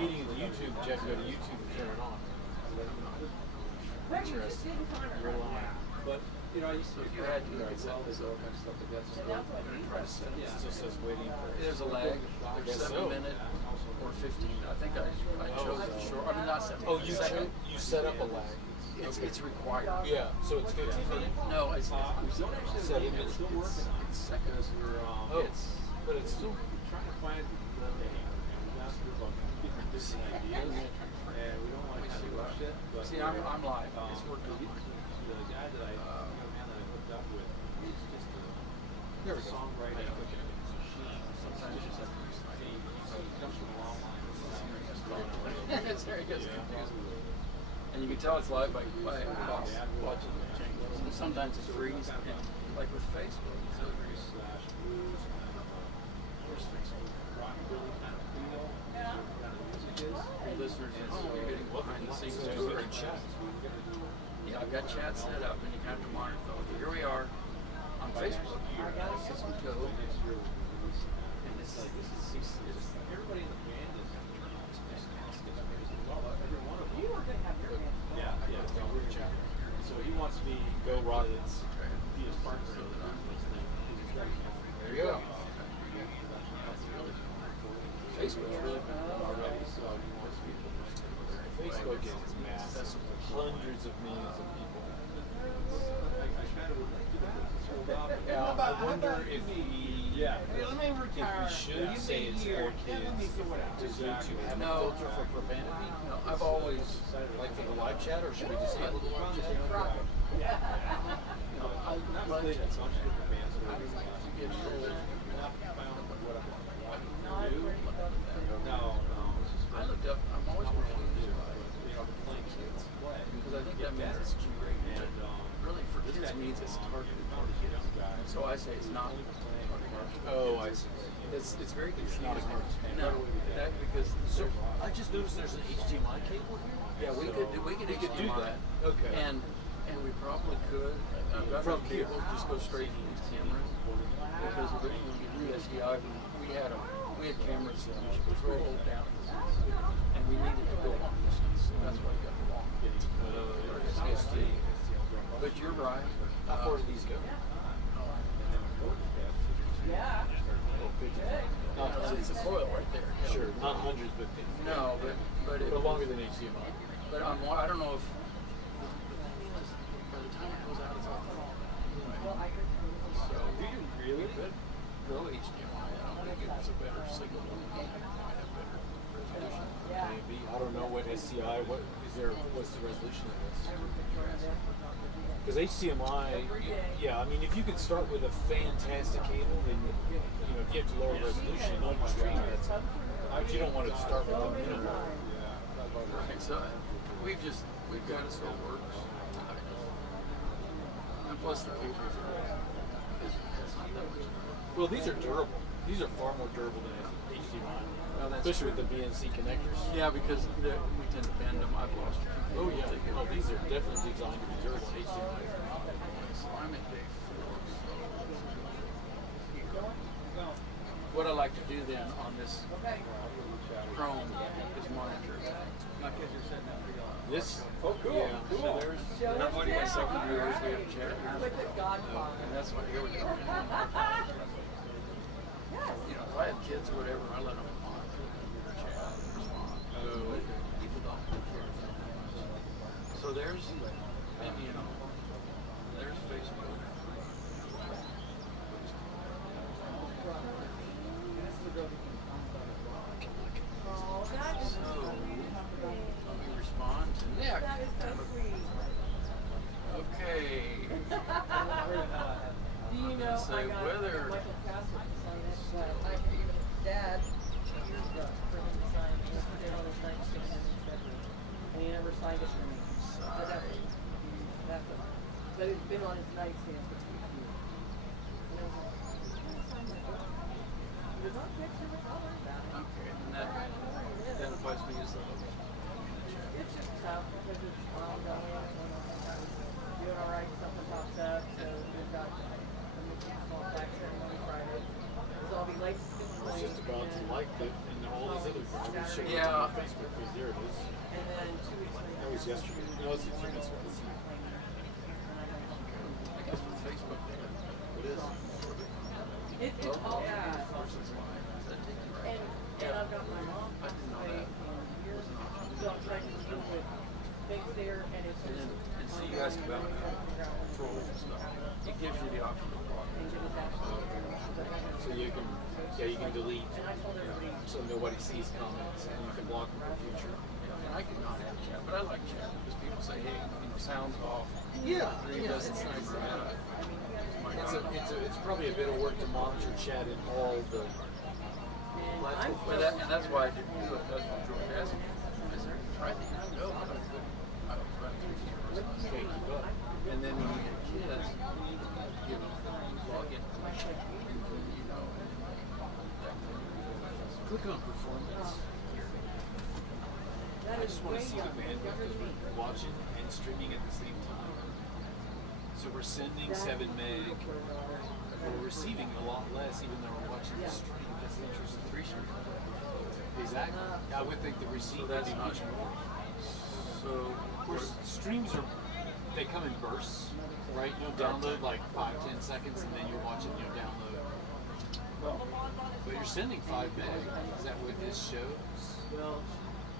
feeding into YouTube, you have to go to YouTube and turn it on. Interesting. You're lying. But you know, if you had to, Right, so there's all kinds of stuff like that. So I'm gonna try to set it. It just says waiting for. There's a lag. There's 7 minute or 15. I think I chose it short. I mean, not 7. Oh, you set up a lag. It's required. Yeah, so it's 15 minutes? No, it's not. Seven minutes. It's seconds. But it's still trying to find the name. And we asked about different ideas. And we don't want to kind of rush it. But See, I'm live. It's working. The guy that I hooked up with, he's just a songwriting machine. Sometimes you just have to see, he comes from a long line of songwriting. It's very good. And you can tell it's live by watching the changes. And sometimes it freezes, like with Facebook. So it freezes. Where's Facebook? Rockabilly kind of feel. Kind of music is. Your listeners at home, you're getting behind the scenes so tour. we can chat. Yeah, I've got chat set up, and you have to monitor those. Here we are on Facebook. SystemsGo. And this is everybody in the band is going to turn on every one of them. You were going to have your band. Yeah, we're chat. So he wants me Go Rockets. be his partner. There you go. Facebook's really been Already, so he wants me to Facebook is massive. Hundreds of millions of people. I kind of would like to get this sold out. Yeah, I wonder if we retire. should say it's for kids. Does YouTube have a No. filter for profanity? No, I've always Like for the live chat, or should we just handle the live chat? No, I Not like really, that's a bunch of different bands. I like to get told No. I looked up, I'm always confused by playing kids. Because I think that means it's G-rated. Really, for kids means it's targeted for kids. So I say it's not targeted. Oh, I see. It's very confusing. Not a cartoon. No, that because So I just noticed there's an HDMI cable here. yeah, we could do that. Okay. And we probably could. I've got From no here. cable, just go straight from these cameras. Because originally when we did SDI, we had cameras that we could roll down, and we needed to go long distance. So that's why we got the long. SD. But you're right. How far do these go? Yeah. It's a coil right there. Sure, not hundreds, but 50. No, but longer than HDMI. But I don't know if by the time it goes out, it's off the wall. So Do you really? could go HDMI. I don't think it's a better signal. It might have better resolution. Maybe. I don't know what SCI. What's the resolution of this? Because HDMI, yeah. I mean, if you could start with a fantastic cable, then if you have to lower resolution on your stream, but you don't want to start with a minimal. Right, so we've got it so it works. And plus the cables it's not that much. Well, these are durable. These are far more durable than HDMI, especially with the BNC connectors. Yeah, because we tend to bend them. I've lost a few. Oh yeah. Oh, these are definitely designed to be durable. HDMI. So I'm at day 4. What I like to do then on this Chrome is monitor. This. Oh, cool. Yeah. So there's one of my second viewers. We have a chat. With the Godfather. And that's what here we go. If I have kids or whatever, I let them monitor the chat and respond. People don't care. So there's, and there's Facebook. Oh, that is So let me respond to Nick. that is so sweet. Okay. Do you know Say I got whether- Michael Castle to sign it, but I gave it to Dad 2 years ago for him to sign. He was put all those nights sitting in his bedroom, and he never signed it for me. But but it's been on his nightstand for 2 years. And I was like, "You're not picture it, I'll learn about it." Okay, and that identifies me as the host. It's just tough because it's ongoing. Doing all right, something pops up. So we've got a small tax ceremony Friday. So I'll be late. It's just about to like it and all these other things. show it Yeah. on Facebook page. There it is. And then 2 weeks later. That was yesterday. No, it's 2 minutes ago. I guess with Facebook, it is. It's all Yeah. and I've got my mom I didn't know away that. in years, so I'm trying to deal with things there, and it's And just. then, and see, you guys come out and controls and stuff. It gives you the option to block. So you can, you can delete, And I told everybody, so nobody sees comments, and you can block them for future. And I can not have chat, but I like chat because people say, hey, sounds off. Yeah, It yeah, doesn't it's sound nice. right. It's probably a bit of work to monitor chat in all the platforms. And that's why I didn't do it. That's what George asked me. I said, try the go, but I couldn't. I was running through the Okay, keep up. And then when you get kids, you log in, you know, Click on performance. I just want to see the bandwidth because we're watching and streaming at the same time. So we're sending 7 meg, we're receiving a lot less even though we're watching the stream. That's interesting. 3 streams. Exactly. I would think the receive would be much more. So, Of course, streams they come in bursts, right? You'll download like 5-10 seconds and then you'll watch it and you'll download. But you're sending 5 meg. Is that what this shows? well,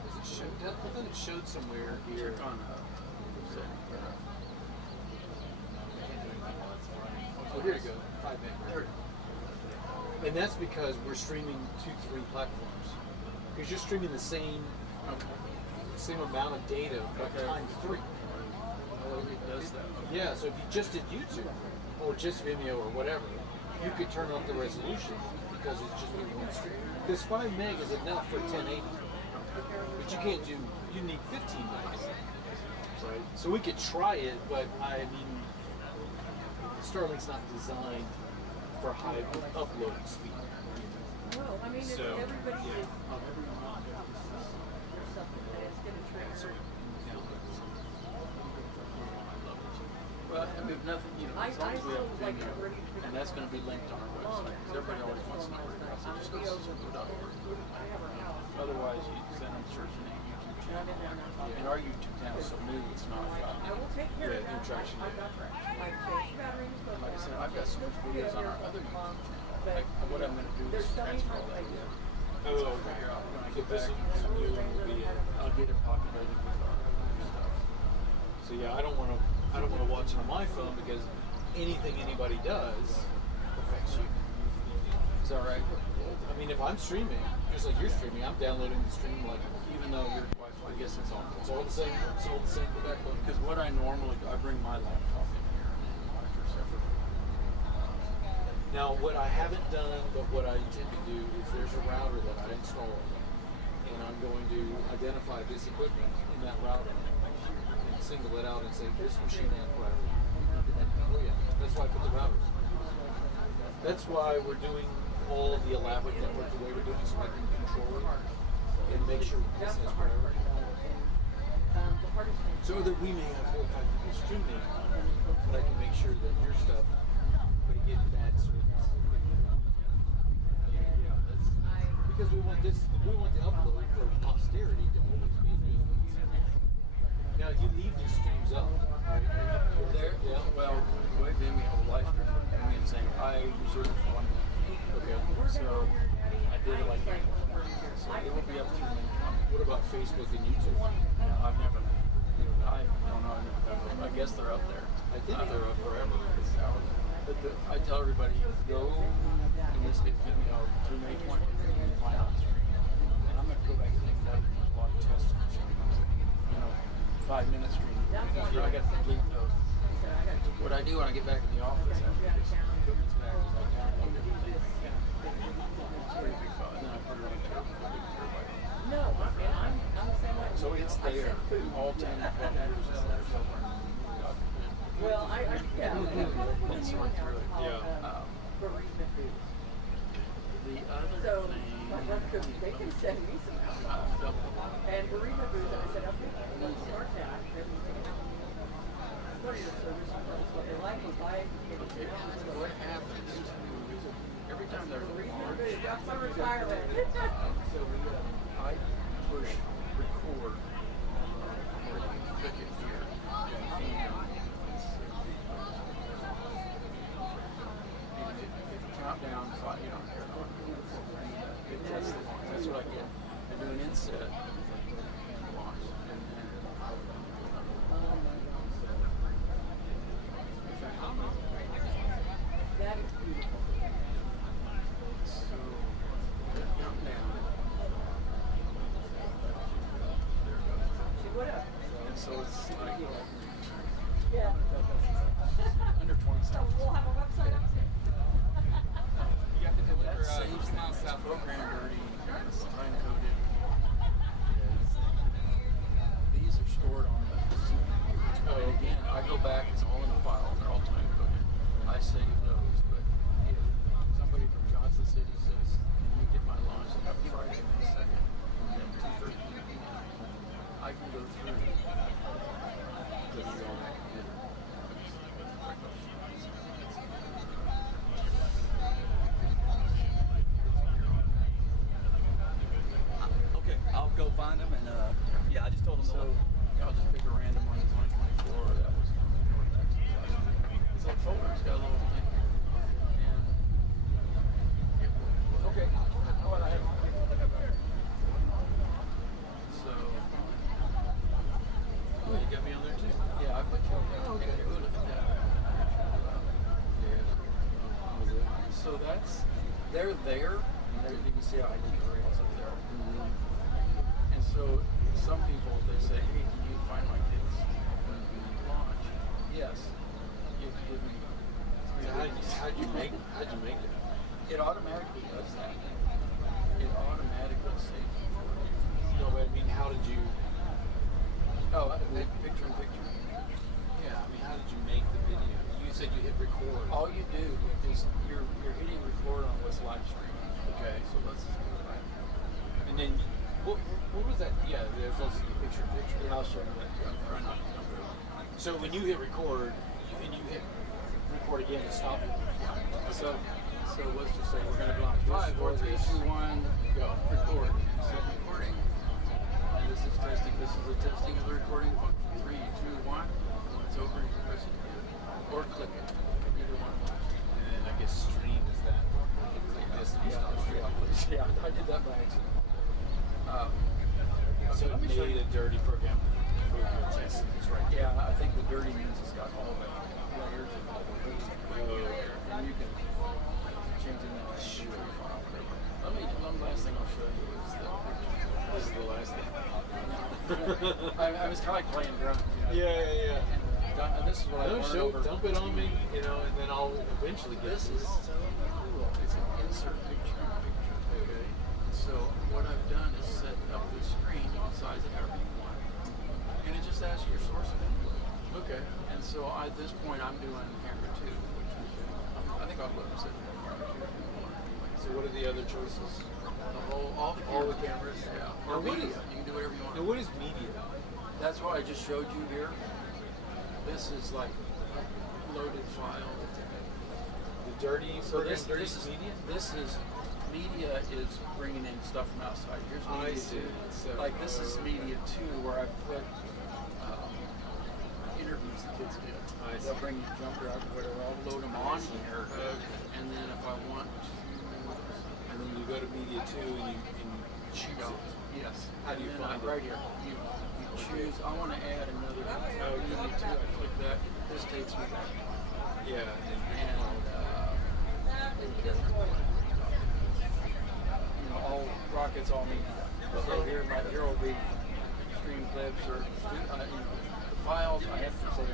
Does it show? I thought it showed somewhere here. check on Oh, here you go. 5 meg. There. And that's because we're streaming to 3 platforms. Because you're streaming the same amount of data, but times 3. oh, it does that. Yeah, so if you just did YouTube or just Vimeo or whatever, you could turn up the resolution because it's just moving one stream. This 5 meg is enough for 1080, but you can't do. You need 15 meg. Right. So we could try it, but I mean, Starlink's not designed for high upload speed. well, I mean, So, if everybody yeah. is, there's something that is going to trigger. Well, I mean, nothing, you know, as long as we have like Vimeo, and that's going to be linked on our website, because everybody always wants to know where it is. So just go to SystemsGo.org. I have her house, Otherwise, you send them searching a YouTube and I'm channel. in there now. And our YouTube channel is so new, it's not I will take care of Yeah, that. new traction. I've got I've changed batteries. Like I said, I've got so much videos on our other YouTube channel. What I'm going to do is There's so many transfer all times that I do. in. Oh, Figure out when I so get this back, new one will be. I'll get it populated with our stuff. So yeah, I don't want to watch it on my phone because anything anybody does affects you. Is that right? I mean, if I'm streaming, just like you're streaming, I'm downloading the stream like Even though your Wi-Fi, I guess it's all. it's all the same. It's all the same backbone. Because what I normally do, I bring my laptop in here and monitor separately. Now, what I haven't done, but what I intend to do is there's a router that I installed, and I'm going to identify this equipment in that router and single it out and say this machine has priority. Oh yeah, that's why I put the routers. That's why we're doing all the elaborate network the way we're doing, so I can control it and make sure this has priority. The hardest thing. So that we may have 4 or 5 people streaming, but I can make sure that your stuff may get bad service. Yeah, that's because we want the upload for posterity to always be as good as it is. Now you leave these streams up, right? There, Yeah. well, the way Vimeo live stream, I mean, saying I reserved it for 1 minute. Okay. So I did it like 8 So it will be up through link. What about Facebook and YouTube? Now, I've never, I don't know, I guess they're up there. I think they're up forever. But I tell everybody, go, in this case, Vimeo, through May 20th, and find out the stream. And I'm going to go back and think about it, there's a lot of tests on streams. 5-minute stream. I got to delete those. What I do when I get back in the office after this equipment's back is I download everything. It's a pretty big file, and then I put it on a terabyte. No, I'm the same way. So it's there, all 10 or 12 years is there somewhere. Well, yeah, I'm probably Let's the sort one now through it. called Yeah. bereavement boots. The other So, thing, my brother could, they can send me some and bereavement boots, and I said, okay, let's start that. What are your service levels? What they like was I okay, what happens every time there's a bereavement large, boots, that's my retirement. I do an inset and launch. And then, That is beautiful. so jump down. There it goes. She would have. And so it's like Yeah. under 20 So seconds. we'll have a website up soon. You have to deliver That saves the South program dirty, it's time coded. These are stored on the CPU. And again, I go back, it's all in a file, they're all time coded. I save those, but if somebody from Johnson City says, can you get my launch on Friday, May 2nd, at 2:30 p.m., I can go through the video on that computer. Okay, I'll go find them and yeah, I just told them to So, look. I'll just pick a random one in 2024. That was from North Texas. It's like folder. It's got a little thing here. And okay. How about I have so Oh, you got me on there too. yeah, I put you on there. Okay. Ooh, look at that. So that's they're there. And there, you can see how I did the rails up there. And so some people, if they say, hey, can you find my kids launch? Yes. You have to give me So how'd you make it? it automatically does that. It automatically saves it for you. No, but I mean, how did you? Oh, picture in picture. Yeah, I mean, how did you make the video? You said you hit record. All you do is you're hitting record on what's live streaming. Okay. So let's And then, what was that? Yeah, there's also the picture. yeah, I'll show you that too. Right now. So when you hit record, and you hit record again to stop it. So let's just say we're gonna go on 5, 4, 3, 2, 1, Go. record. So recording. And this is testing. This is a testing of the recording function. 3, 2, 1. When it's over, you press it again. Or click it. Either one. And then I guess stream is that. You click this and stop streaming. Yeah, I did that by accident. So let it me show made you. a dirty program for your test. It's right. Yeah, I think the dirty means it's got all the layers of all the and you can change it into a true file. One last thing I'll show you is the picture. This is the last thing. I was kind of like playing drums, you know. Yeah. And this is what I No, learned show, over. dump it on me, you know, and then I'll eventually get This to is it. so cool. It's an insert picture in picture. Okay. So what I've done is set up the screen, you can size it however you want. And it just asks you your source of input. Okay. And so at this point I'm doing camera 2, which is, I think I'll let them set camera 2. So what are the other choices? All the cameras. Yeah. Now Or what media. is- You can do whatever you want. Now what is media? That's what I just showed you here. This is like loaded file. The dirty So program, this dirty is media? media is bringing in stuff from outside. Here's I media see. 2. So, Like this is okay. media 2 where I put interviews the kids did. I see. They'll bring you jump drive or whatever. I'll load them on here. Okay. And then if I want to, And then you go to media 2 and you choose go. it. Yes. How do you And then find it? right here. You choose. I want to add another media 2. I click that. This takes me back. Yeah. And you know, all Rockets all need that. So here will be stream clips or the files. I have to say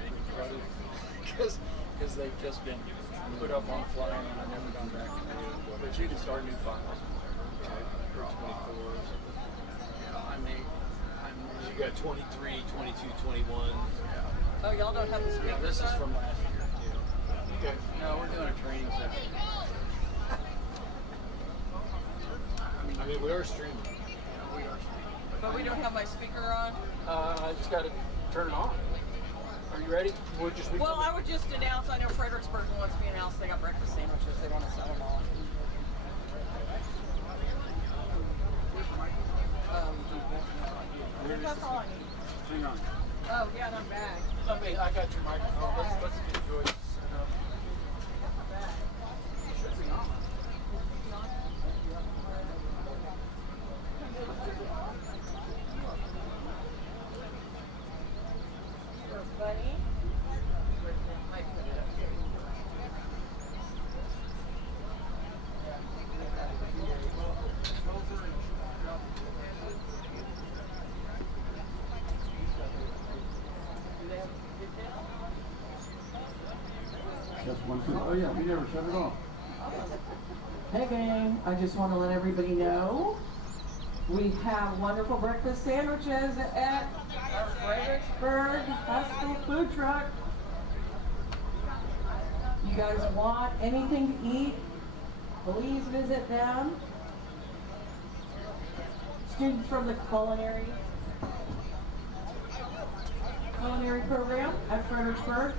because they've just been put up on the fly and I've never gone back. But you can start new files. Or 24 or something. Yeah, I may. You got 23, 22, 21. Oh, y'all don't have the Yeah, speakers this is on? from last year. Yeah. Okay. No, we're doing a training session. I mean, we are streaming. We are. But we don't have my speaker on? I just got to turn it on. Are you ready? We're just Well, I would just announce, I know Fredericksburg wants me to announce they got breakfast sandwiches. They want to sell them all. That's all I need. Hang on. Oh, yeah, and I'm back. I got your microphone. Let's get Joyce set up. Should be on. Oh yeah, we never shut it off. Hey gang, I just want to let everybody know we have wonderful breakfast sandwiches at our Fredericksburg Hustle food truck. You guys want anything to eat? Please visit them. Students from the culinary program at Fredericksburg.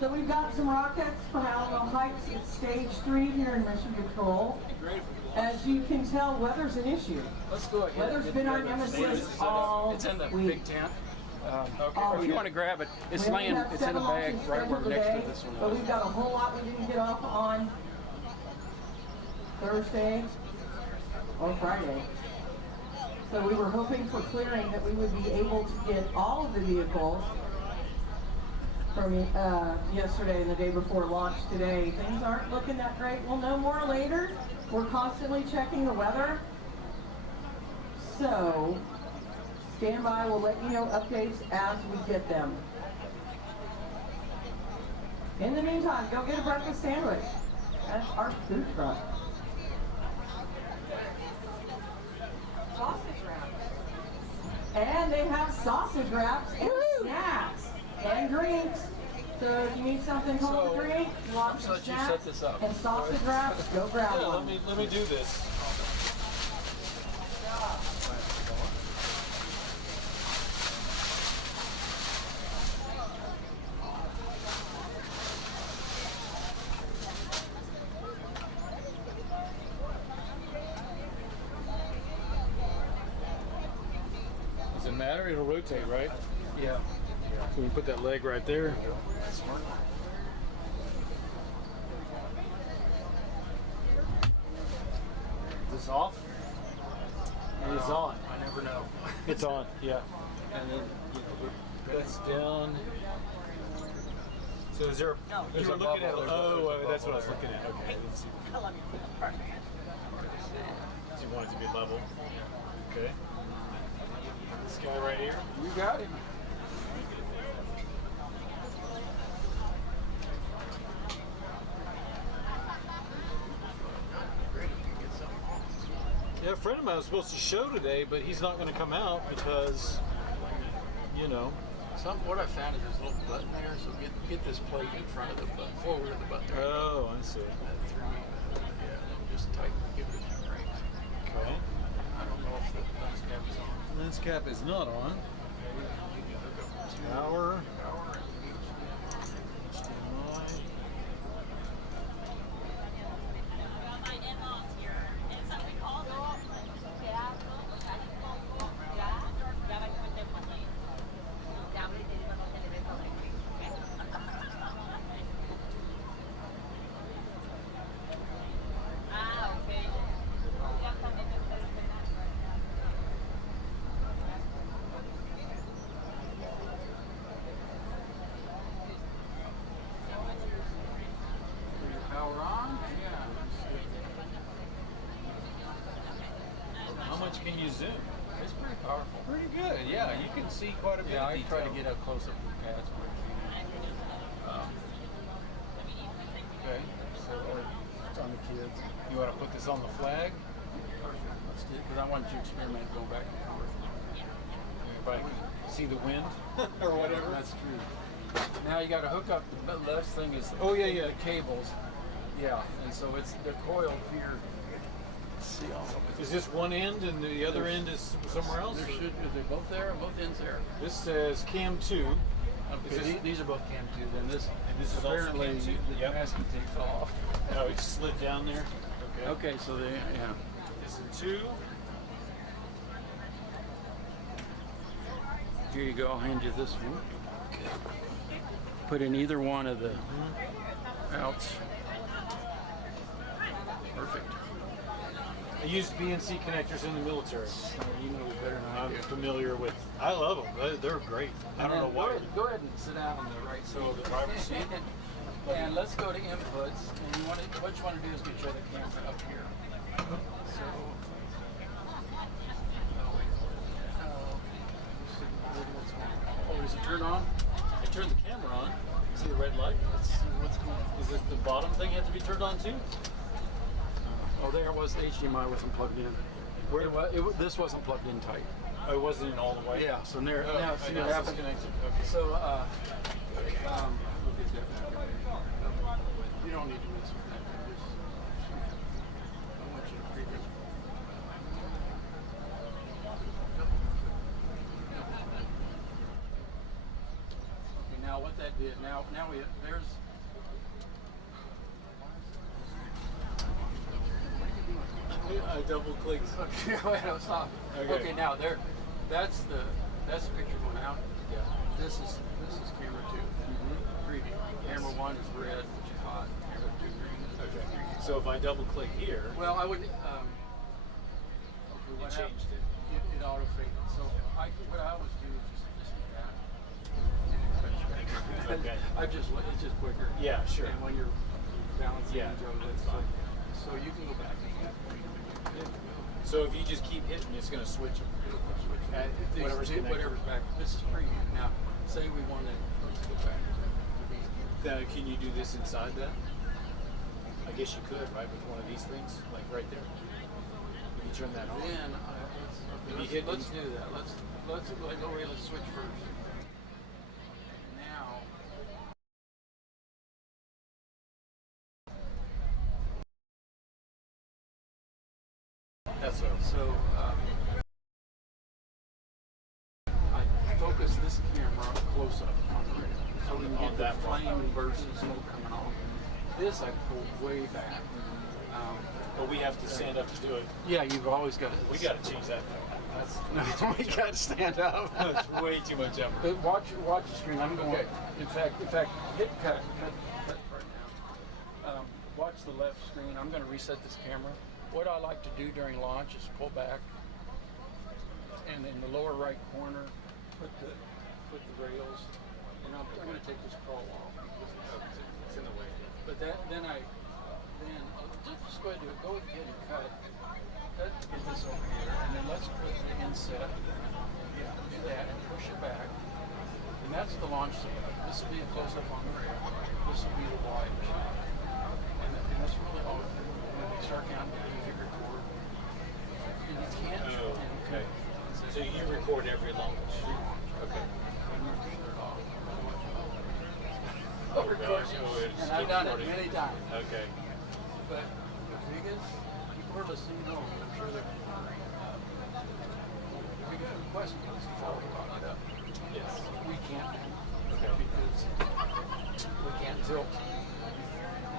So we've got some rockets from Alamo Heights at stage 3 here in Mission Control. As you can tell, weather's an issue. Let's go ahead. Weather's been our nemesis all It's in the week. big tent. Okay. All Or if you week. want to grab it, it's We only laying. have It's in a 7 bag options right where scheduled next today, to this one. but we've got a whole lot we didn't get off on Thursday or Friday. So we were hoping for clearing that we would be able to get all of the vehicles from yesterday and the day before launch today. Things aren't looking that great. We'll know more later. We're constantly checking the weather. So stand by. We'll let you know updates as we get them. In the meantime, go get a breakfast sandwich at our food truck. Sausage wraps. And they have sausage wraps and snacks and drinks. So if you need something cold to drink, you want some let you snacks set this up. and sausage wraps, go grab Yeah, one. let me do this. Does it matter? It'll rotate, right? Yeah. So we put that leg right there. That's smart. Is this off? It is on. I never know. It's on, yeah. And then That's down. So is there? No, There's you a were looking at. bubble, Oh, there's a that's what I was bubble looking at. Okay, I didn't see. So you want it to be level. Okay. This guy right here. you got him. Yeah, a friend of mine was supposed to show today, but he's not going to come out because, you know. What I found is there's a little button there, so get this plate in front of the button, forward of the button. Oh, I see. That threw me. Yeah, just tighten, give it a few rings. Okay. I don't know if the lens cap is on. Lens cap is not on. Power. HDMI. Power on? Yeah. How much can you zoom? It's pretty powerful. Pretty good. Yeah, you can see quite a bit. Yeah, of I detail. try to get up close up with the pads. Okay. So it's on the kids. You want to put this on the flag? Let's do it, because I want you to experiment going back and forth. Everybody can see the wind or whatever. That's true. Now you got to hook up. The last thing is the, Oh, yeah. the cables. Yeah, and so it's the coil here. Let's see all of it. Is this one end and the other end is somewhere else? There or- should be. They're both there and both ends there. This says cam 2. Okay, Is this- these are both cam 2. Then this. And this is also apparently cam 2? the Yep. masking tape fell off. Oh, it slid down there. Okay. Okay, so they yeah. This is 2. Here you go. I'll hand you this one. Put in either one of the outs. Perfect. I used BNC connectors in the military. You know better than I I'm do. familiar with. I love them. They're great. I don't know why. Go ahead and sit down on the right side. So the driver's seat. And let's go to inputs. And you want to, what you want to do is get your other camera up here. So. Oh, does it turn on? I turned the camera on. See the red light? Let's see what's thing have to be turned on too? Oh, there it was. The HDMI wasn't plugged in. This wasn't plugged in tight. Oh, it wasn't in all the way? Yeah, so there, Oh, now see now what it's happened? disconnected. Okay. So, we'll get that back in there. You don't need to mess with that. I want you to preview. Okay, now what that did, now there's. I double clicked. Okay, wait, no, stop. Okay, now that's the picture going out. Yeah. This is camera 2. Preview. Camera 1 is red, which is hot. Camera 2 green. Okay. So if I double click here, Well, I would. Okay, it what changed happened? It auto faded. So what I always do is just do that. Okay. It's just quicker. Yeah, sure. And when you're balancing, Yeah, you go that's so, fine. so you can go back and forth. So if you just keep hitting, it's going to switch them. Whatever's connected. Whatever's back. This is preview. Now, say we wanted to go back to these. Can you do this inside that? I guess you could, right, with one of these things, like right there. If you turn that on. Then let's do that. Let's switch first. Now. That's what. So I focus this camera close up on the radio, so we can get that flame versus smoke coming off. This I pulled way back. But we have to stand up to do it. Yeah, you've always got to. We got to change that. That's We got to stand up. That's way too much effort. But watch the screen. I'm going. Okay. In fact, hit cut right now. Watch the left screen. I'm going to reset this camera. What I like to do during launch is pull back, and in the lower right corner, put the rails. And I'm going to take this crawl off because it's in the way. But then I'll just go ahead and do it. Go ahead and cut. Get this over here, and then let's put the inset. Yeah, do that and push it back. And that's the launch setup. This will be a close up on the rail. This will be the wide shot. And that's really all. When they start counting, you hit record. And you can't. Oh, okay. So you record every launch. Okay. Oh, and I've done it many times. Okay. But the biggest, people are listening home, I'm sure they're the biggest request was before we brought it up. Yes. We can't do because we can't tilt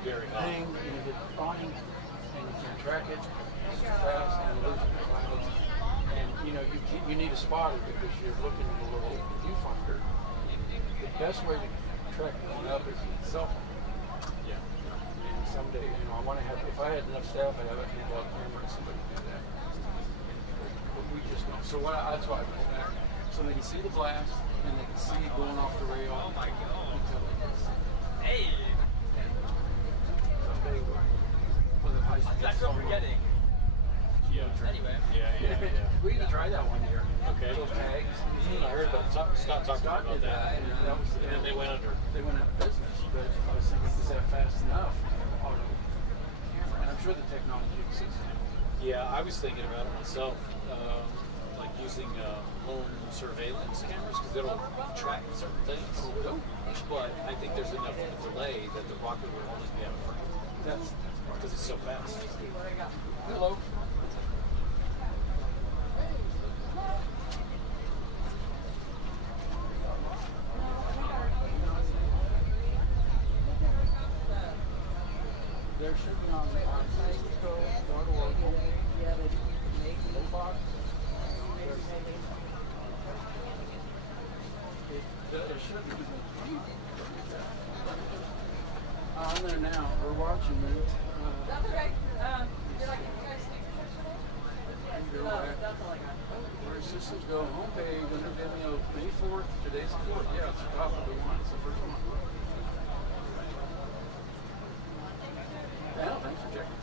Very high. thing, you get fine, and you can't track it too fast, and you lose it. And you need a spotter because you're looking at a little viewfinder. The best way to track one up is with cell phone. Yeah. And someday, I want to have, if I had enough staff, I'd have a handheld camera and somebody do that. But we just don't. So that's why I pull back. So they can see the blast, and they can see it going off the rail. Oh my God. Until they can see. Hey! Someday, with a high-speed That's what we're getting. Yeah. Anyway. Yeah. We need to try that one year. Okay. Those tags. I heard about Scott talking Scott about did that. and that was, And then they went under. They went out of business, but I was thinking, is that fast enough? Auto camera, and I'm sure the technology exists. Yeah, I was thinking about it myself, like using home surveillance cameras because it'll track certain things. But I think there's enough of a delay that the rocket will always be out of frame. That's Because it's so fast. hello. There should be on SystemsGo.org box. There should be. I'm there now. We're watching it. That's okay. You're like, you guys take pictures? That's all I got. Where's SystemsGo homepage under video May 4th? Today's the 4th. Yeah, it's the top of the one. It's the first one. Yeah, thanks for checking.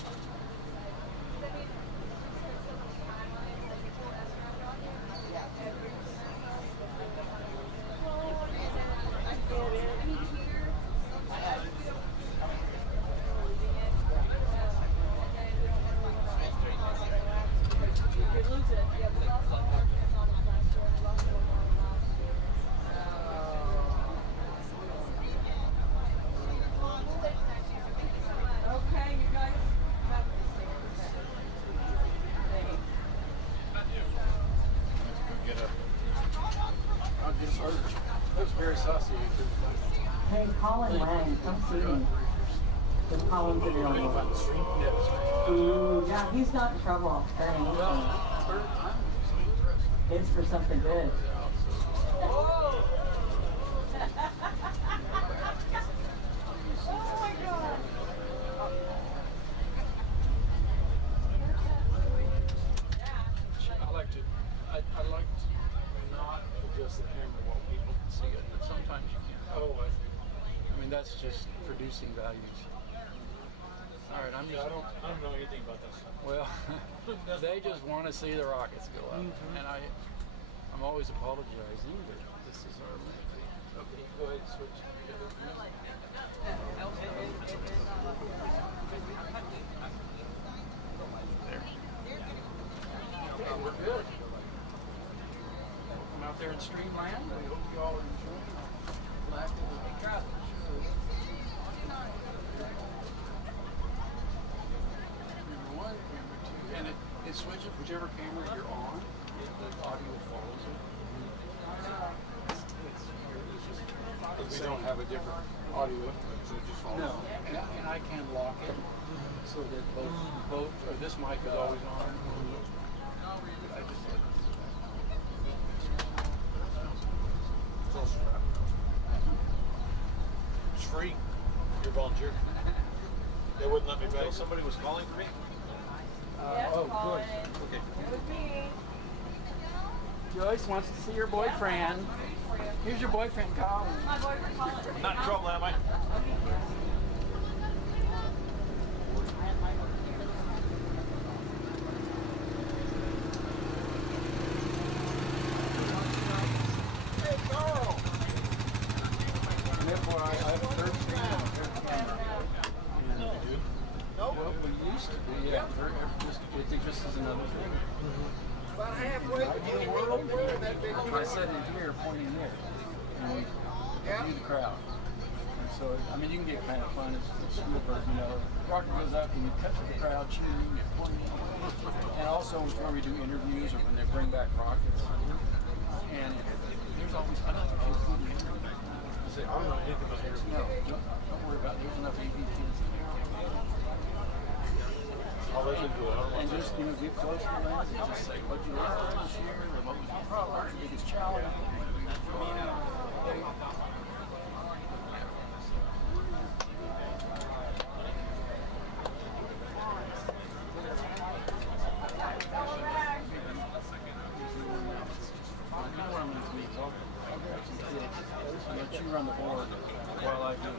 Okay, you guys have this thing. I'll get started. That's very saucy. Hey, Colin Lang, come see me. Because Colin's in your Ooh, yeah, he's not in trouble. That ain't anything. It's for something good. Oh my God. I like to not adjust the camera while people can see it, but sometimes you can't. Oh, I mean, that's just producing values. All right, I don't know anything about that stuff. Well, they just want to see the Rockets go up, and I'm always apologizing, but this is our limit. Okay, go ahead and switch. There. We're good. Welcome out there in Streamland. We hope you all are enjoying the lack of the crowd. Camera one, camera two, and it switches whichever camera you're on. The audio follows it. Because we don't have a different audio, so it just follows. No, and I can lock it so that both or this mic is always on. I just like It's all strapped. It's free. You're a volunteer. They wouldn't let me pay. Somebody was calling for me? oh, good. Okay. It was me. Joyce wants to see your boyfriend. Here's your boyfriend, Colin. My boyfriend Colin. Not in trouble, am I? Hey, Carl! And therefore, I have a third screen. Well, we used to be, yeah. It just is another thing. About halfway in the world, where that big I said it here, pointing there. And we view the crowd. And so, I mean, you can get kind of fun as Spielberg, you know. Rocket goes up and you cut to the crowd, cheering, you point. And also, it's where we do interviews or when they bring back rockets. And there's always, I don't think kids do the interviews. I don't know anything about here. No, don't worry about it. There's enough AV kids in there. I'll let you do it. I don't And want just, you know, get close to them and just say what you learned this year or what was your biggest challenge. I'll let you run the board while I do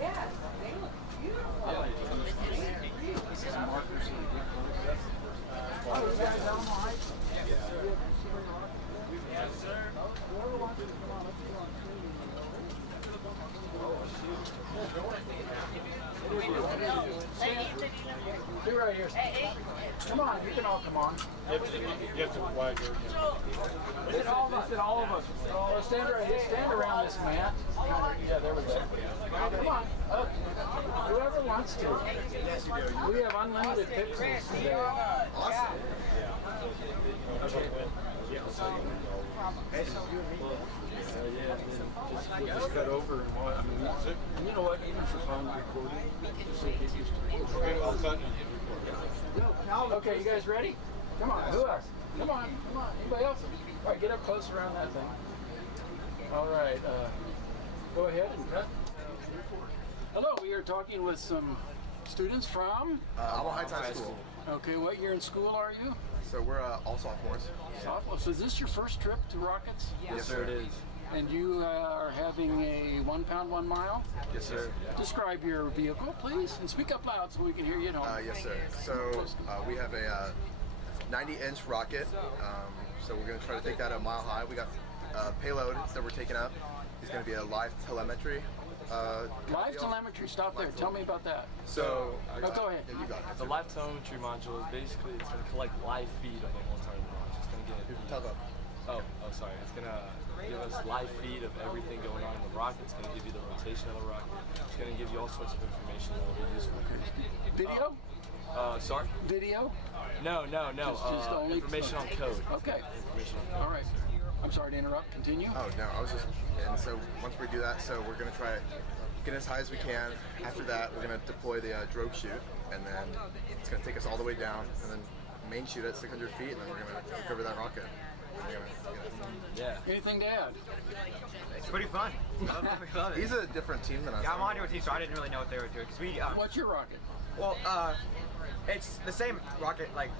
Yes, they look beautiful. some markers so they get close. Oh, you guys down the height? Yes, sir. Be right here. Come on, you can all come on. you have to wide your Is it all of us? Is it all of us? Oh, stand around this mat. Yeah, there we go. Come on. Whoever wants to. We have unlimited pixels today. Awesome. Just cut over and watch. I mean, and you know what? Even for fun, recording, just so you get used to it. Okay, I'll cut. Okay, you guys ready? Come on. Who else? Come on. Anybody else? All right, get up close around that thing. All right. Go ahead and cut. Hello, we are talking with some students from? Alamo Heights High School. Okay, what year in school are you? So we're all sophomores. Sophomore. So is this your first trip to Rockets? Yes, sir, it is. And you are having a 1 pound, 1 mile? Yes, sir. Describe your vehicle, please, and speak up loud so we can hear you at home. Yes, sir. So we have a 90-inch rocket. So we're going to try to take that a mile high. We got payload that we're taking up. It's going to be a live telemetry. Live telemetry. Stop there. Tell me about that. So, Go ahead. You got it. The live telemetry module is basically it's going to collect live feed of the whole entire launch. It's going to get Tell them. sorry. It's going to give us live feed of everything going on in the rocket. It's going to give you the rotation of the rocket. It's going to give you all sorts of information that will be useful. Video? Sorry? Video? No. Just only information on code. Okay. Information on code. All right. I'm sorry to interrupt. Continue. Oh no, I was just, and so once we do that, so we're gonna try to get as high as we can. After that, we're gonna deploy the drogue chute, and then it's gonna take us all the way down, and then main chute at 600 feet, and then we're gonna recover that rocket. Yeah. Anything to add? It's pretty fun. We love it. He's a different team than us. Yeah, I'm on your team, so I didn't really know what they were doing. Cause we, What's your rocket? well, it's the same rocket like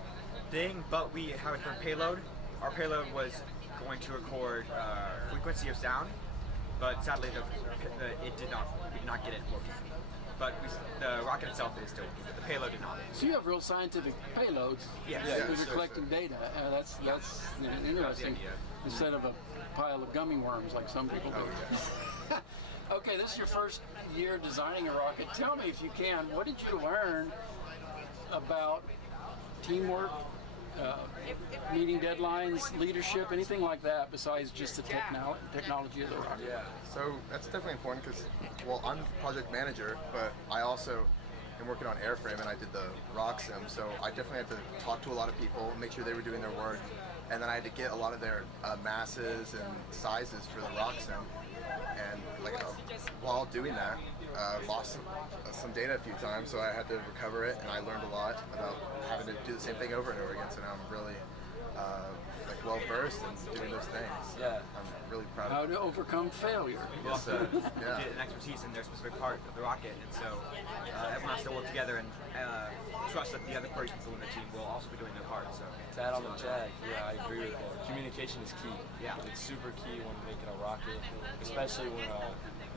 thing, but we have a different payload. Our payload was going to record frequency of sound, but sadly we did not get it working. But the rocket itself is still working, but the payload did not. So you have real scientific payloads. Yes. Yeah, You're sure, collecting data. That's interesting. idea. Instead of a pile of gummy worms like some people do. Oh, yeah. Okay, this is your first year designing a rocket. Tell me, if you can, what did you learn about teamwork, meeting deadlines, leadership, anything like that besides just the technology of the rocket? Yeah, so that's definitely important because, well, I'm project manager, but I also am working on airframe and I did the rock sim, so I definitely had to talk to a lot of people, make sure they were doing their work, and then I had to get a lot of their masses and sizes for the rock sim. And while doing that, lost some data a few times, so I had to recover it, and I learned a lot about having to do the same thing over and over again. So now I'm really well versed in doing those things. Yeah. I'm really proud How of it. to overcome failure. We also Yeah. get an expertise in their specific part of the rocket, and so everyone has to work together and trust that the other people in the team will also be doing their part. So To add on the Jag, yeah, I agree with that. Communication is key. Yeah. It's super key when making a rocket, especially when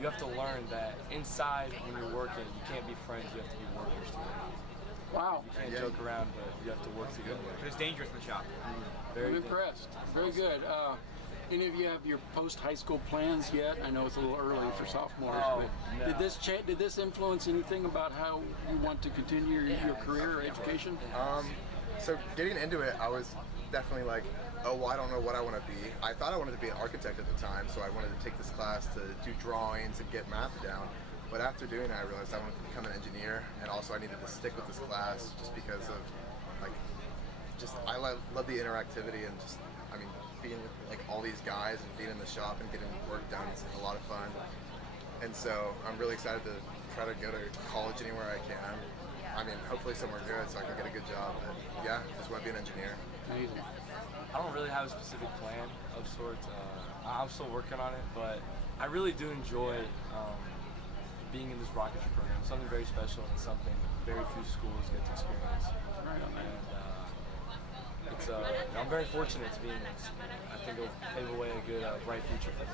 you have to learn that inside when you're working, you can't be friends, you have to be workers together. Wow. You can't joke around, but you have to work together. it's dangerous in the shop. I'm impressed. Very good. Any of you have your post-high school plans yet? I know it's a little early for sophomores, but no. did this influence anything about how you want to continue your career or education? So getting into it, I was definitely like, oh, well, I don't know what I want to be. I thought I wanted to be an architect at the time, so I wanted to take this class to do drawings and get math down. But after doing it, I realized I wanted to become an engineer, and also I needed to stick with this class just because of, I love the interactivity and just, being with all these guys and being in the shop and getting work done is a lot of fun. And so I'm really excited to try to go to college anywhere I can. Hopefully somewhere good so I can get a good job. But yeah, just want to be an engineer. Amazing. I don't really have a specific plan of sorts. I'm still working on it, but I really do enjoy being in this rocketry program. It's something very special and something very few schools get to experience. And I'm very fortunate to be in this. I think it'll pave away a good, bright future for me.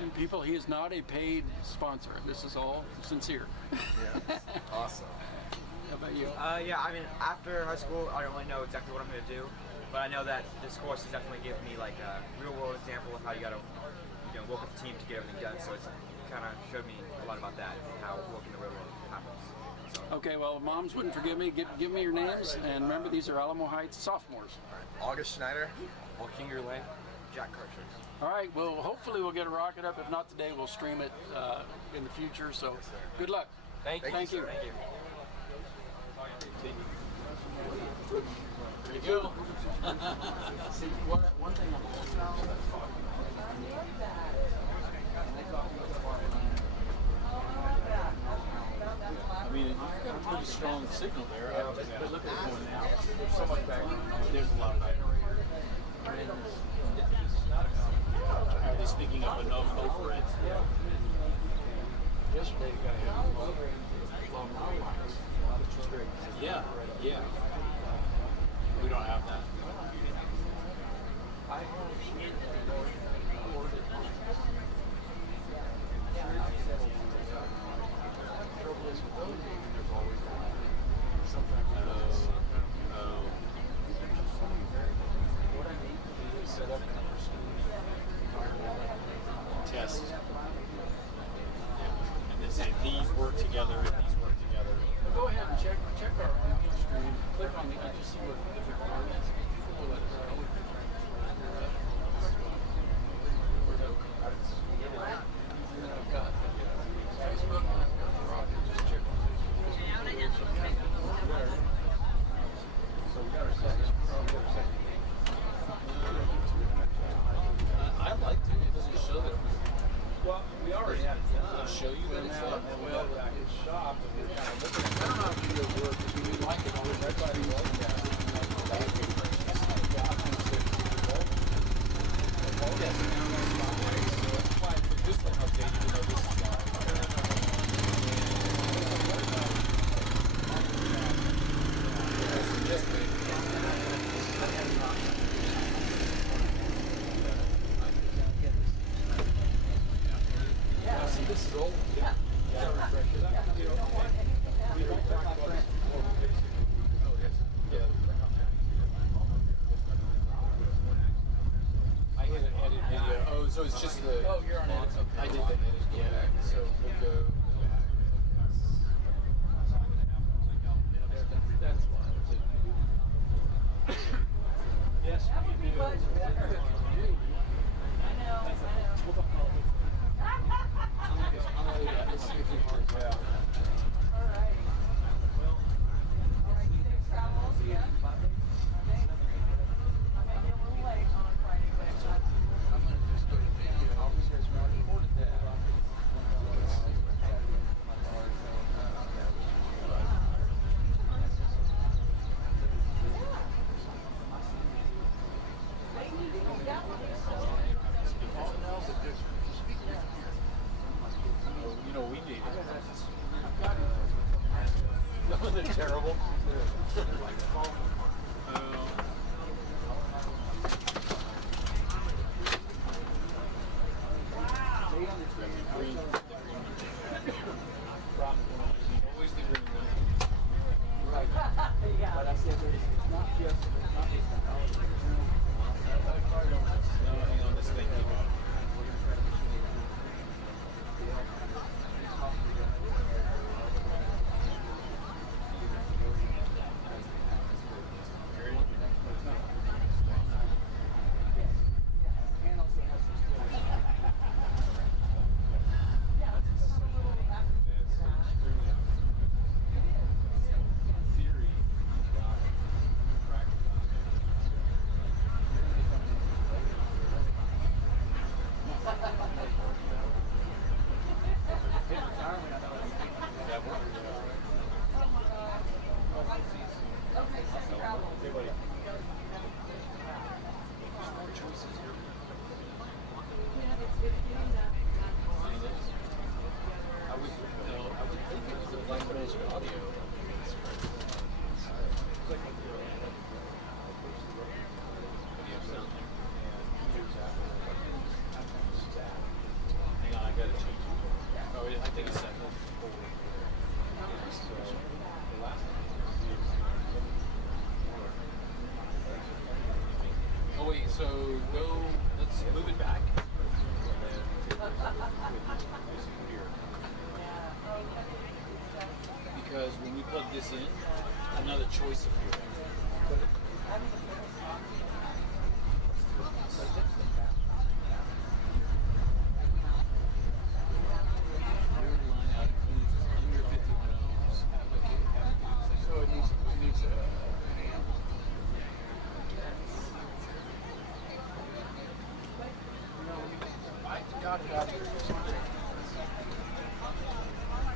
And people, he is not a paid sponsor. This is all sincere. Yeah, awesome. How about you? After high school, I don't really know exactly what I'm going to do, but I know that this course has definitely given me a real-world example of how you got to, work with the team to get everything done. So it's kind of showed me a lot about that, how working the real world happens. Okay, well, moms wouldn't forgive me. Give me your names, and remember, these are Alamo Heights sophomores. August Schneider. Walkinger Lane. Jack Kircher. All right, well, hopefully we'll get a rocket up. If not today, we'll stream it in the future. So good luck. Thank you. Thank you. Thank you. There you go. See, one thing You've got a pretty strong signal there. But look at it going out. There's so much background. There's a lot of background. Are they speaking up enough over it? yesterday, you got to have long lines, which is great. Yeah. We don't have that. Test. Yeah. And then see what different markets people let us know. And then I've got Facebook, and I've got the Rocket. Just check on Facebook. So we got our second. I liked it. It doesn't show that. Well, we already had it done. Show you that it's up. And we went back and shopped and we were kind of looking at I don't know how videos work. If you like it, always everybody loves it. Yes, that's why I put this one update, even though this is See, this is old. Yeah. I hit an edit video. Oh, so it's just the. Oh, you're on edit. I did the edit. Yeah. So we'll go. That's why. Yes, That would be much better. I know. we'll talk about it. Let's see if we can. Yeah. All right. Well, All right, safe travels, yeah? Okay. I may be a little late on Friday, but I'm going to just go to video. I'll be here tomorrow. I recorded that. You know, we need it. no, they're terrible. Green. Always the green one. yeah. But I said it's not just technology. No, hang on, this thing came out. And also has some skills. Theory, practice. Hang on, I gotta change it. Oh, I think it's second. Oh wait, so go, let's move it back. Because when we plug this in, another choice appears. So it needs an amp. I got it out of here.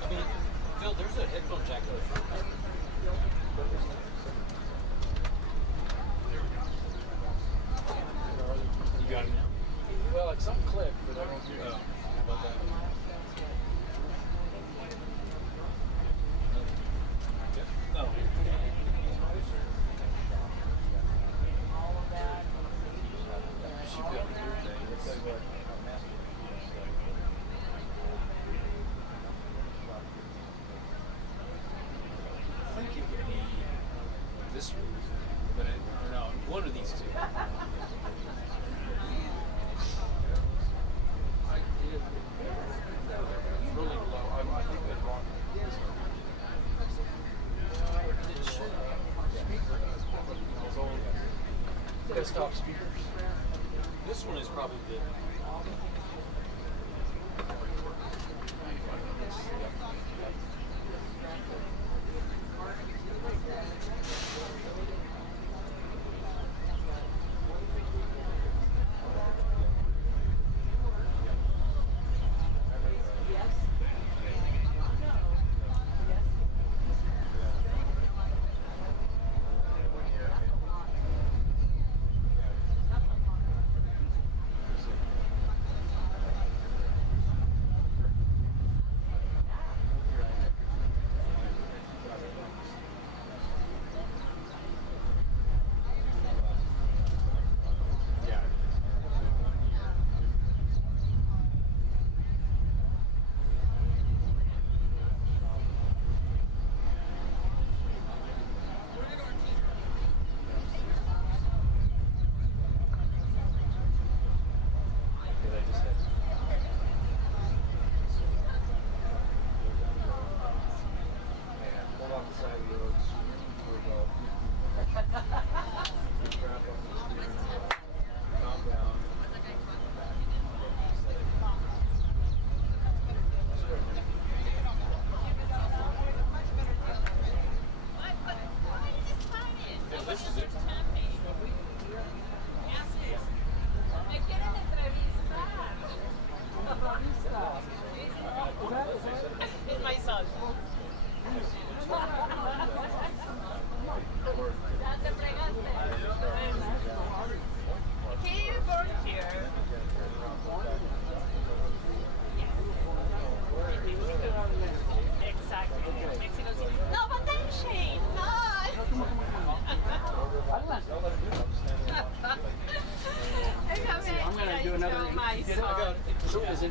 I mean, Phil, there's a headphone jack there. You got it now? Well, it's some click, but I don't do Oh, that. how about that? Oh. All of that. She put it here today. I think it would be this one, but or no, one of these two. I did. It's really low. I think they brought this one. It should speaker. desktop speakers. This one is probably the.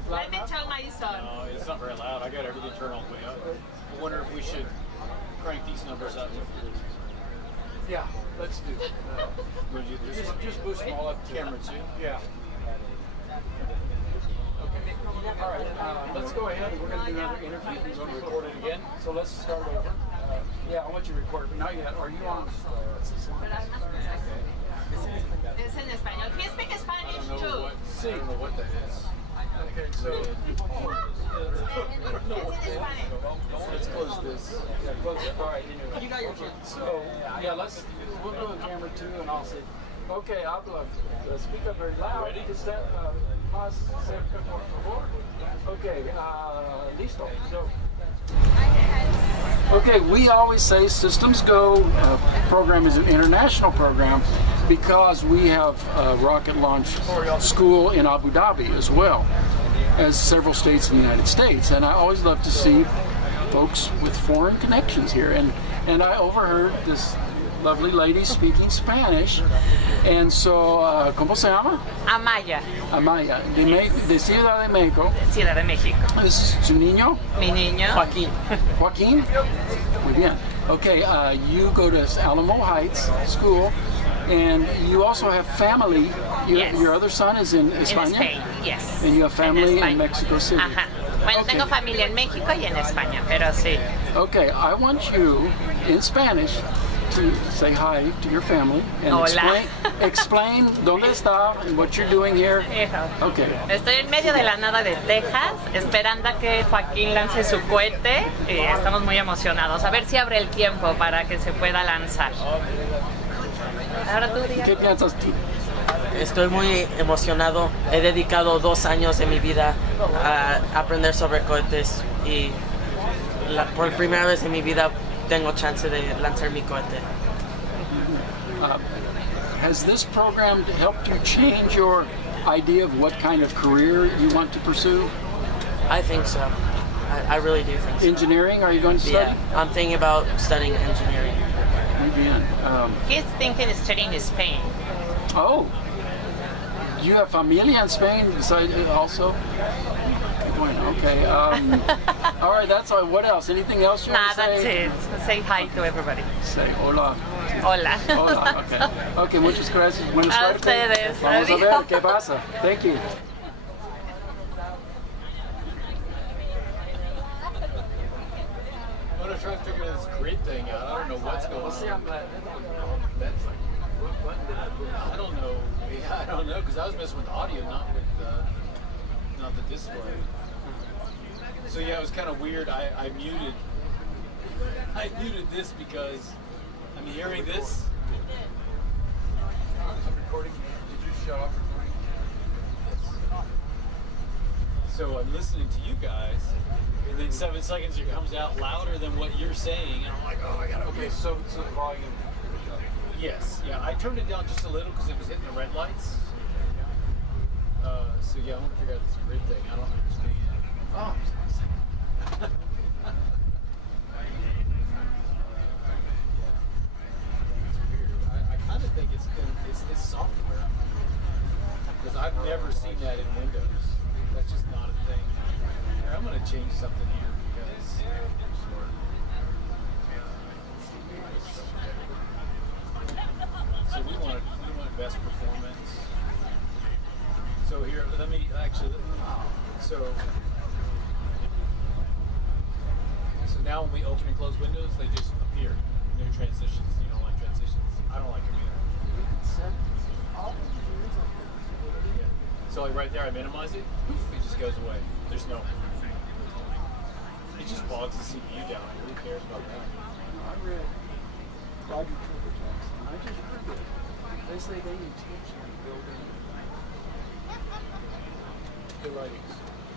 Let me tell my son. No, it's not very loud. I got everything turned all the way up. I wonder if we should crank these numbers up. Yeah, let's do it. Just boost them all up to Camera 2. Yeah. Okay. All right. Let's go ahead. We're going to do another interview. You want to record it again? So let's start over. Yeah, I want you to record it, but not yet. Are you on? It's in Spanish. Can you speak Spanish I don't too? know what that is. Okay, so Let's close this. yeah, close it. All right, anyway. You got your chance. So yeah, we'll do a camera 2, and I'll say, okay, habla. Speak up very loud. Ready? Más cerca, por favor. Okay, listo. Go. Okay, we always say SystemsGo program is an international program because we have a rocket launch school in Abu Dhabi as well as several states in the United States. And I always love to see folks with foreign connections here. And I overheard this lovely lady speaking Spanish. And so, ¿cómo se llama? Amaya, Amaya, de Ciudad de México. Ciudad de México. ¿Es su niño? Mi niño. Joaquín. Joaquín? Muy bien. Okay, you go to Alamo Heights School, and you also have family. Yes. Your other son is in In España? Spain, yes. And you have family in España. Mexico City? Ajá. Bueno, Okay. tengo familia en México y en España, pero sí. Okay, I want you, in Spanish, to say hi to your family and Hola. explain dónde está and what you're doing here. Okay. Estoy en medio de la nada de Texas, esperando a que Joaquín lance su cohete y estamos muy emocionados. A ver si abre el tiempo para que se pueda lanzar. Ahora tú digas. ¿Qué piensas tú? Estoy muy emocionado. He dedicado 2 años de mi vida a aprender sobre cohetes y por primera vez en mi vida tengo chance de lanzar mi cohete. Has this program helped you change your idea of what kind of career you want to pursue? I think so. I really do think so. Engineering, are you going to study? Yeah, I'm thinking about studying engineering. Muy bien. He's thinking of studying in Spain. Oh, you have familia in Spain besides also? Okay. All right, that's all. What else? Anything else you want Nah, to say? that's it. Say hi to everybody. Say hola. Hola. Hola, okay. Okay, muchas gracias. Buena A suerte. ustedes. Vamos a ver Adiós. qué pasa. Thank you. I'm gonna try to figure this grid thing out. I don't know what's going on. See, I'm glad. That's like, what button did I push? I don't know. messing with audio, not the display. So yeah, it was kind of weird. I muted this because I'm hearing this. I'm recording. Did you shut off recording? So I'm listening to you guys, and then 7 seconds it comes out louder than what you're saying, and I'm like, oh, I gotta. Okay, so the volume. Yes, yeah. I turned it down just a little because it was hitting the red lights. So yeah, I want to figure out this grid thing. I don't understand. Oh. I kind of think it's software, because I've never seen that in Windows. That's just not a thing. Here, I'm going to change something here because so we want best performance. So here, let me actually. So now when we open and close windows, they just appear. No transitions. You don't like transitions. I don't like them either. Yeah. So like right there, I minimize it. Poof, it just goes away. There's no. It just bogs the CPU down. Who cares about that? I read Roger Jackson. I just heard it. They say they intentionally build in delays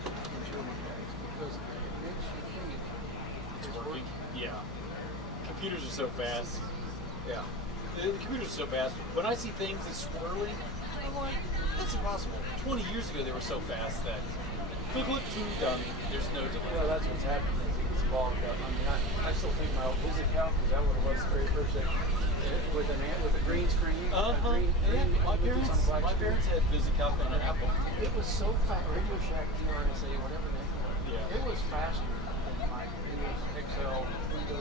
into impacts because it makes you think it's working. Yeah. Computers are so fast. Yeah. The computers are so fast. When I see things that's swirling, I'm like, that's impossible. 20 years ago, they were so fast that click, done. There's no delay. Well, that's what's happening. It's bogged up. I mean, I still think my old VisiCalc, is that what it was the very first day? With a green screen. My parents had VisiCalc on an Apple. It was so fast. Radio Shack, RSA, whatever they call it. Yeah. It was faster than my Windows, Excel,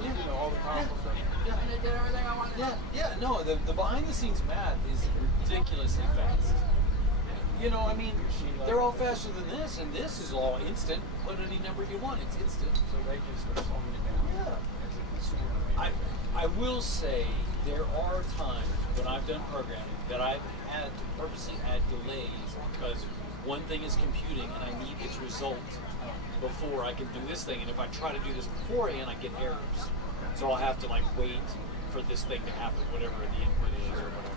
Windows, all the powerful stuff. Yeah. And it did everything I wanted. Yeah. No, the behind the scenes math is ridiculously fast. You know, I mean, they're all faster than this, and this is all instant. Put any number you want, it's instant. So they just are slowing it down. Yeah. As a consumer. I will say there are times when I've done programming that I've had to purposely add delays because one thing is computing and I need its result before I can do this thing. And if I try to do this beforehand, I get errors. So I'll have to like wait for this thing to happen, whatever the input is or whatever.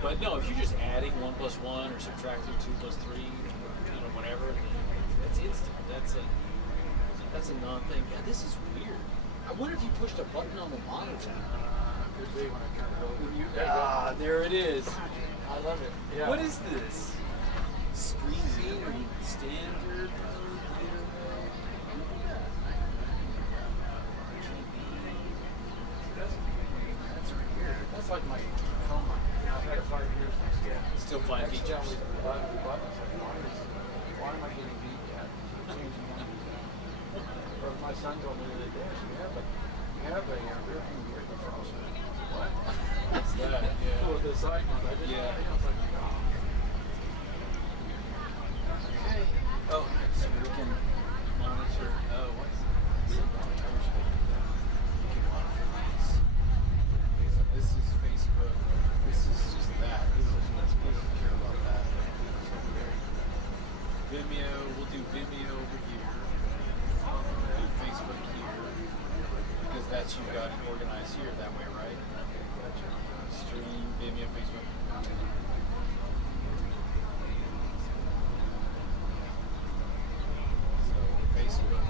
But no, if you're just adding 1 + 1 or subtracting 2 + 3, you know, whatever, that's instant. That's a non-thing. Yeah, this is weird. I wonder if you pushed a button on the monitor. Could be when I turn it over. Ah, there it is. I love it. Yeah. What is this? Screen zoom, standard. That's weird. That's like my coma. I've had it 5 years. Still find Next features. time we button, why am I getting beat at? Changing one. Or my son told me the other day, I said, yeah, but you have a rear view mirror defrost. What? What's that? Yeah. Well, the side one. I didn't. Yeah. I was like, oh. Okay. Oh, so we can monitor. Oh, what's this? We can monitor these. This is Facebook. This is just that. We don't care about that. Vimeo. We'll do Vimeo over here. We'll do Facebook here because that's you got it organized here that way, right? Stream, Vimeo, Facebook. So Facebook,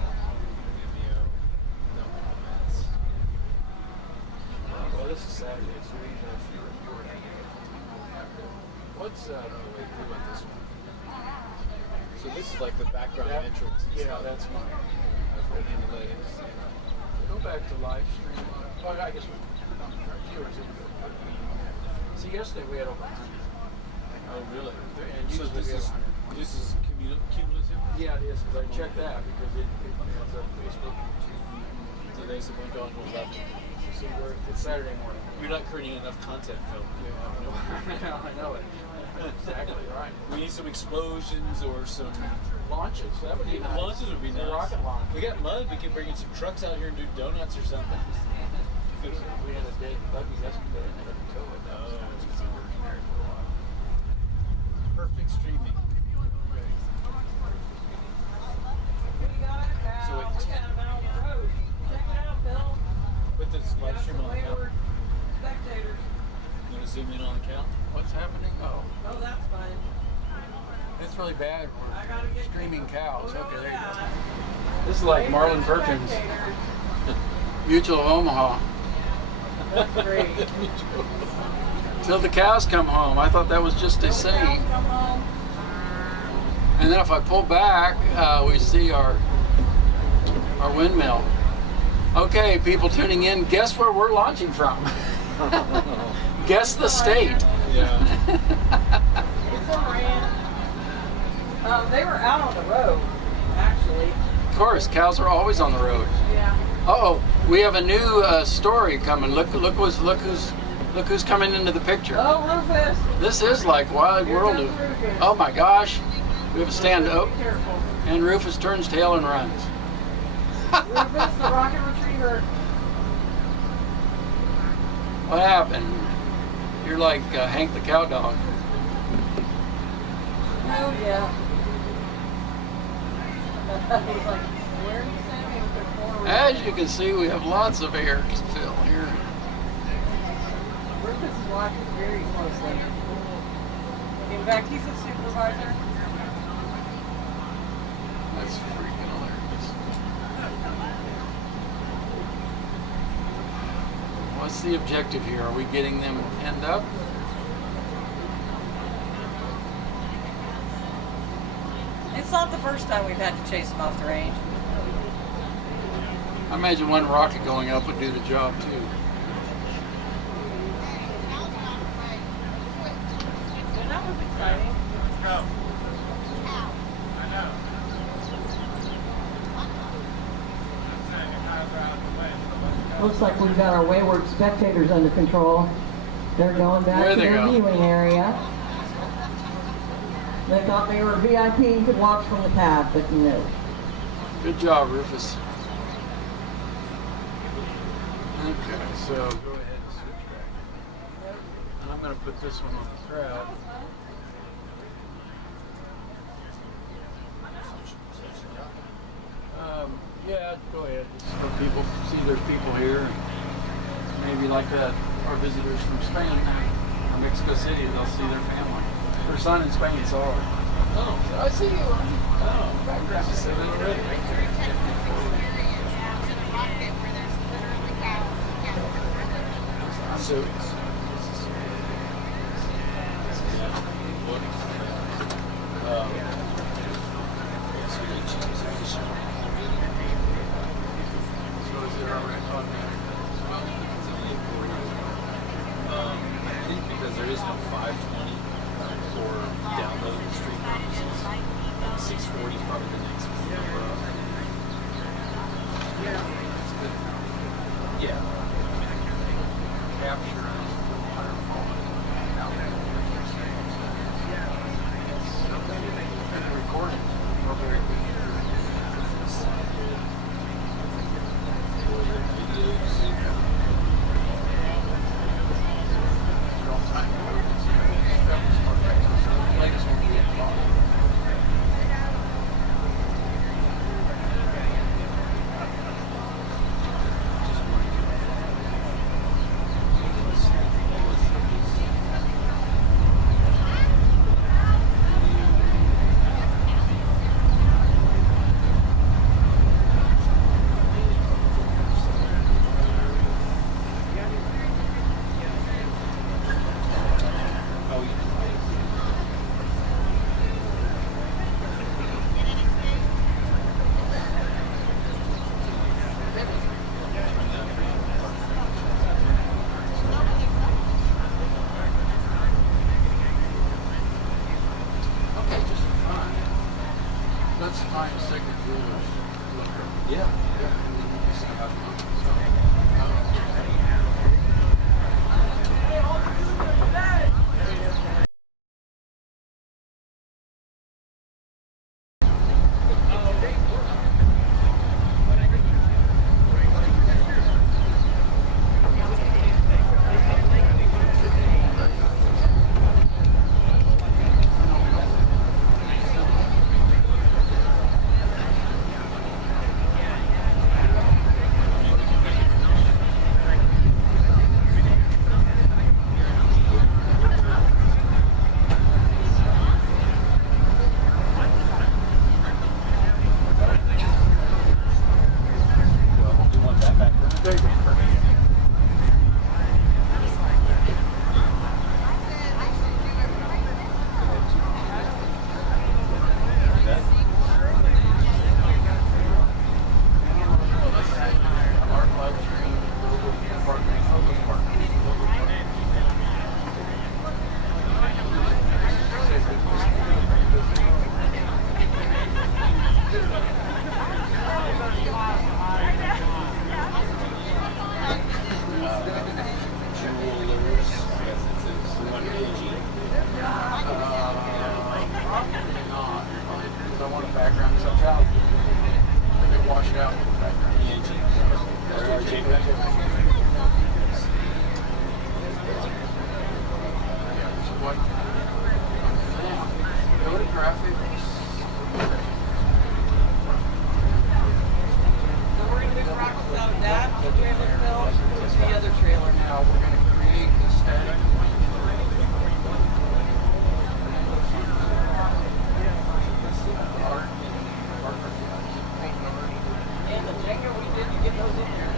Vimeo, no comments. Well, this is Saturday, so we have fewer. What's the way to do with this one? So this is like the background entrance. And Yeah, stuff. that's mine. Analytics. Go back to live stream. Oh, I guess viewers. See, yesterday we had over 100. Oh, really? And So usually this we have is 100. this is cumulative. Yeah, it is, because I checked that because it has a Facebook, YouTube. Today's the went on to 11. See, it's Saturday morning. You're not creating enough content, Phil. Yeah, I know it. Exactly right. We need some explosions or some Launches. That would be nice. launches would be nice. Rocket launch. We got mud. We can bring in some trucks out here and do donuts or something. We had a dead buggy yesterday and they had to tow it. Oh. It's been prepared for a while. Perfect zoom in on the cow? What's happening? Oh, Oh, that's fine. it's really bad. We're streaming cows. Okay, there you go. This is like Marlon Perkins, Mutual of Omaha. That's great. Till the cows come home. I thought that was just a saying. And then if I pull back, we see our windmill. Okay, people tuning in, guess where we're launching from? Guess the state. Yeah. It's a ranch. They were out on the road, actually. Of course, cows are always on the road. Yeah. Uh-oh, we have a new story coming. Look who's coming into the picture. Oh, Rufus. This is like Wild World of, oh my gosh. We have a stand up, Be careful. and Rufus turns tail and runs. Rufus, the rocket retriever. What happened? You're like Hank the cow dog. Oh, yeah. He's like, where are you standing with the forward? As you can see, we have lots of air to fill here. Rufus is watching very closely. In fact, he's a supervisor. That's freaking hilarious. What's the objective here? Are we getting them penned up? It's not the first time we've had to chase them off the range. I imagine one rocket going up would do the job too. Well, that was exciting. Looks like we've got our wayward spectators under control. They're going back There to they their go. viewing area. They thought they were VIP and could watch from the pad, but no. Good job, Rufus. Okay, so go ahead and switch back. And I'm going to put this one on the crowd. Yeah, go ahead. Just so people see there's people here. And maybe like our visitors from Spain or Mexico City, they'll see their family. Her son in Spain saw her. Oh, I see you. Oh, background. Just said it already. So, I think because there is no 520 for download and stream purposes, 640 is probably the next number up. Yeah. capture recording. Very good. Let's find a second ruler. Yeah. what? Go to graphics. So we're going to do Rockets out of that trailer film. Where's the other trailer? Now we're going to create the static. And the Jenga we did, you get those in there.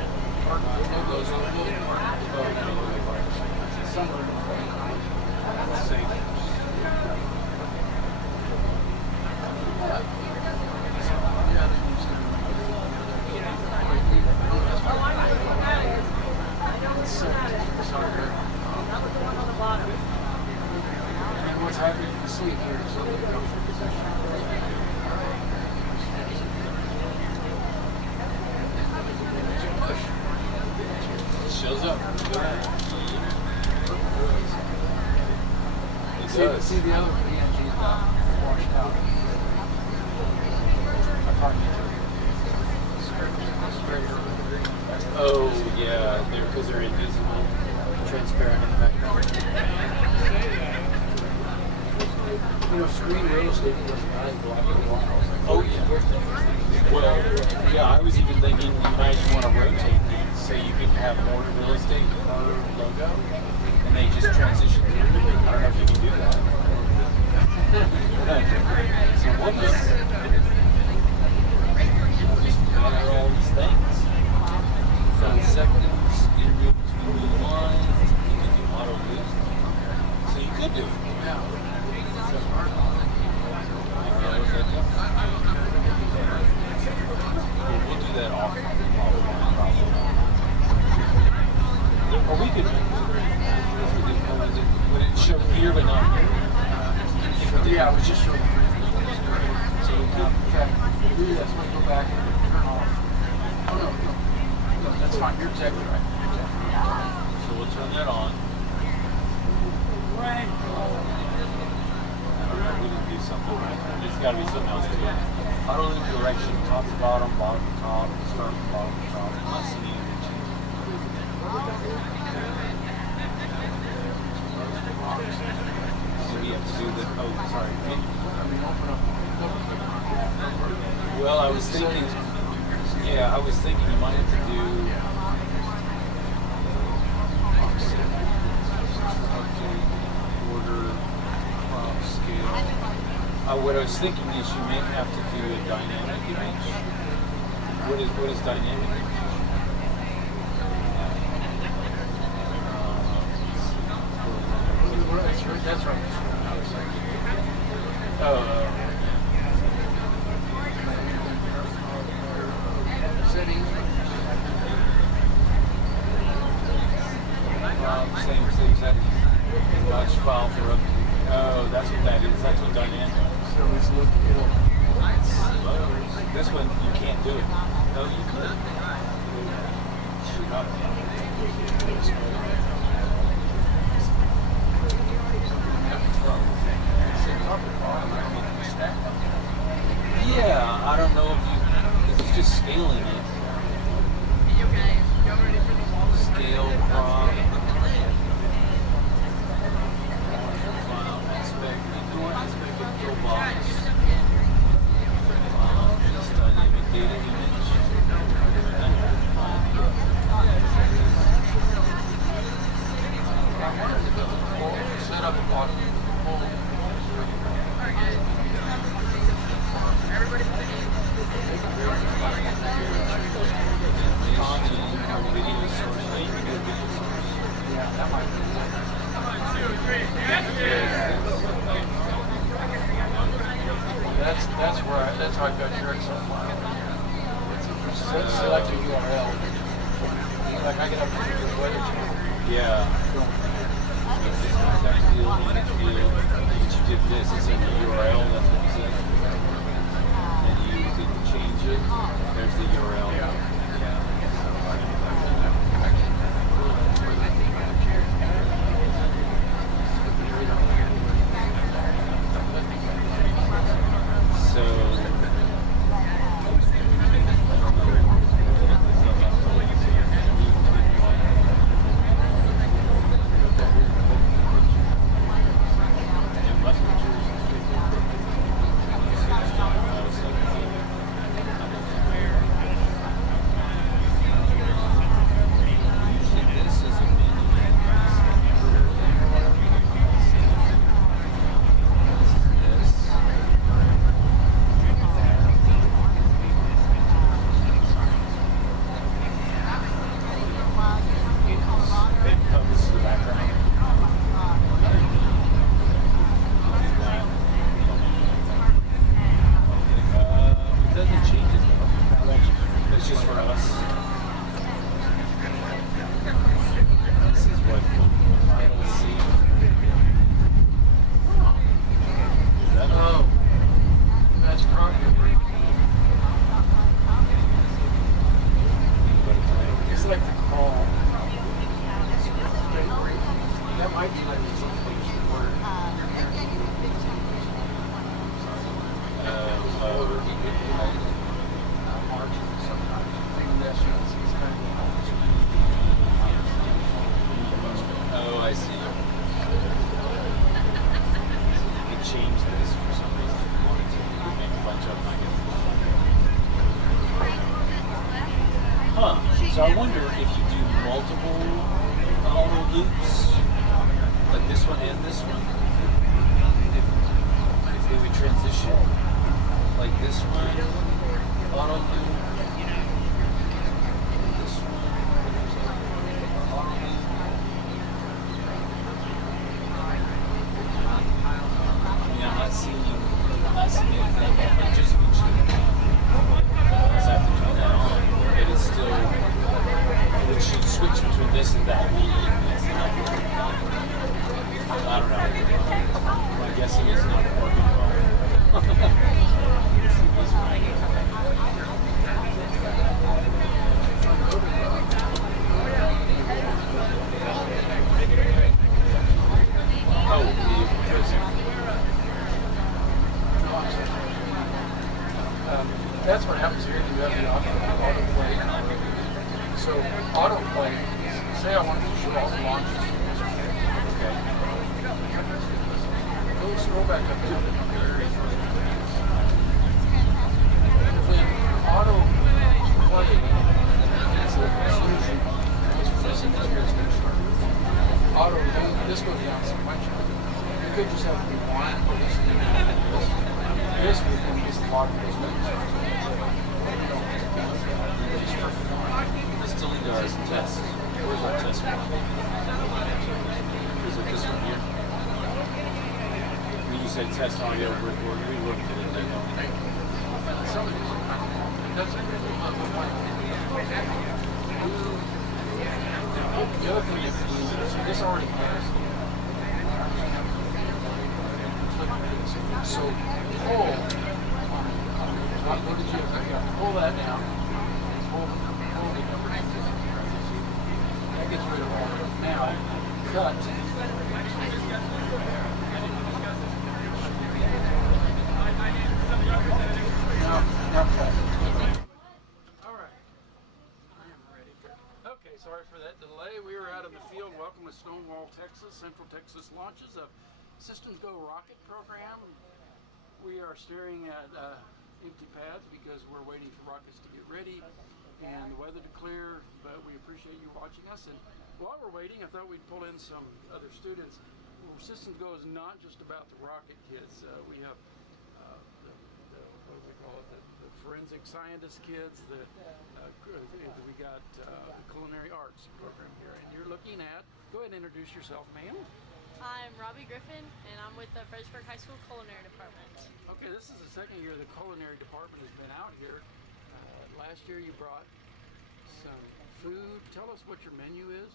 And what's happening, you can see it here, so we go for position. Shows up. See the other PNGs washed out. I thought Oh yeah, because they're invisible, transparent in the background. You know, screen real estate doesn't matter black and white. Oh yeah. Well, yeah, I was even thinking you might want to rotate these so you can have more real estate per logo, and they just transition through. I don't know if you can do that. So what is? Just add all these things. So seconds, interview between the lines, you can do auto boost. So you could do it. We'll do that offline probably. Or we could, would it show here but not here? Yeah, I was just showing you. So we could, in fact, do this, let's go back and turn off. Oh no, that's fine, you're exactly right. So we'll turn that on. Right. I don't know, we didn't do something right. There's got to be something else to it. Auto loop direction, top to bottom, bottom to top, start from bottom to top. I'm not seeing anything change. So we have to do the, oh, sorry. Well, I was thinking, yeah, I was thinking you might have to do order, crop, scale. What I was thinking is you may have to do a dynamic image. What is dynamic image? That's right. Settings. Same settings. Watch file for up. Oh, that's what that is. That's what dynamic is. So it's looking. This one you can't do it. No, you could. Shoot up. Yeah, I don't know if you, because it's just scaling it. Scale, crop, file, aspect, control box, just dynamic data image. I wanted to go set up a bottom. That's how I got your Excel file. Select a URL. Like I get up to the weather channel. Yeah. Text field, image field. You did this, it's in the URL, that's what it says. And you did change it. There's the URL. Yeah. loops, like this one and this one, if they would transition, like this one, auto loop, this one, auto loop. I mean, I'm not seeing anything, it just mentioned. Unless I have to turn that on, it is still, it should switch between this and that. I don't know. My guessing is not working well. Let's see this one. Oh, that's what happens here. You have the autoplay. So autoplay, say I wanted to show all the launches. okay. Go scroll back up to the very first one. When auto play, so as soon as you this and this start. Auto, this goes down sequentially. You could just have to be one or this and this. This would be just a lot of those things. Let's delete our test. Where's our test one? Is it this one here? When you said test audio record, we looked at it. Some of these, that's a really the other thing is, this already has. So pull. What did you have? Pull that down. Pull the number. That gets rid of all of it. Now, cut. Now cut. All right. I am ready. Okay, sorry for that delay. We were out in the field. Welcome to Stonewall, Texas. Central Texas launches of SystemsGo rocket program. We are staring at empty pads because we're waiting for rockets to get ready and the weather to clear, but we appreciate you watching us. And while we're waiting, I thought we'd pull in some other students. Well, SystemsGo is not just about the rocket kids. We have what do we call it? The forensic scientist kids. We got the culinary arts program here, and you're looking at. Go ahead and introduce yourself, ma'am. I'm Robbie Griffin, and I'm with the Fredericksburg High School Culinary Department. Okay, this is the second year the culinary department has been out here. Last year you brought some food. Tell us what your menu is.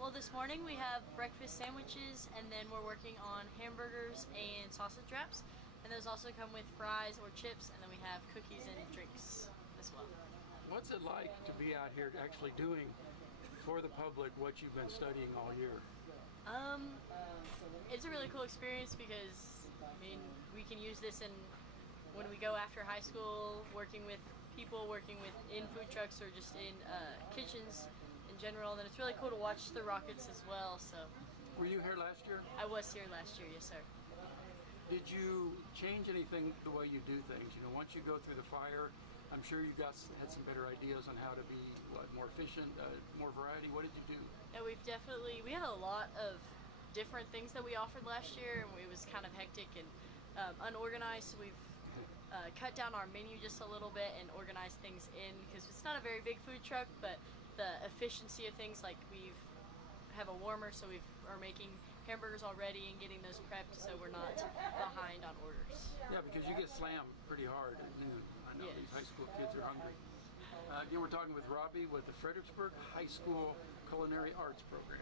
Well, this morning we have breakfast sandwiches, and then we're working on hamburgers and sausage wraps. And those also come with fries or chips, and then we have cookies and drinks as well. What's it like to be out here actually doing for the public what you've been studying all year? It's a really cool experience because, I mean, we can use this when we go after high school, working with people, working in food trucks or just in kitchens in general. And then it's really cool to watch the rockets as well. So. Were you here last year? I was here last year, yes sir. Did you change anything the way you do things? You know, once you go through the fire, I'm sure you had some better ideas on how to be more efficient, more variety. What did you do? Yeah, we had a lot of different things that we offered last year, and it was kind of hectic and unorganized. So we've cut down our menu just a little bit and organized things in because it's not a very big food truck, but the efficiency of things, like we have a warmer, so we are making hamburgers already and getting those prepped so we're not behind on orders. Yeah, because you get slammed pretty hard at noon. I know these high school kids are hungry. Again, we're talking with Robbie with the Fredericksburg High School Culinary Arts Program.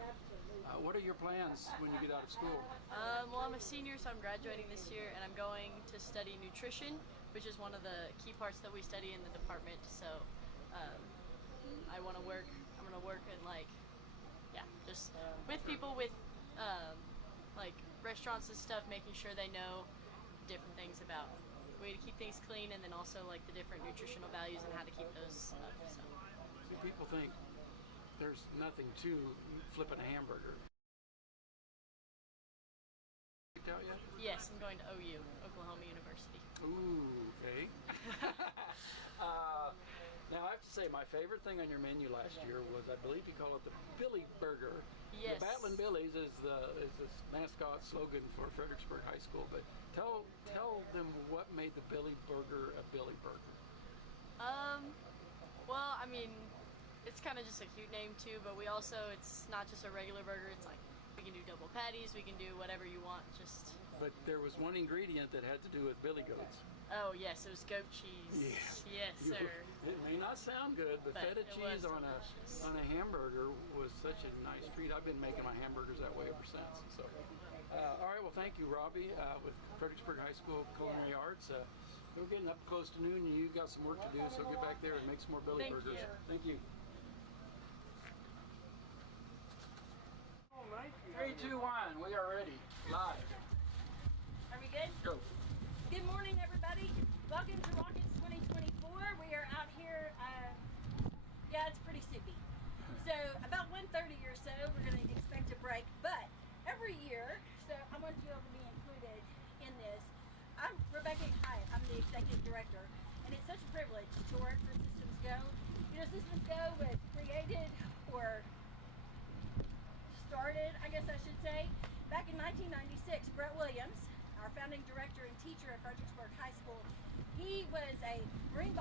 What are your plans when you get out of school? Well, I'm a senior, so I'm graduating this year, and I'm going to study nutrition, which is one of the key parts that we study in the department. So I'm going to work in just with people with restaurants and stuff, making sure they know different things about way to keep things clean, and then also the different nutritional values and how to keep those up. So. See, people think there's nothing to flipping a hamburger. Out yet? Yes, I'm going to OU, Oklahoma University. Ooh, okay. Now I have to say, my favorite thing on your menu last year was, I believe you call it the Billy Burger. Yes. The Battling Billies is the mascot slogan for Fredericksburg High School. But tell them what made the Billy Burger a Billy Burger. Well, I mean, it's kind of just a cute name too, but we also, it's not just a regular burger. It's like, we can do double patties, we can do whatever you want, just... But there was one ingredient that had to do with billy goats. Oh yes, it was goat cheese. Yeah. Yes, sir. It may not sound good, but feta it cheese was on delicious. a hamburger was such a nice treat. I've been making my hamburgers that way ever since. So, all right, well, thank you, Robbie, with Fredericksburg High School of Culinary Arts. We're getting up close to noon, and you've got some work to do, so get back there and make some more billy burgers. You. Thank you. 3, 2, 1, we are ready. Live. Are we good? Go. Good morning, everybody. Welcome to Rockets2024. We are out here, yeah, it's pretty soupy. So about 1:30 or so, we're going to expect a break. But every year, so I want you all to be included in this. I'm Rebecca Hyatt. I'm the executive director. And it's such a privilege to work for SystemsGo. You know, SystemsGo was created, or started, I guess I should say, back in 1996. Brett Williams, our founding director and teacher at Fredericksburg High School, he was a marine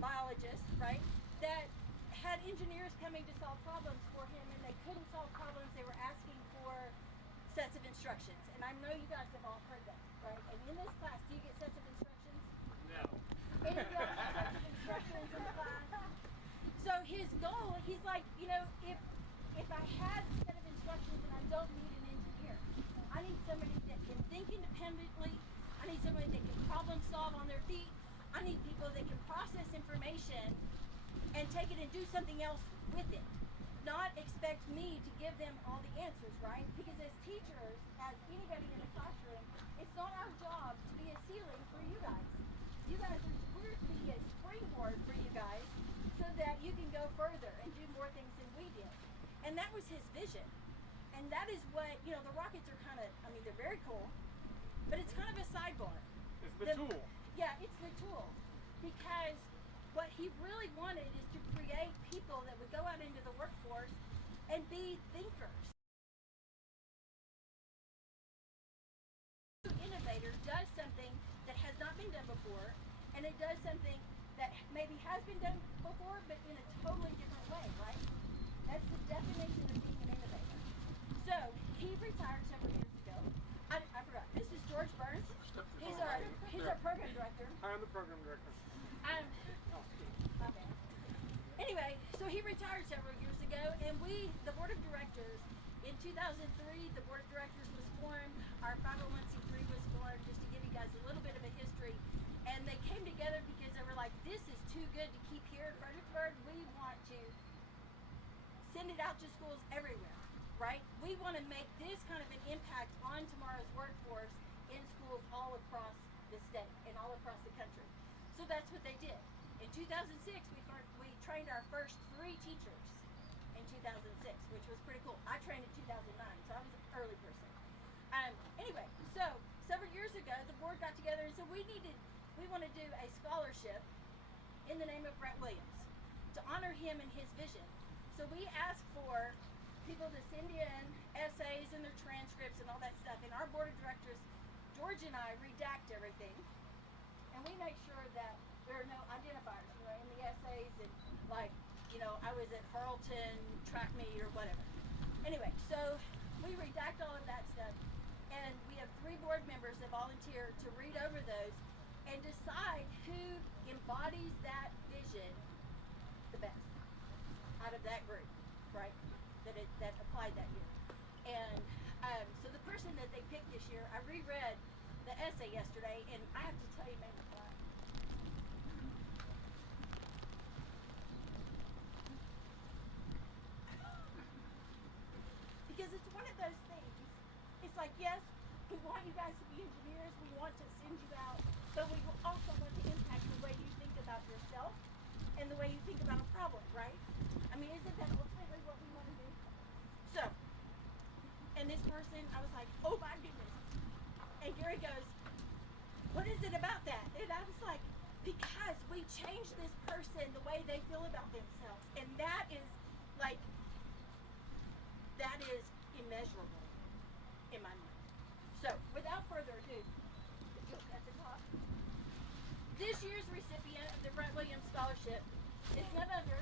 biologist, right, that had engineers coming to solve problems for him, and they couldn't solve problems. They were asking for sets of instructions. And I know you guys have all heard that, right? And in this class, do you get sets of instructions? No. Any of y'all get sets of instructions in the class? So his goal, he's like, you know, if I had a set of instructions and I don't need an engineer, I need somebody that can think independently. I need somebody that can problem solve on their feet. I need people that can process information and take it and do something else with it. Not expect me to give them all the answers, right? Because as teachers, as anybody in the classroom, it's not our job to be a ceiling for you guys. You guys we're to be a springboard for you guys so that you can go further and do more things than we did. And that was his vision. And that is what, you know, the Rockets are kind of, I mean, they're very cool, but it's kind of a sidebar. It's the tool. Yeah, it's the tool. Because what he really wanted is to create people that would go out into the workforce and be thinkers. The innovator does something that has not been done before, and it does something that maybe has been done before, but in a totally different way, right? That's the definition of being an innovator. So he retired several years ago. I forgot. This is George Burns. He's our program director. I am the program director. My bad. Anyway, so he retired several years ago, and the board of directors, in 2003, the board of directors was formed. Our 501c3 was formed, just to give you guys a little bit of a history. And they came together because they were like, this is too good to keep here in Fredericksburg. We want to send it out to schools everywhere, right? We want to make this kind of an impact on tomorrow's workforce in schools all across the state and all across the country. So that's what they did. In 2006, we trained our first 3 teachers in 2006, which was pretty cool. I trained in 2009, so I was an early person. Anyway, so several years ago, the board got together and said we want to do a scholarship in the name of Brett Williams to honor him and his vision. So we asked for people to send in essays and their transcripts and all that stuff. And our board of directors, George and I, redact everything. And we make sure that there are no identifiers, you know, in the essays, and like, you know, I was at Harleton track meet or whatever. Anyway, so we redact all of that stuff, and we have 3 board members that volunteer to read over those and decide who embodies that vision the best out of that group, right? That applied that year. And so the person that they picked this year, I reread the essay yesterday, and I have to tell you, it made me cry. Because it's one of those things. It's like, yes, we want you guys to be engineers, we want to send you out, but we also want to impact the way you think about yourself and the way you think about a problem, right? I mean, isn't that ultimately what we want to do? So, and this person, I was like, oh my goodness. And Gary goes, what is it about that? And I was like, because we changed this person the way they feel about themselves, and that is immeasurable in my mind. So without further ado, at the top, this year's recipient of the Brett Williams Scholarship is none other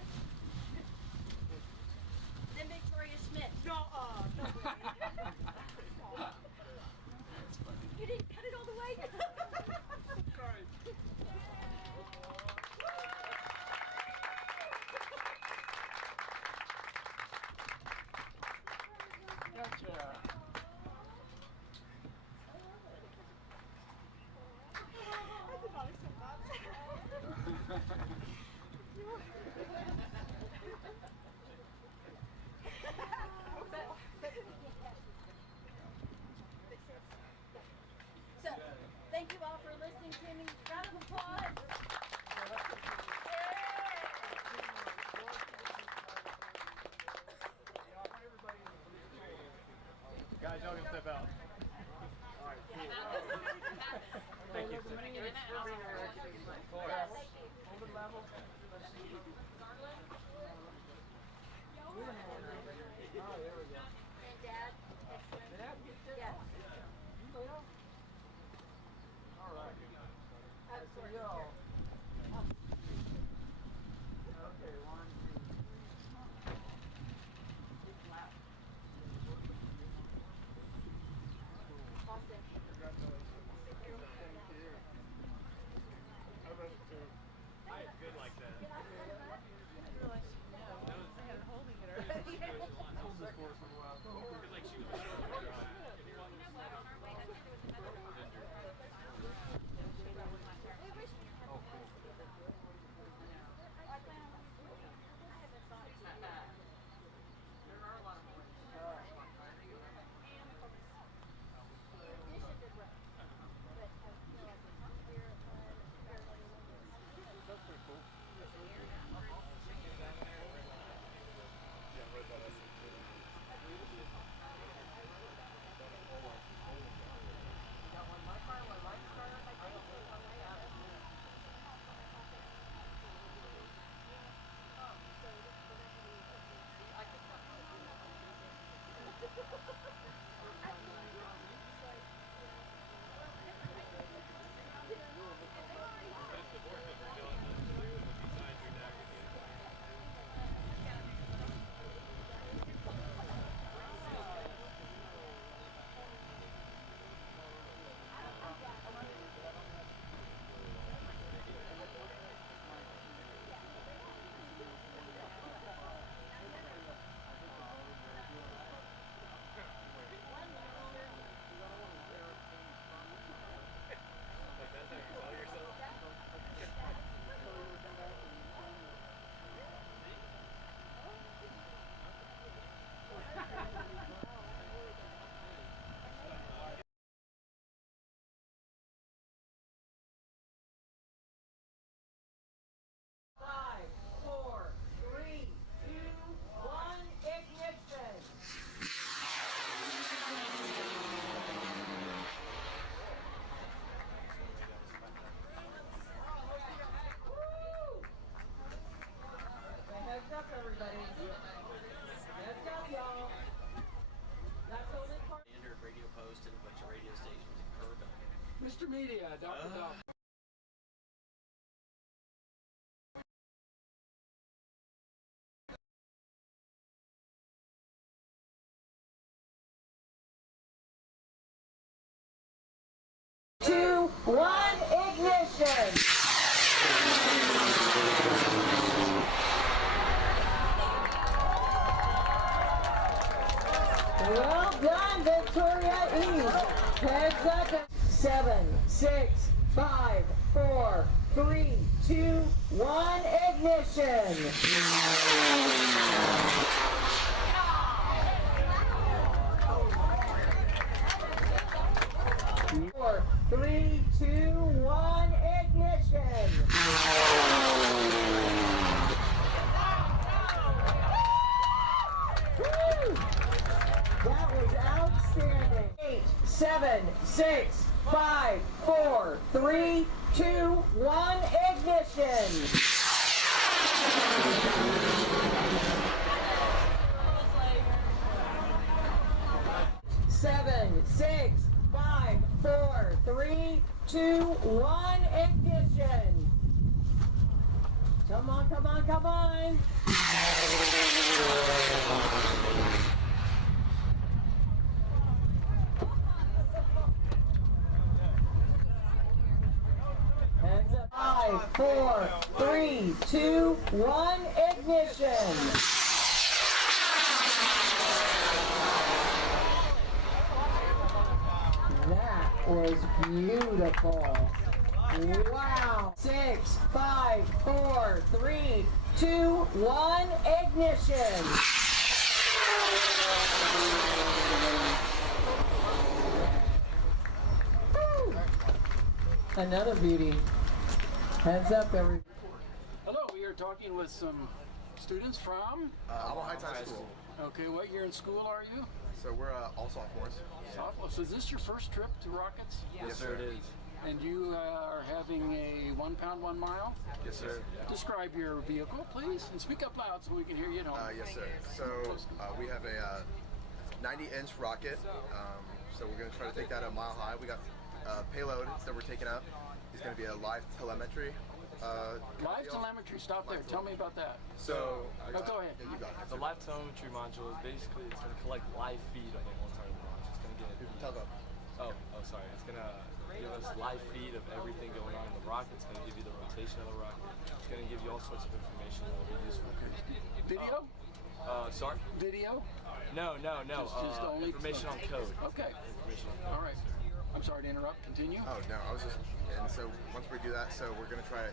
than Victoria Schmidt. No way. You didn't cut it all the way? Sorry. Gotcha. So, thank you all for listening to me. Round of applause. Guys, y'all can step out. All right, cool. Thank you. Hold it level. Oh, there we go. And Dad, excellent. Dad? Yes. All right. Of course. Yo. Okay, 1, 2, 3. Awesome. I am good like that. Hold this for us a while. Because like she was a short guy. Oh, cool. That's pretty cool. Mr. Media, Dr. Doc. Two, one, ignition! Well done, Victoria East. Heads up. 7, 6, 5, 4, 3, 2, 1, ignition! 4, 3, 2, 1, ignition! Woo! That was outstanding. 8, 7, 6, 5, 4, 3, 2, 1, ignition! 7, 6, 5, 4, 3, 2, 1, ignition! Come on, come on, come on! Hands up. 5, 4, 3, 2, 1, ignition! That was beautiful. Wow. 6, 5, 4, 3, 2, 1, ignition! Woo. Another beauty. Heads up, everybody. Hello, we are talking with some students from? Alma Heights High School. Okay, what year in school are you? So we're all sophomores. Sophomore. So is this your first trip to Rockets? Yes, sir. It is. And you are having a 1 pound, 1 mile? Yes, sir. Describe your vehicle, please, and speak up loud so we can hear you at home. Yes, sir. So we have a 90-inch rocket. So we're going to try to take that a mile high. We got payload that we're taking up. It's going to be a live telemetry. Live telemetry, stop there. Tell me about that. So, go ahead. Yeah, you got it. The live telemetry module is basically, it's going to collect live feed of the whole entire launch. It's going to get... Tell them. Oh, sorry. It's going to give us live feed of everything going on in the rocket. It's going to give you the rotation of the rocket. It's going to give you all sorts of information that will be useful. Video? Sorry? Video? No. Just only information on code. Okay. Information on code. All right. I'm sorry to interrupt. Continue. Oh, no, I was just, and so once we do that, so we're going to try to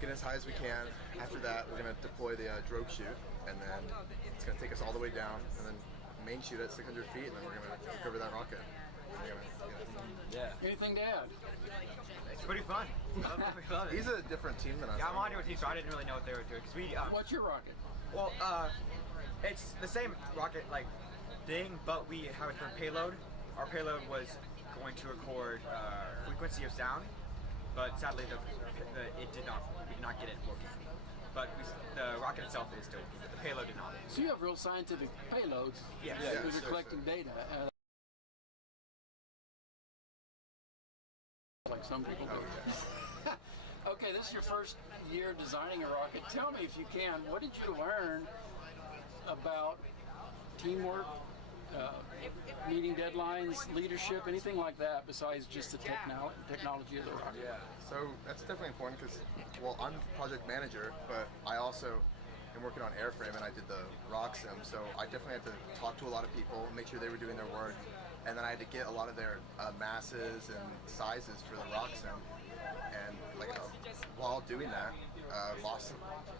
get as high as we can. After that, we're going to deploy the drogue chute, and then it's going to take us all the way down, and then main chute at 600 feet, and then we're going to recover that rocket. Yeah. Anything to add? It's pretty fun. I love it. He's a different team than us. Yeah, I'm on your team, so I didn't really know what they were doing. Cause we, What's your rocket? well, it's the same rocket like thing, but we have a different payload. Our payload was going to record frequency of sound, but sadly we did not get it working. But the rocket itself is still working, but the payload did not. So you have real scientific payloads. Yes. Yeah, you're collecting data. Like some people do. Okay, this is your first year designing a rocket. Tell me, if you can, what did you learn about teamwork, meeting deadlines, leadership, anything like that, besides just the technology of the rocket? Yeah, so that's definitely important because, well, I'm project manager, but I also am working on airframe and I did the rock sim, so I definitely had to talk to a lot of people, make sure they were doing their work, and then I had to get a lot of their masses and sizes for the rock sim. And while doing that, lost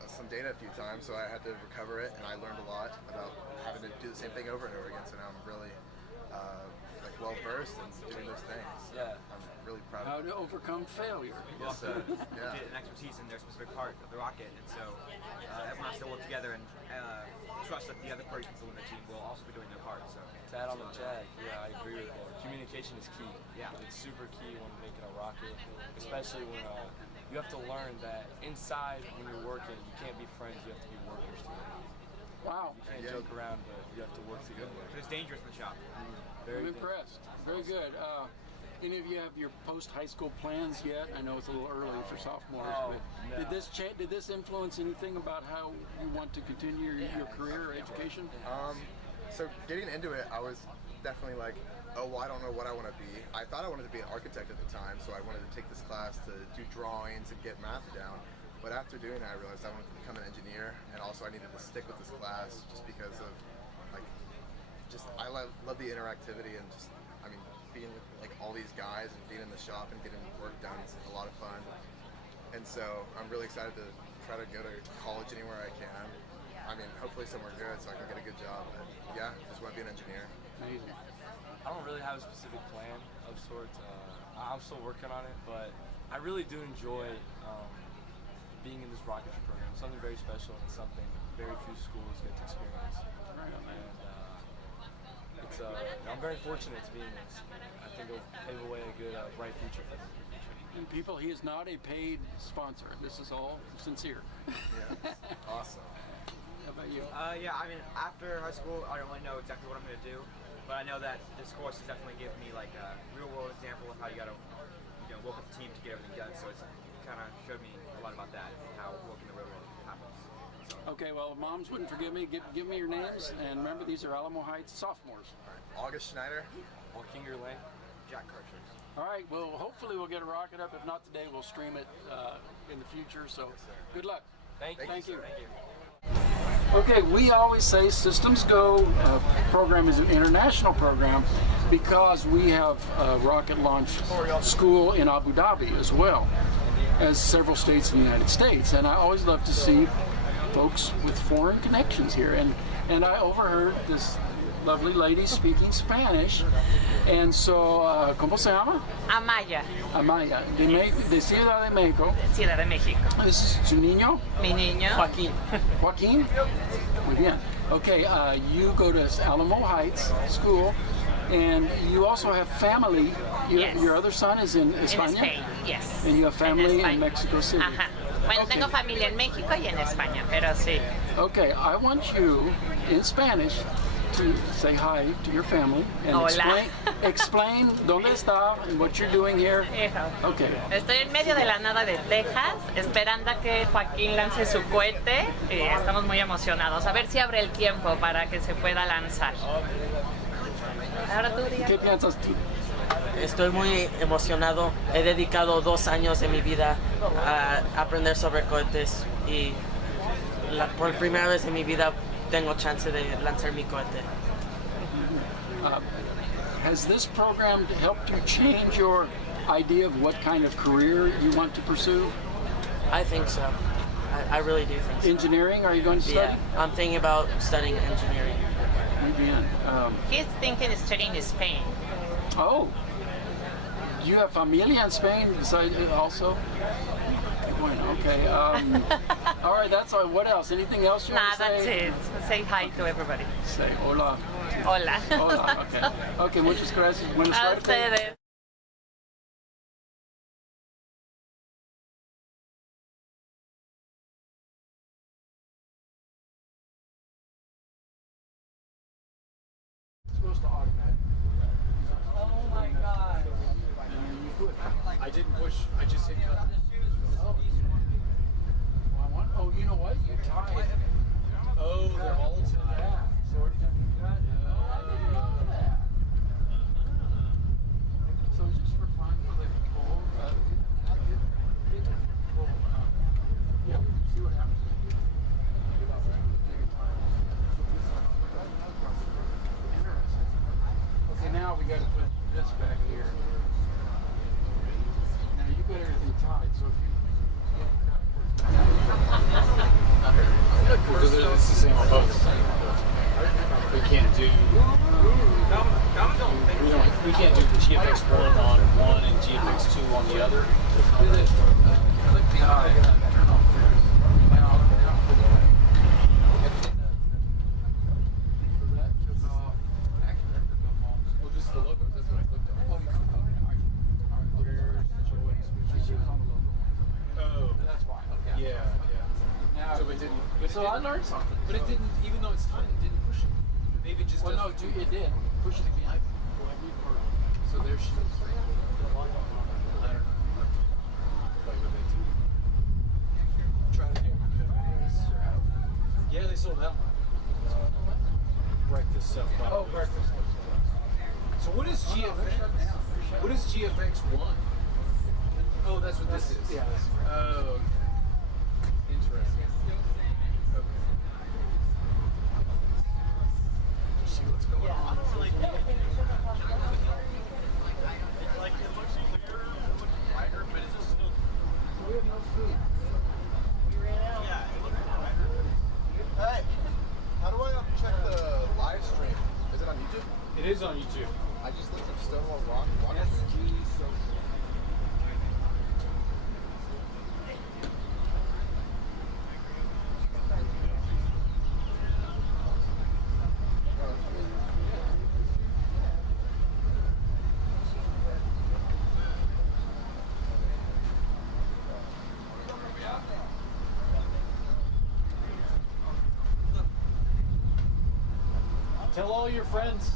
some data a few times, so I had to recover it, and I learned a lot about having to do the same thing over and over again. So now I'm really well versed in doing those things. Yeah. I'm really proud How of it. to overcome failure. Yes, Yeah. yeah. Did an expertise in their specific part of the rocket, and so everyone has to work together and trust that the other people in the team will also be doing their part. So To add on the Jag, yeah, I agree with that. Communication is key. Yeah. It's super key when making a rocket, especially when you have to learn that inside when you're working, you can't be friends, you have to be workers together. Wow. You can't joke around, but you have to work together. So it's dangerous in the shop. Very I'm good. impressed. Very good. Any of you have your post-high school plans yet? I know it's a little early for sophomores, Oh, but no. did this influence anything about how you want to continue your career or education? So getting into it, I was definitely like, oh, well, I don't know what I want to be. I thought I wanted to be an architect at the time, so I wanted to take this class to do drawings and get math down. But after doing that, I realized I wanted to become an engineer, and also I needed to stick with this class just because of, I love the interactivity and just, being with all these guys and being in the shop and getting work done is a lot of fun. And so I'm really excited to try to go to college anywhere I can. Hopefully somewhere good so I can get a good job. But yeah, just want to be an engineer. Amazing. I don't really have a specific plan of sorts. I'm still working on it, but I really do enjoy being in this rocketry program. Something very special and something very few schools get to experience. And I'm very fortunate to be in this. I think it'll pave away a good, bright future for me in the future. And people, he is not a paid sponsor. This is all sincere. Yeah. Awesome. How about you? Yeah, I mean, after high school, I don't really know exactly what I'm going to do, but I know that this course has definitely given me like a real-world example of how you got to, work with a team to get everything done. So it's kind of showed me a lot about that, how working the real world happens. So. Okay, well, moms wouldn't forgive me. Give me your names, and remember, these are Alamo Heights sophomores. All right. August Schneider. Joaquin Gerlay. Jack Kircher. All right, well, hopefully we'll get a rocket up. If not today, we'll stream it in the future. So good luck. Thank you. Thank you. Thank you. Okay, we always say SystemsGo program is an international program because we have a rocket launch school in Abu Dhabi as well as several states in the United States. And I always love to see folks with foreign connections here. And I overheard this lovely lady speaking Spanish. And so, ¿cómo se llama? Amaya. Amaya, de Ciudad de México. Ciudad de México. ¿Es su niño? Mi niño. Joaquín. Joaquin? Muy bien. Okay, you go to Alamo Heights School, and you also have family. Yes. Your other son is in España? In Spain, yes. And you have family En in Mexico City? Ajá. Bueno, Okay. tengo familia en México y en España, pero sí. Okay, I want you, in Spanish, to say hi to your family and Hola. explain dónde está and what you're doing here. Hijo. Okay. Estoy en medio de la nada de Texas, esperando a que Joaquín lance su cohete y estamos muy emocionados. A ver si abre el tiempo para que se pueda lanzar. Ahora tú, ¿Qué piensas tú? Estoy muy emocionado. He dedicado 2 años de mi vida a aprender sobre cohetes y por primera vez en mi vida tengo chance de lanzar mi cohete. Has this program helped you change your idea of what kind of career you want to pursue? I think so. I really do think so. Engineering, are you going to study? Yeah, I'm thinking about studying engineering. Muy bien. He's thinking of studying in Spain. Oh, do you have familia in Spain besides also? Bueno, okay. All right, that's all. What else? Anything else you Nah, want to that's say? it. Say hi to everybody. Say hola. Hola. Hola, okay. Okay, muchas gracias. Buenas A suerte. ustedes. Supposed to automatic. Oh my God. I didn't push. I just hit cut. Oh, you know what? You tied. Oh, they're all tied. Yeah. So it's gonna be cut. I didn't know that. So just for fun, like pull, yeah, see what happens. Interesting. Okay, now we got to put this back here. Now you got everything tied, so if you Because it's the same on both. We can't do. We can't do GFX 1 on one and GFX 2 on the other. Well, just the logos. That's what I clicked on. Oh, that's why. Okay. yeah. Now, So it didn't. But so I learned something. But it didn't. Even though it's timed, it didn't push it. Maybe it just. Well, no, doesn't. it did. Push it again. So there she is. Play with it. Try it again. Yeah, they sold out. Breakfast stuff. Oh, breakfast. So what is GFX? What is GFX 1? Oh, that's what this is. Yeah. Oh, interesting. Okay. See what's going on. We have no food. Hey, how do I check the live stream? Is it on YouTube? It is on YouTube. I just looked up Stonewall Rock. Tell all your friends.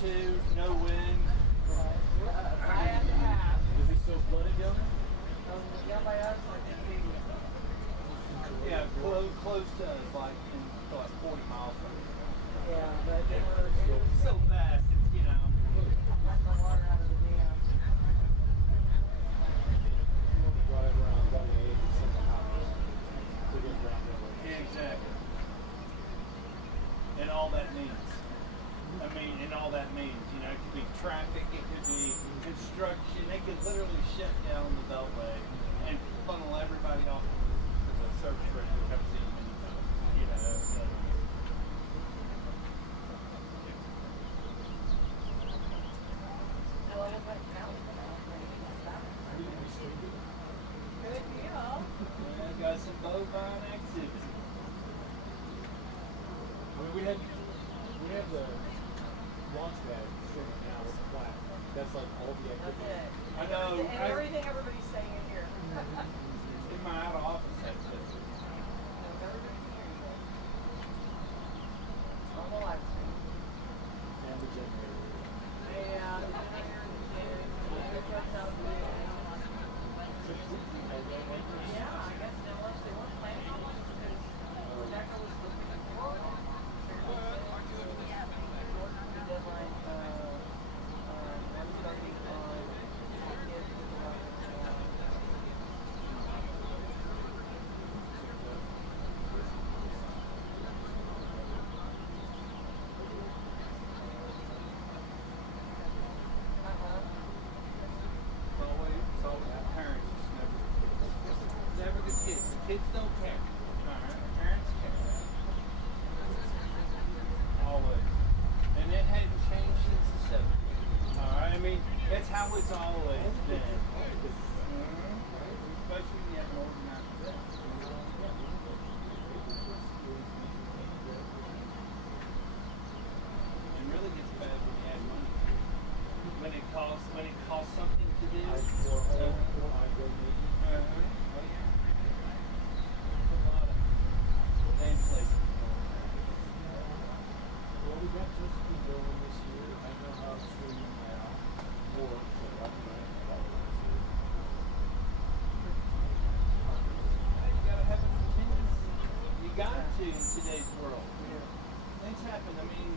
2, no wind. High and a half. Is it still flooded down there? Yeah, by us, I think Yeah, close to us, like 40 miles from here. yeah, but it was So fast, it's, you know. letting the water out of the dam. Drive around, got the 80 something hours to get around that way. Exactly. And all that means. I mean, and all that means, you know, it could be traffic, it could be construction, they could literally shut down the beltway and funnel everybody off to the service bridge, which I've seen many times, you know. So. Good deal. Yeah, got some bovine activity. I mean, we have the launch pad swimming now with flat. That's like all the activity. That's it. I know. And everything everybody's saying in here. In my out of office, that's it. On the live stream. And the generator. And the generator comes out of the yeah, I guess unless they weren't planning on it, because Rebecca was looking for it. The deadline, I'm starting on kids with the It's always parents. Never the kids. The kids don't care. Alright? Parents care. Always. And it hadn't changed since the 70s. Alright? I mean, that's how it's always been. Especially when you have an organized business. It really gets bad when you add money. When it costs something to do. I donate. Oh yeah. A lot of damn places. Well, we got Chesapeake going this year. I know how it's streaming now. More, so I'm going to You gotta have a contingency. You got to in today's world. Things happen. I mean,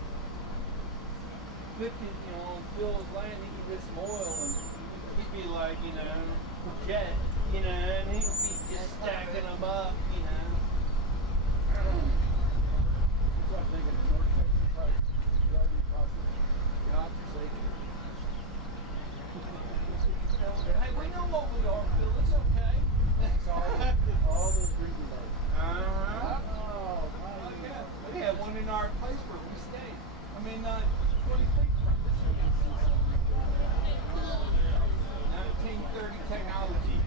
Vic, on Phil's land, he could get some oil and he'd be like, jet, and he'd be just stacking them up, That's what I'm thinking. North Texas probably driving across the yacht for safety. Hey, we know what we are, Phil. It's okay. It's all those drinking boats. Oh, yeah. We had one in our place where we stayed. I mean, 20 feet from this. 1930 technology.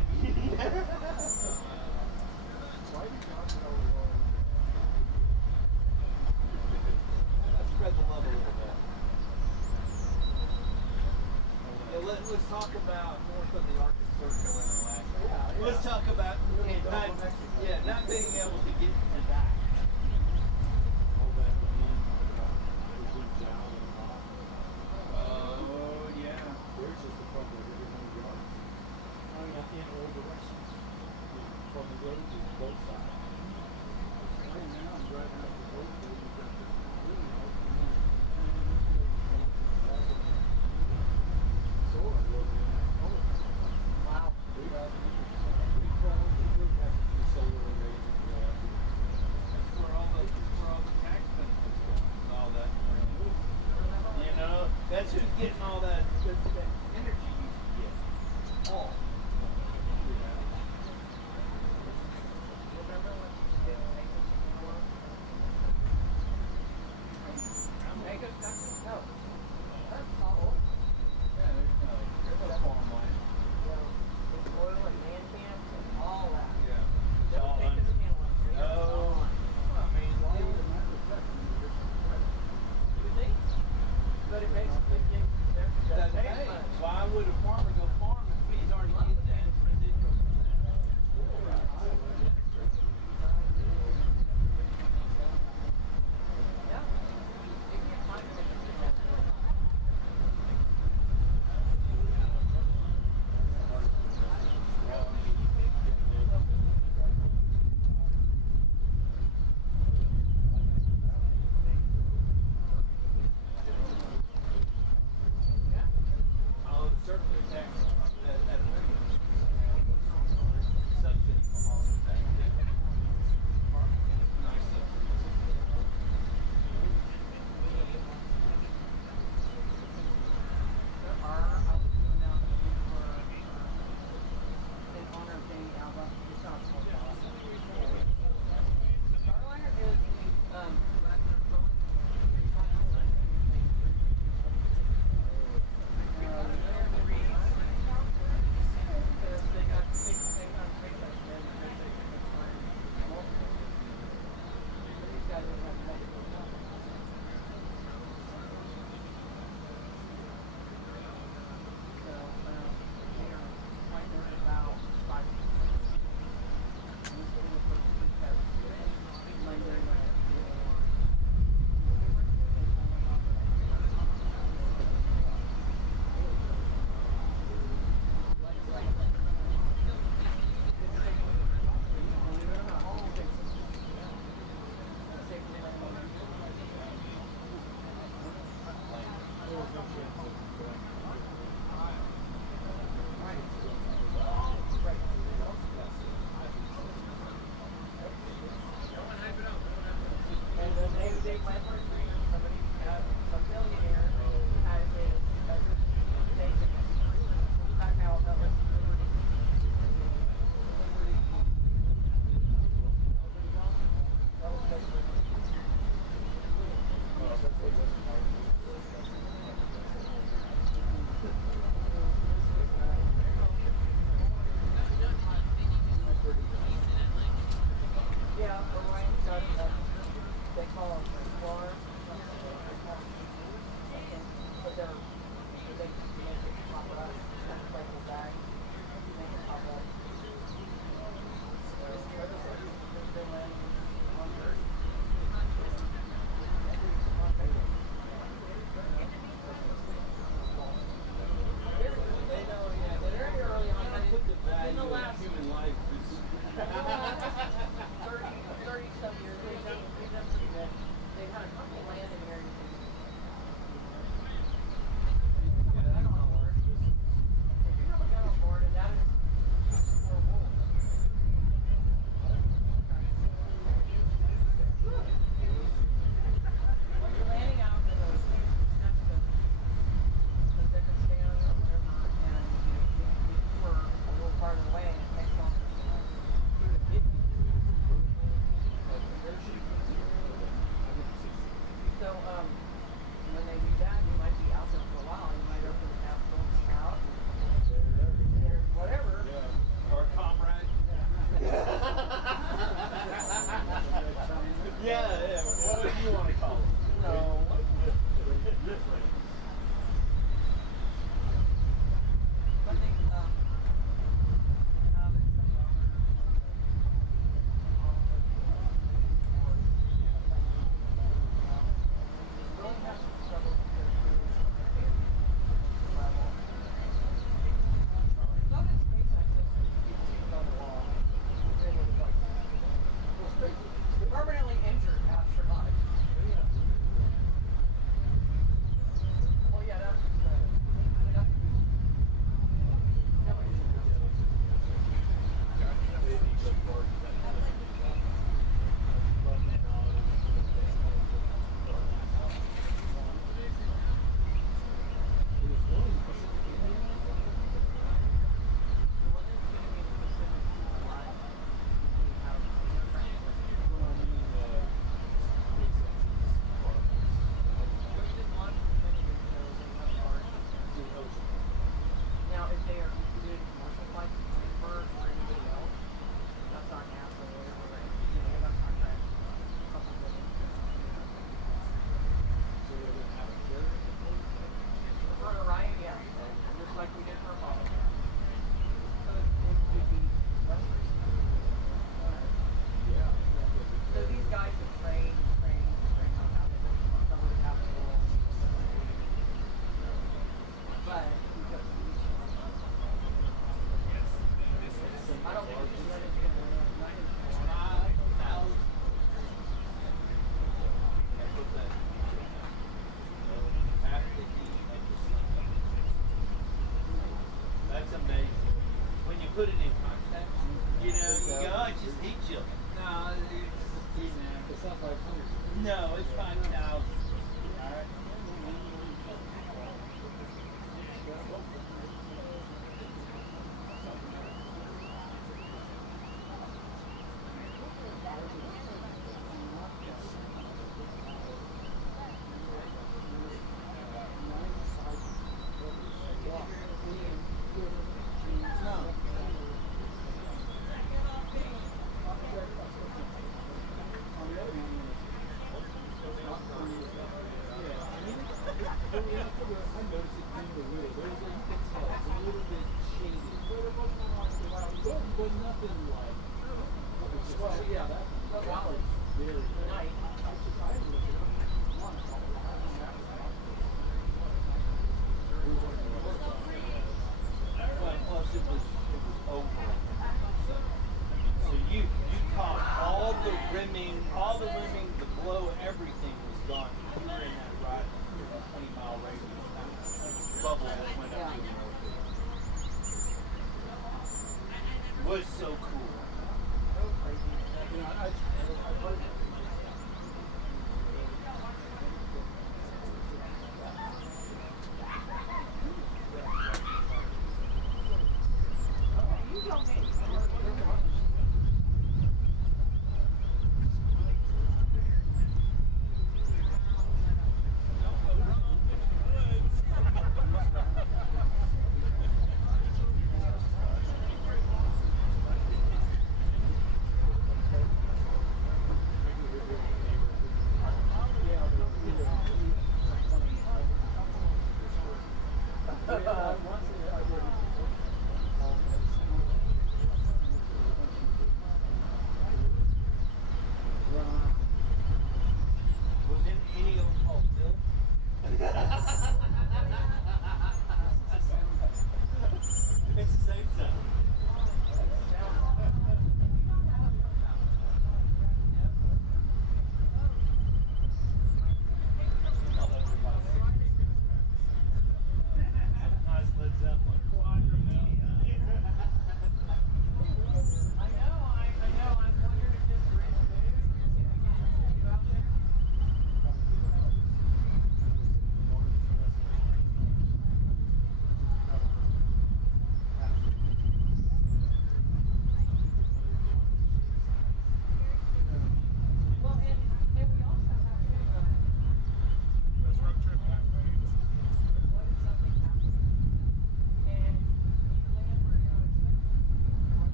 Let's spread the love a little bit. Let's talk about north of the Arctic Circle in Alaska. Let's talk about not being able to get to that. all that land, between Down and Rock. Oh, yeah. There's just a couple of different yards. I mean, in all directions. From the road to both sides. Right now, I'm driving up the boat, and we've got the really solar was in that color. Wow. 3,000 acres. We probably have to do solar arrays and that. That's where all the tax benefits go. And all that. That's who's getting all that energy you can get. All. Remember when you did make us before? Make us Texas? No. That's all. Yeah, there's no farmland. With oil and man camps and all that. Yeah. They'll All take us under. in one. Oh, I mean, Why would it matter if that's in the different credit? You think? But it makes a big difference. hey, why would a farmer go farm if he's already put it in context. You know, you go, oh, it's just heat shield. No, it's not 500. No, it's 5,000. All right. All the rimming, the glow, everything was gone. You were in that ride, 20-mile radius.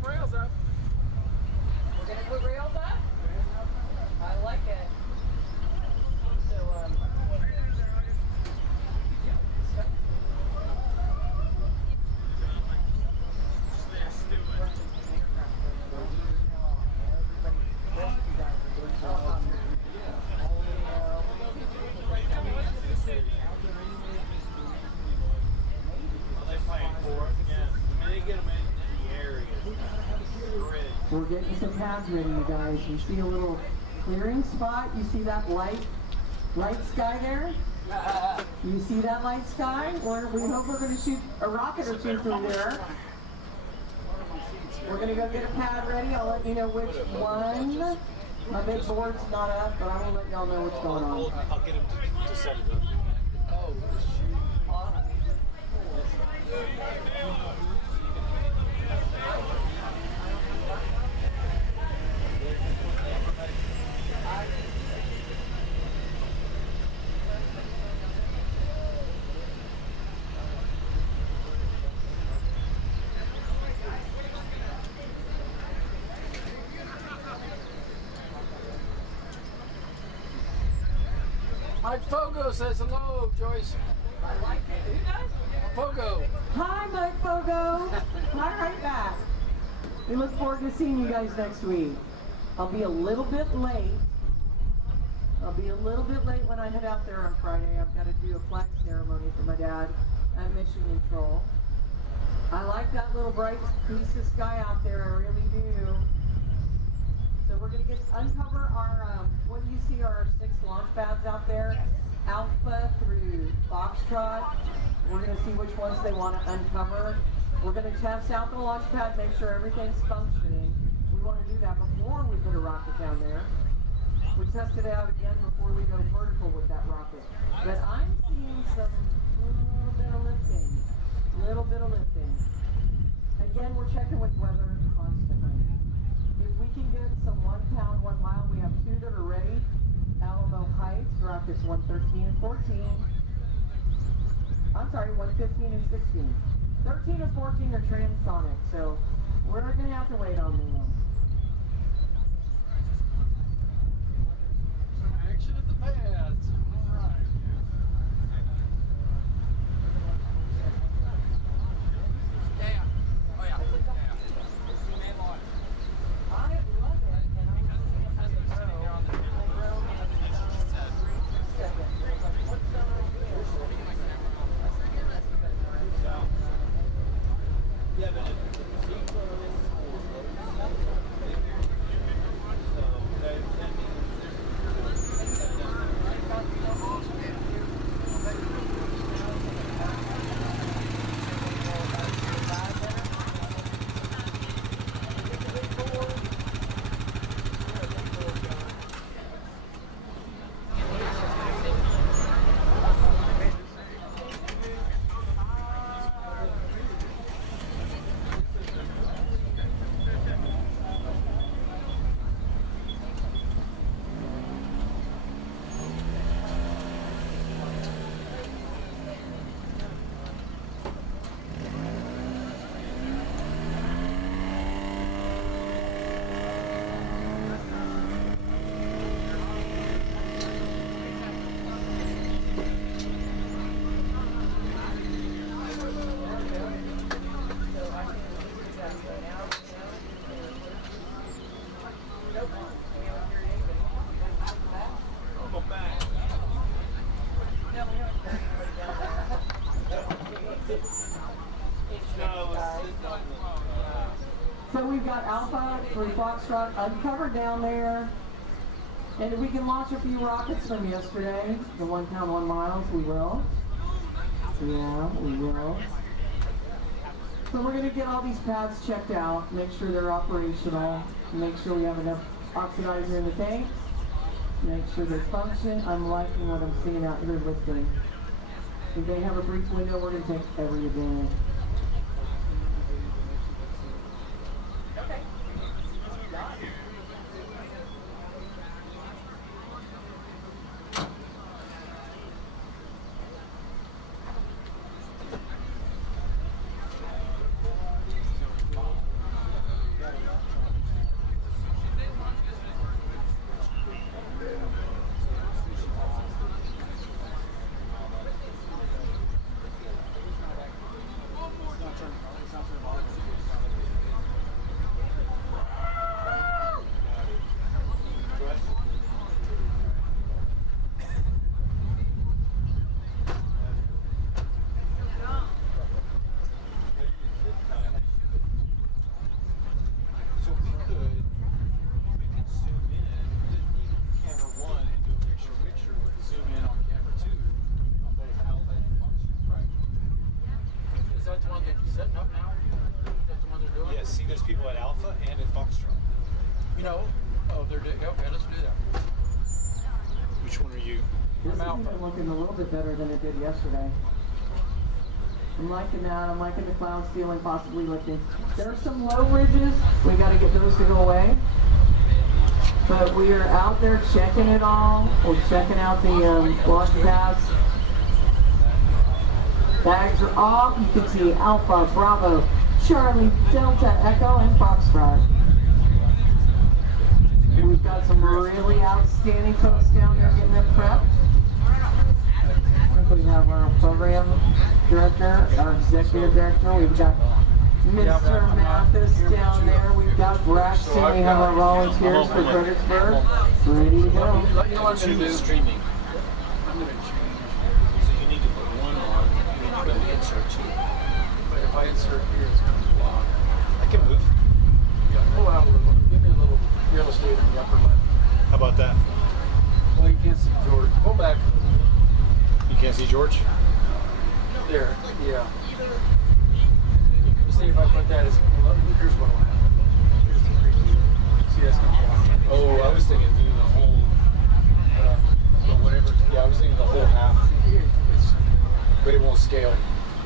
some rails up. We're gonna put rails up? I like it. So, we're getting some pads ready, you guys. You see a little clearing spot? You see that light sky there? You see that light sky? We hope we're going to shoot a rocket or two through there. We're going to go get a pad ready. I'll let you know which one. My big board's not up, but I will let y'all know what's going on. I'll get him to set it up. Mike Fogo says hello, Joyce. I like it. Who does? Fogo. Hi, Mike Fogo. Hi, right back. We look forward to seeing you guys next week. I'll be a little bit late. When I head out there on Friday. I've got to do a flag ceremony for my dad at Mission Control. I like that little bright piece of sky out there. I really do. So we're going to uncover our, what do you see are our 6 launch pads out there? Alpha through Foxtrot. We're going to see which ones they want to uncover. We're going to test out the launch pad, make sure everything's functioning. We want to do that before we put a rocket down there. We test it out again before we go vertical with that rocket. But I'm seeing little bit of lifting. Again, we're checking with weather constantly. If we can get some 1 pound, 1 mile, we have 2 that are ready. Alamo Heights, Rockets 113 and 14. I'm sorry, 115 and 16. 13 and 14 are transonic, so we're going to have to wait on them. Some action at the pads. All right. Yeah. Oh yeah. So we've got Alpha through Foxtrot uncovered down there. And if we can launch a few rockets from yesterday, the 1 pound, 1 miles, we will. Yeah, we will. So we're going to get all these pads checked out, make sure they're operational, make sure we have enough oxidizer in the tank, make sure they function. I'm liking what I'm seeing out here lifting. If they have a brief window, we're going to take every advantage. at Alpha and at Foxtrot. You know, okay, let's do that. Which one are you? This is even looking a little bit better than it did yesterday. I'm liking that. I'm liking the cloud ceiling possibly lifting. There's some low ridges. We got to get those to go away. But we are out there checking it all. We're checking out the launch pads. Bags are off. You can see Alpha, Bravo, Charlie, Delta, Echo, and Foxtrot. We've got some really outstanding folks down there getting them prepped. We have our program director, our executive director. We've got Mr. Mathis down there. We've got Braxton. We have our volunteers for Fredericksburg. Ready to go. You know what I'm going to do? Streaming. I'm going to change. So you need to put one on, and then you're going to insert two. But if I insert here, it's going to block. I can move. Yeah, pull out a little. Give me a little real estate in the upper left. How about that? Well, you can't see George. Go back a little bit. You can't see George? There, yeah. See if I put that as, well, here's what will happen. Here's the preview. See, that's going to block. Oh, I was thinking doing the whole, whatever. Yeah, I was thinking the whole half. But it won't scale.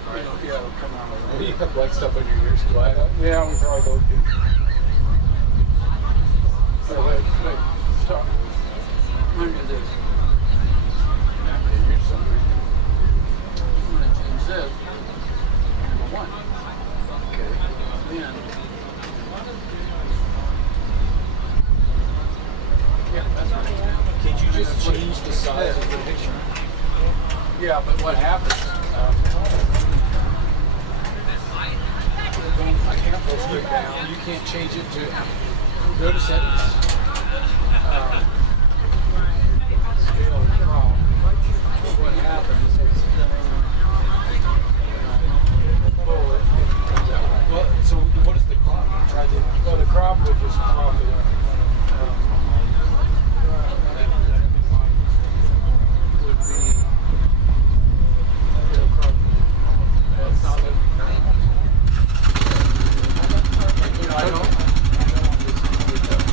Right. Yeah, it'll come out of You have black stuff on your ears. Do I? Yeah, we probably both do. Wait. Stop. I'm going to do this. I'm going to change this. Number one. Okay. Then. Yeah, that's right. Can't you just change the size of the picture? Yeah, but what happens? I can't go straight down. You can't change it to go to settings. Scale crop. What happens is Well, so what is the crop? Try the well, the crop would just crop it up. Would be it'll crop. It's not letting me crop. You know, I don't want this to be done.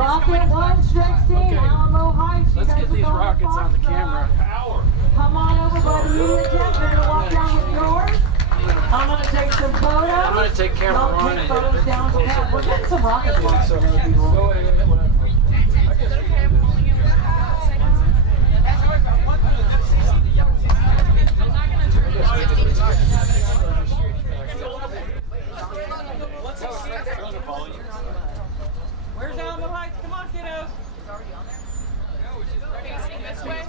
Rockets2024, Alamo Heights. Let's get these rockets on the camera. Come on over by the media tent. You're going to walk down with yours. I'm going to take some photos. I'm going to take camera Don't on take it. photos down to that. We're getting some rockets on so many people. Go ahead, whatever. Where's Alamo Heights? Come on, kiddos. This way.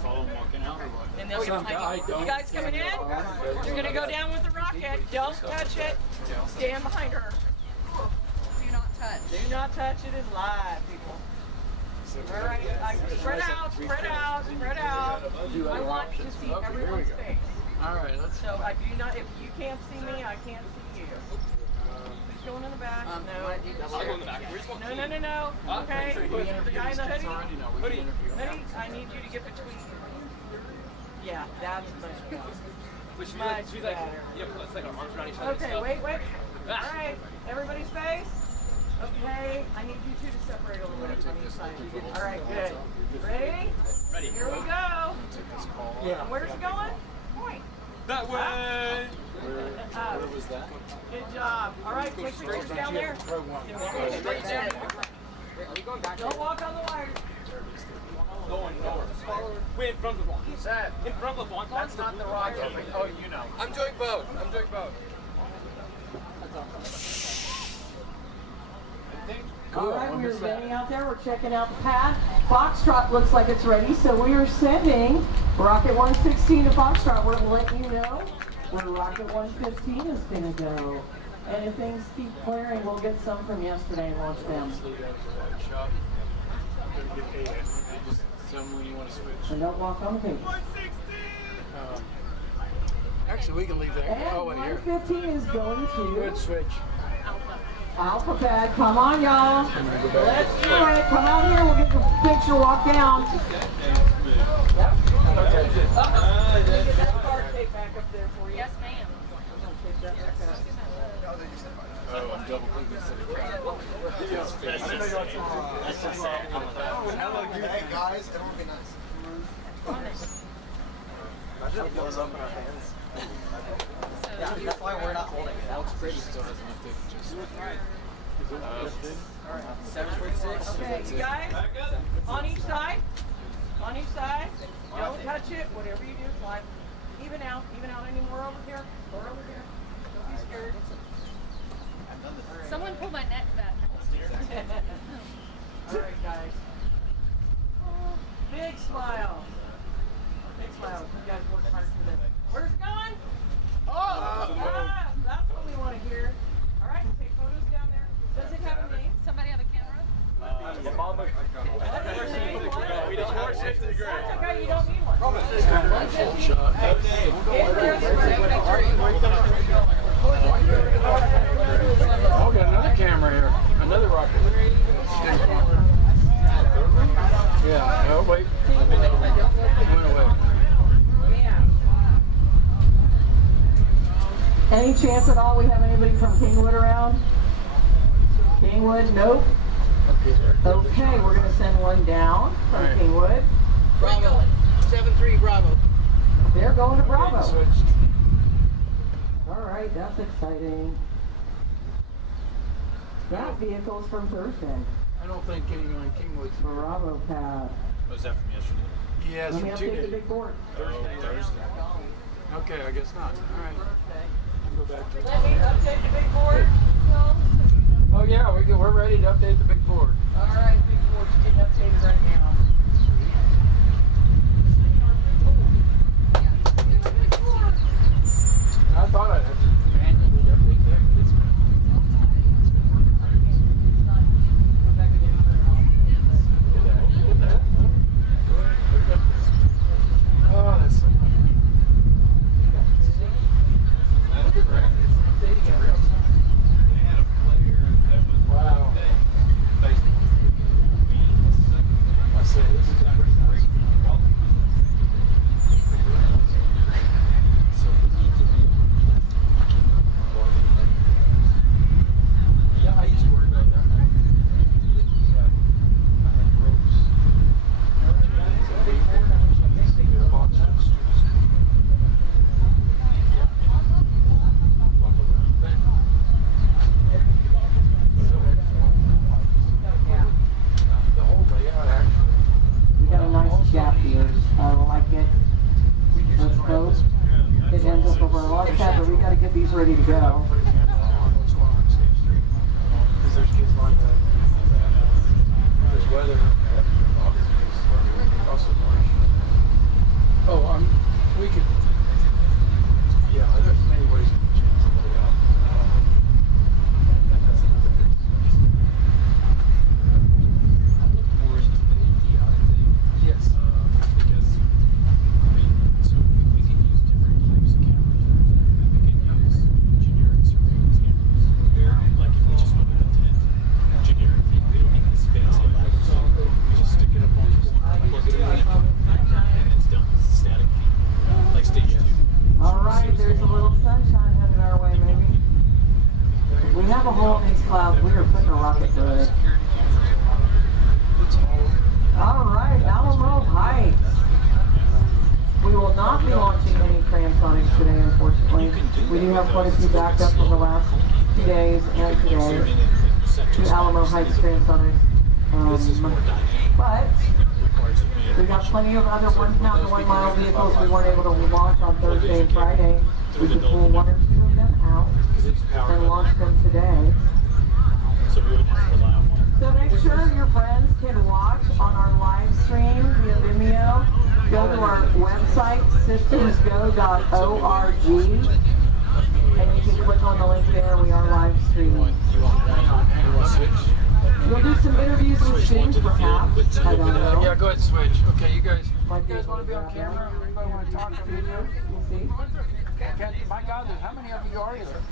And then you guys coming in? You're gonna go down with the rocket. Don't touch it. Stand behind her. Do not touch. Do not touch. It is live, people. All right, spread out, spread out, spread out. I want to see everyone's face. All right, let's. So I do not. If you can't see me, I can't see you. Who's going in the back? No. I'll go in the back. No. Okay. The guy in the hoodie. Hoodie. Hoodie. I need you to get between. Yeah, that's much better. But she's like, yeah, let's like our arms around each other. Okay, wait. All right, everybody's face. Okay, I need you two to separate a little bit on each side. All right, good. Ready? Ready. Here we go. Yeah. Where's it going? Point. That way. Where was that? Good job. All right, take pictures down there. Don't walk on the wire. Going north. Wait, in front of the block. In front of the block. That's not the rock. Oh, you know. I'm doing both. All right, we're getting out there. We're checking out the path. Foxtrot looks like it's ready, so we are sending Rocket 116 to Foxtrot. We're letting you know where Rocket 115 is going to go. And if things keep clearing, we'll get some from yesterday and watch them. And don't walk on the paper. Actually, we can leave there. And Oh, wait, here. 115 is going to Good switch. Alpha pad, come on, y'all. Let's do it. Come out here. We'll get your picture. Walk down. Yep. Let me get that card tape back up there for you. Yes, ma'am. I'm going to take that back up. Oh, I'm double clicking instead of Hey guys, everyone be nice. Imagine it goes up in our hands. Yeah, that's why we're not holding it. That looks pretty. Still hasn't updated just Alright, 7.6. okay, you guys, on each side. On each side. Don't touch it. Whatever you do, slide. Even out any more over here. Or over here. Don't be scared. Someone pull my neck back. Alright, guys. Big smile. Big smile. You guys work hard for this. Where's it going? Yeah, that's what we want to hear. Alright, take photos down there. Does it have a name? Somebody have a camera? Mama. What is the name? What? We did more shit to the grave. That's okay, you don't need one. It's kind of a full shot. Oh, we got another camera here. Another rocket. Yeah. Oh, wait. It went away. Any chance at all we have anybody from Kingwood around? Kingwood? Nope. Okay, we're going to send one down from Kingwood. Bravo. 7-3 Bravo. They're going to Bravo. Alright, that's exciting. That vehicle's from Thursday. I don't think anyone in Kingwood's Bravo pad. Was that from yesterday? Yeah, it's Let me from 2 update the days. big board. Thursday. Okay, I guess not. All right. Go back to Let me update the big board. Oh yeah, we're ready to update the big board. Alright, big board's getting updated right now. I thought I'd have to manually update that, but it's been working great. Get that. Go ahead, put it up there. Oh, that's so much. Look at that. Updating it real time. Wow. I say this is pretty nice. So we need to be yeah, I used to worry about that. I had ropes. Box for the students. Walk around. The whole layout actually. We got a nice gap here. I like it. Let's go. It ends up over a launch pad, but we got to get these ready to go. Because there's kids like that. There's weather. Also marsh. Oh, we could. Yeah, there's many ways to change the layout. That's another good discussion. I'm looking more into the ADI thing. Yes. Because, I mean, so if we can use different types of cameras, we can use generic surveillance cameras. Like if we just wanted a tent, generic thing, we don't need this fancy elaborate stuff. We just stick it up on the corner, plug it in, and it's done. It's a static feed, like stage 2. Alright, there's a little sunshine headed our way, maybe. If we have a hole in these clouds, we are putting a rocket through it. Alright, Alamo Heights. We will not be launching any transonics today, unfortunately. We do have quite a few backed up from the last 2 days and today to Alamo Heights transonics. But we got plenty of other 1 pound to 1 mile vehicles we weren't able to launch on Thursday and Friday. We could pull 1 or 2 of them out and launch them today. So we wouldn't have to rely on one. So make sure your friends can watch on our live stream via Vimeo. Go to our website, systemsgo.org, and you can click on the link there. We are live streaming. We'll do some interviews with change perhaps. I don't know. Yeah, go ahead, switch. Okay, you guys want to be on camera? Anybody want to talk to video? We'll see. My God, how many of you are there?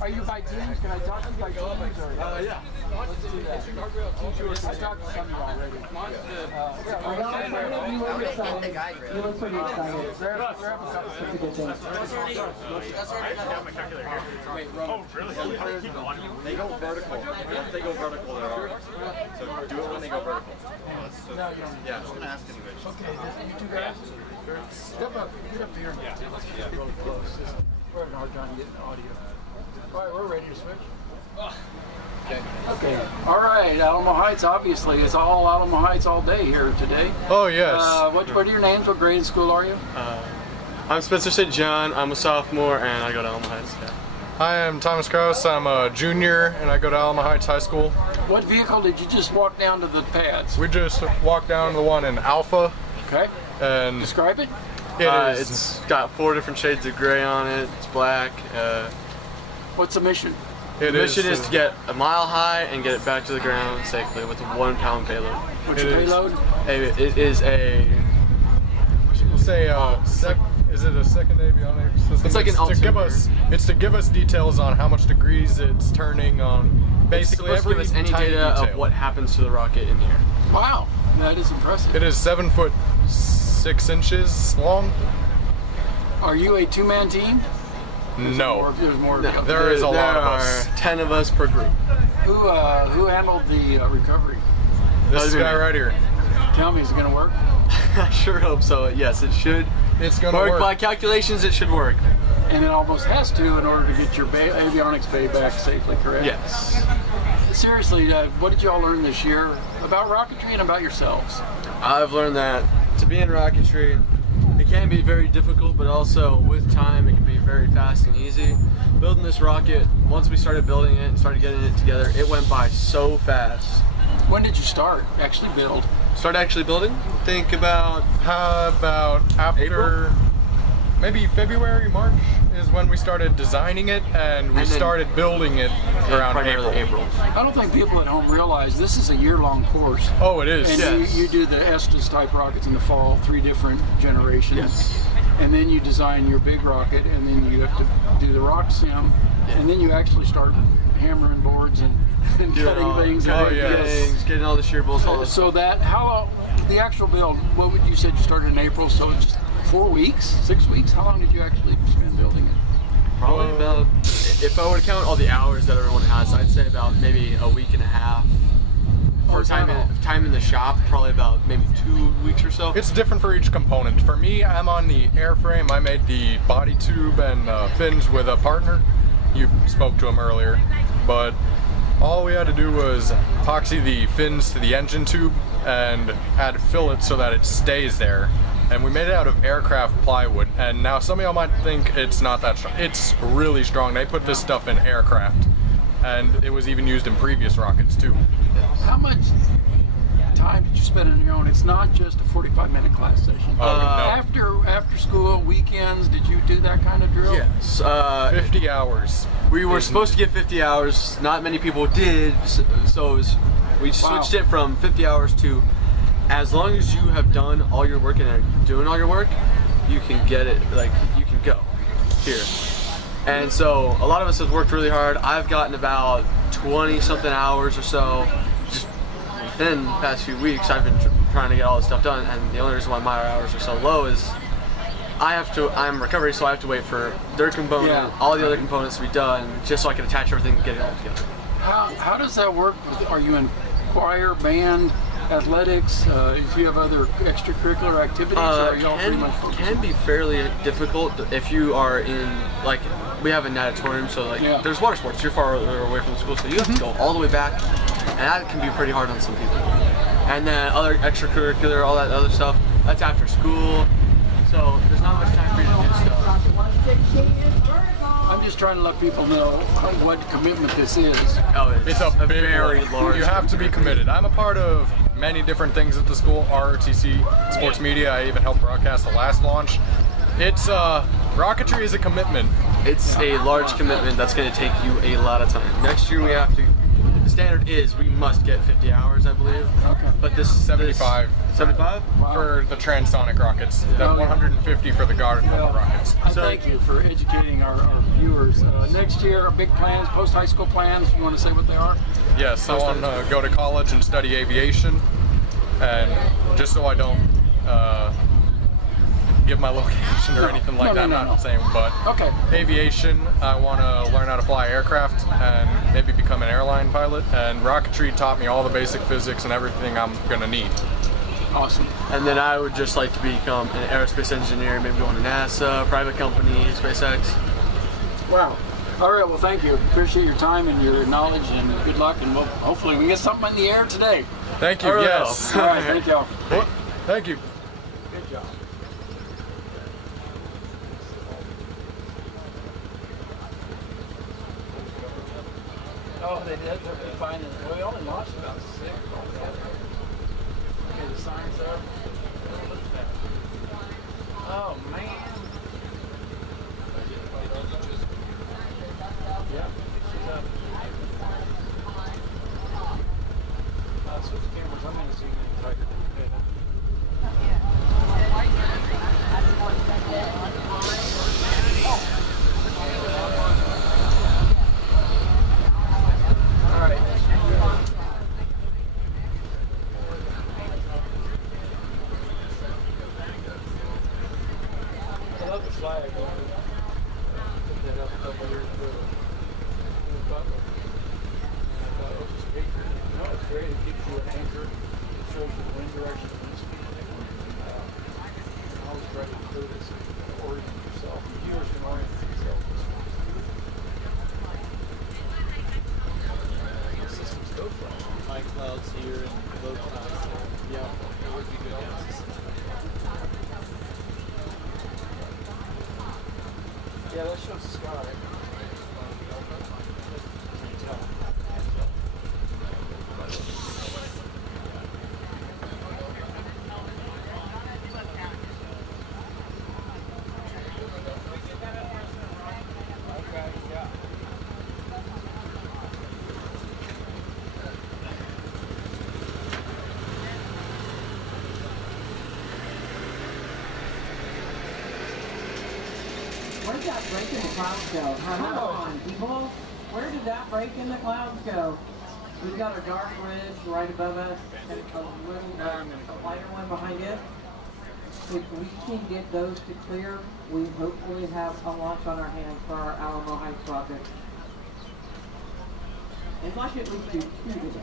Are you by teams? Can I talk to you by teams? Or? Yeah. Let's do that. I talked to some of you already. You look excited. You look pretty excited. Grab a couple. That's a good thing. Oh, really? They go vertical. Once they go vertical, they're ours. So do it when they go vertical. Yeah, I was going to ask anyway. Okay, you two guys, step up, get up here. Yeah, get really close. We're having a hard time getting the audio. All right, we're ready to switch. Okay. All right, Alamo Heights, obviously. It's all Alamo Heights all day here today. Oh, yes. What are your names? What grade school are you? I'm Spencer St. John. I'm a sophomore, and I go to Alamo Heights. Yeah. I am Thomas Krause. I'm a junior, and I go to Alamo Heights High School. What vehicle did you just walk down to the pads? We just walked down to the one in Alpha. Okay. And describe it. It's got 4 different shades of gray on it. It's black. What's the mission? The mission is to get a mile high and get it back to the ground safely with a 1-pound payload. What's your payload? It is a. We'll say is it a second avionics system? It's like an altimeter. It's to give us details on how much degrees it's turning on. Basically, it's supposed to give us any data detail of what happens to the rocket in here. Wow, that is impressive. It is 7 foot 6 inches long. Are you a 2-man team? No. There's more. There is a lot of us. 10 of us per group. Who handled the recovery? This guy right here. Tell me, is it going to work? I sure hope so. Yes, it should. It's going to work. By calculations, it should work. And it almost has to in order to get your avionics bay back safely, correct? Yes. Seriously, what did you all learn this year about rocketry and about yourselves? I've learned that to be in rocketry, it can be very difficult, but also with time, it can be very fast and easy. Building this rocket, once we started building it and started getting it together, it went by so fast. When did you start actually build? Start actually building? Think about after April? Maybe February, March is when we started designing it, and we started building it around April. I don't think people at home realize this is a year-long course. Oh, it is. And yes. you do the Estes type rockets in the fall, 3 different generations. Yes. And then you design your big rocket, and then you have to do the rock sim, and then you actually start hammering boards and cutting things. Getting all the shear bolts. So that, how long, the actual build, what would you said you started in April, so it's 4 weeks, 6 weeks? How long did you actually spend building it? Probably about, if I were to count all the hours that everyone has, I'd say about maybe a week and a half. For time in the shop, probably about maybe 2 weeks or so. It's different for each component. For me, I'm on the airframe. I made the body tube and fins with a partner. You spoke to him earlier. But all we had to do was epoxy the fins to the engine tube and add fillets so that it stays there. And we made it out of aircraft plywood. And now some of y'all might think it's not that strong. It's really strong. They put this stuff in aircraft. And it was even used in previous rockets too. How much time did you spend on your own? It's not just a 45-minute class session. No. After school, weekends, did you do that kind of drill? Yes. 50 hours. We were supposed to get 50 hours. Not many people did, so we switched it from 50 hours to as long as you have done all your work and are doing all your work, you can get it, like, you can go here. And so a lot of us have worked really hard. I've gotten about 20-something hours or so just within the past few weeks. I've been trying to get all this stuff done, and the only reason why my hours are so low is I'm recovery, so I have to wait for their component, all the other components to be done, just so I can attach everything and get it all together. How does that work? Are you in choir, band, athletics? If you have other extracurricular activities, or are you all pretty much focused? Can be fairly difficult if you are in, like, we have an auditorium, so like there's water sports. You're far away from the school, so you have to go all the way back, and that can be pretty hard on some people. And then other extracurricular, all that other stuff, that's after school, so there's not much time for you to do stuff. I'm just trying to let people know what commitment this is. Oh, it's a very large. You have to be committed. I'm a part of many different things at the school, ROTC, sports media. I even helped broadcast the last launch. It's rocketry is a commitment. It's a large commitment that's going to take you a lot of time. Next year we have to, standard is we must get 50 hours, I believe. Okay. But this 75. 75? For the transonic rockets. Then 150 for the guard level rockets. Thank you for educating our viewers. Next year, big plans, post-high school plans. You want to say what they are? Yes, I want to go to college and study aviation, and just so I don't give my location or anything like that, I'm not saying, but aviation, I want to learn how to fly aircraft and maybe become an airline pilot, and rocketry taught me all the basic physics and everything I'm going to need. Awesome. And then I would just like to become an aerospace engineer, maybe going to NASA, private company, SpaceX. Wow. All right, well, thank you. Appreciate your time and your knowledge, and good luck, and hopefully we can get something in the air today. Thank you, yes. All right, thank y'all. Thank you. Good job. Oh, they did? They're finding it. We only launched about 6 altogether. Okay, the sign's up. Oh, man. Yeah, she's up. Switch cameras. I'm going to see you in Tiger. All right. I love the flag. Put that up a couple years ago. No, it's great. It gives you an anchor. It shows you the wind direction and wind speed. I always try to include this and orient yourself. The viewers can orient themselves. SystemsGo from high clouds here and low clouds there. Yeah, it would be good to have SystemsGo. Yeah, that shows the sky. Where did that break in the clouds go? Come on, people. Where did that break in the clouds go? We've got a dark ridge right above us and a little lighter one behind it. If we can get those to clear, we hopefully have a launch on our hands for our Alamo Heights rocket. If I should at least do 2 today.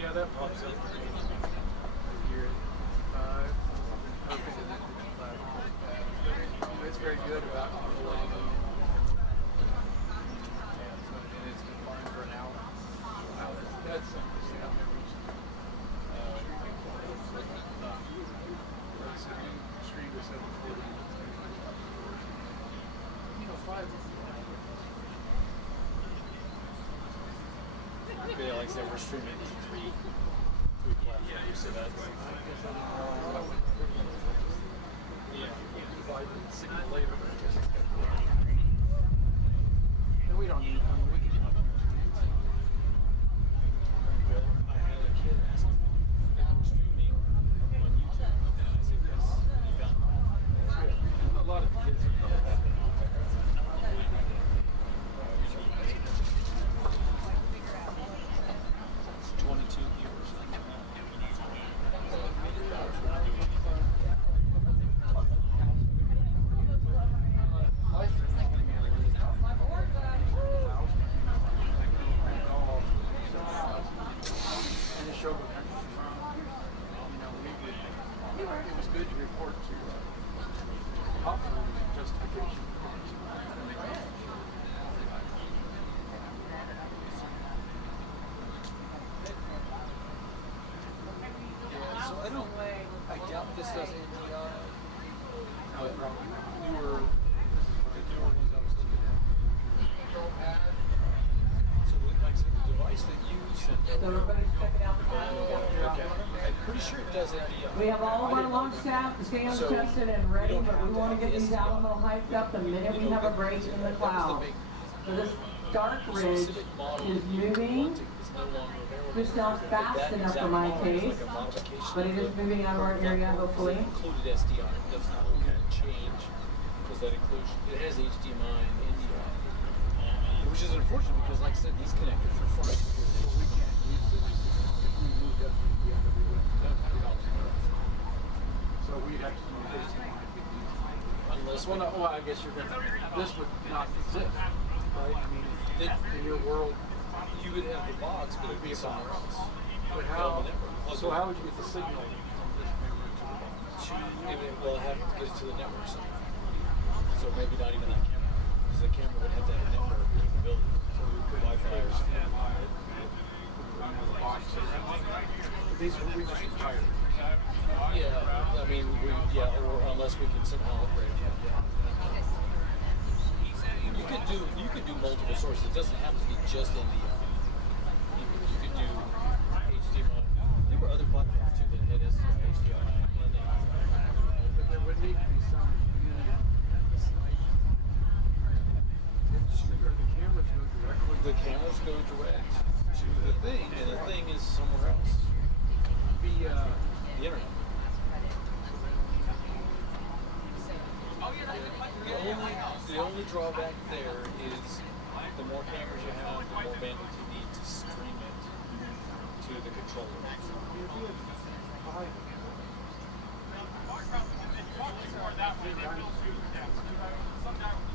Yeah, that pops up. Here at 5. Okay, it's very good about avoiding them. And it's been fine for an hour. Wow, that's something. Stream to 750. You know, 5. Yeah, like I said, we're streaming 3 platforms, so that's signal later. And we don't need, we can do it. I had a kid ask me if I'm streaming on YouTube, and I said yes. He found it. A lot of kids are coming back. It's 22 viewers. It was good to report to hopefully justification. does NDI. But newer ones I was looking at. So, like I said, the device that you sent So everybody's checking out the Okay. I'm pretty sure it does NDI. We have all of our launch staff, the stands tested and ready, but we want to get these Alamo hyped up the minute we have a break in the cloud. So this dark ridge is moving, just not fast enough for my case, but it is moving out of our area, hopefully. Included SDI. That's not change because that includes it has HDMI and NDI, which is unfortunate because, like I said, these connectors are fine. we can't use it. If we moved up to NDI, we wouldn't have to help. So we'd have to use HDMI. Unless well, no, well, I guess you're gonna. This would not exist, right? I mean, in your world, you would have the box, but it'd be somewhere else. But how? So how would you get the signal from this camera to the box? Well, I have to get it to the network side. So maybe not even that camera, because the camera would have to have network capability. So we could Wi-Fi or something. These we just retired. Yeah, I mean, or unless we can somehow upgrade them. Yeah. You could do multiple sources. It doesn't have to be just NDI. You could do HDMI. There were other platforms too that had SDI, HDMI, and but there would need to be some unit. The cameras go directly. The cameras go direct to the thing, and the thing is somewhere else. The internet. The only drawback there is the more cameras you have, the more bandwidth you need to stream it to the controller.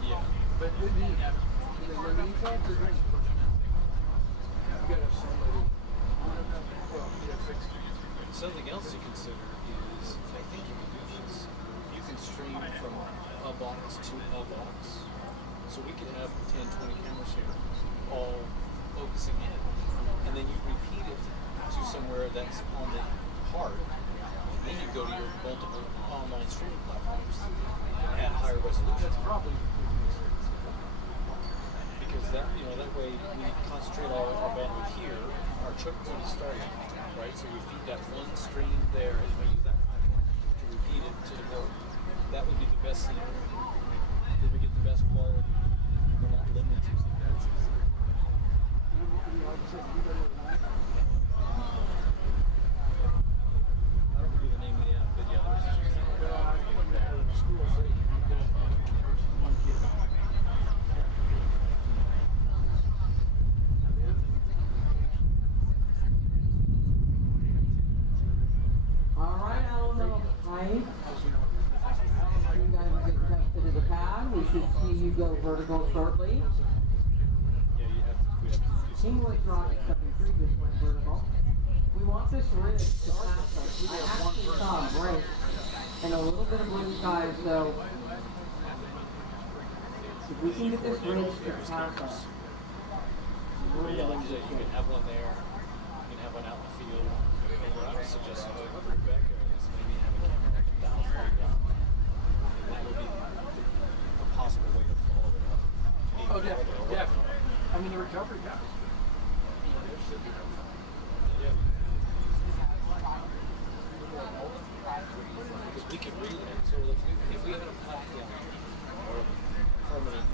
Yeah. But you need factor in. You gotta have somebody fixed. Something else to consider is, I think you can do this. You can stream from a box to a box. So we could have 10, 20 cameras here, all focusing in. And then you repeat it to somewhere that's on the heart. And then you go to your multiple online streaming platforms at higher resolution. That's probably because that way we concentrate all our bandwidth here. Our choke point is starting, right? So we feed that one stream there and we use that platform to repeat it to the board. That would be the best scenario. Did we get the best quality? We're not limited to I don't remember the name of the app, but yeah, there's school say All right, Alamo Heights. You guys are getting tested to the pad. We should see you go vertical shortly. English Rockets2024 just went vertical. We want this ridge to pass us. We actually saw a break and a little bit of blue sky, so if we can get this ridge to pass us. yeah, like you said, you can have one there, you can have one out in the field. And what I would suggest to Rebecca is maybe have a camera like 1,000 feet down. And that would be a possible way to follow it up. Oh, definitely. I mean, the recovery guys. Yeah. Because we can relay. So if we had a platform or a permanent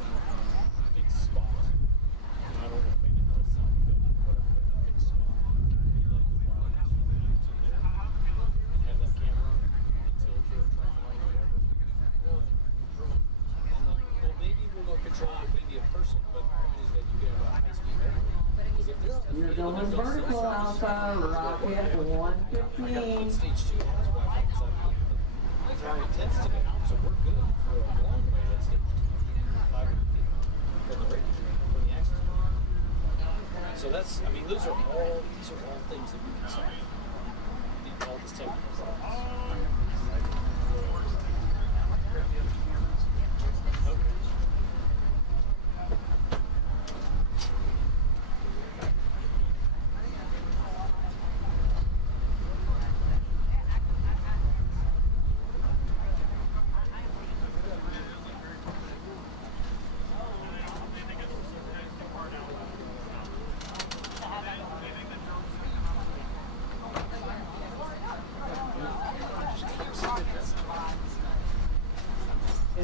fixed spot, and I don't want to make it like sound building or whatever, but a fixed spot, relay the wireless to there, and have that camera until you're trying to like whatever. And then, well, maybe we'll go control it, maybe a person, but the point is that you get a high speed network. You're going vertical, Alpha, Rocket 115. Stage 2 has Wi-Fi because it's very intense today, so we're good for a long way at stage 2. 500 feet from the radio, from the access point. So that's, I mean, these are all things that we can solve. All these technical problems.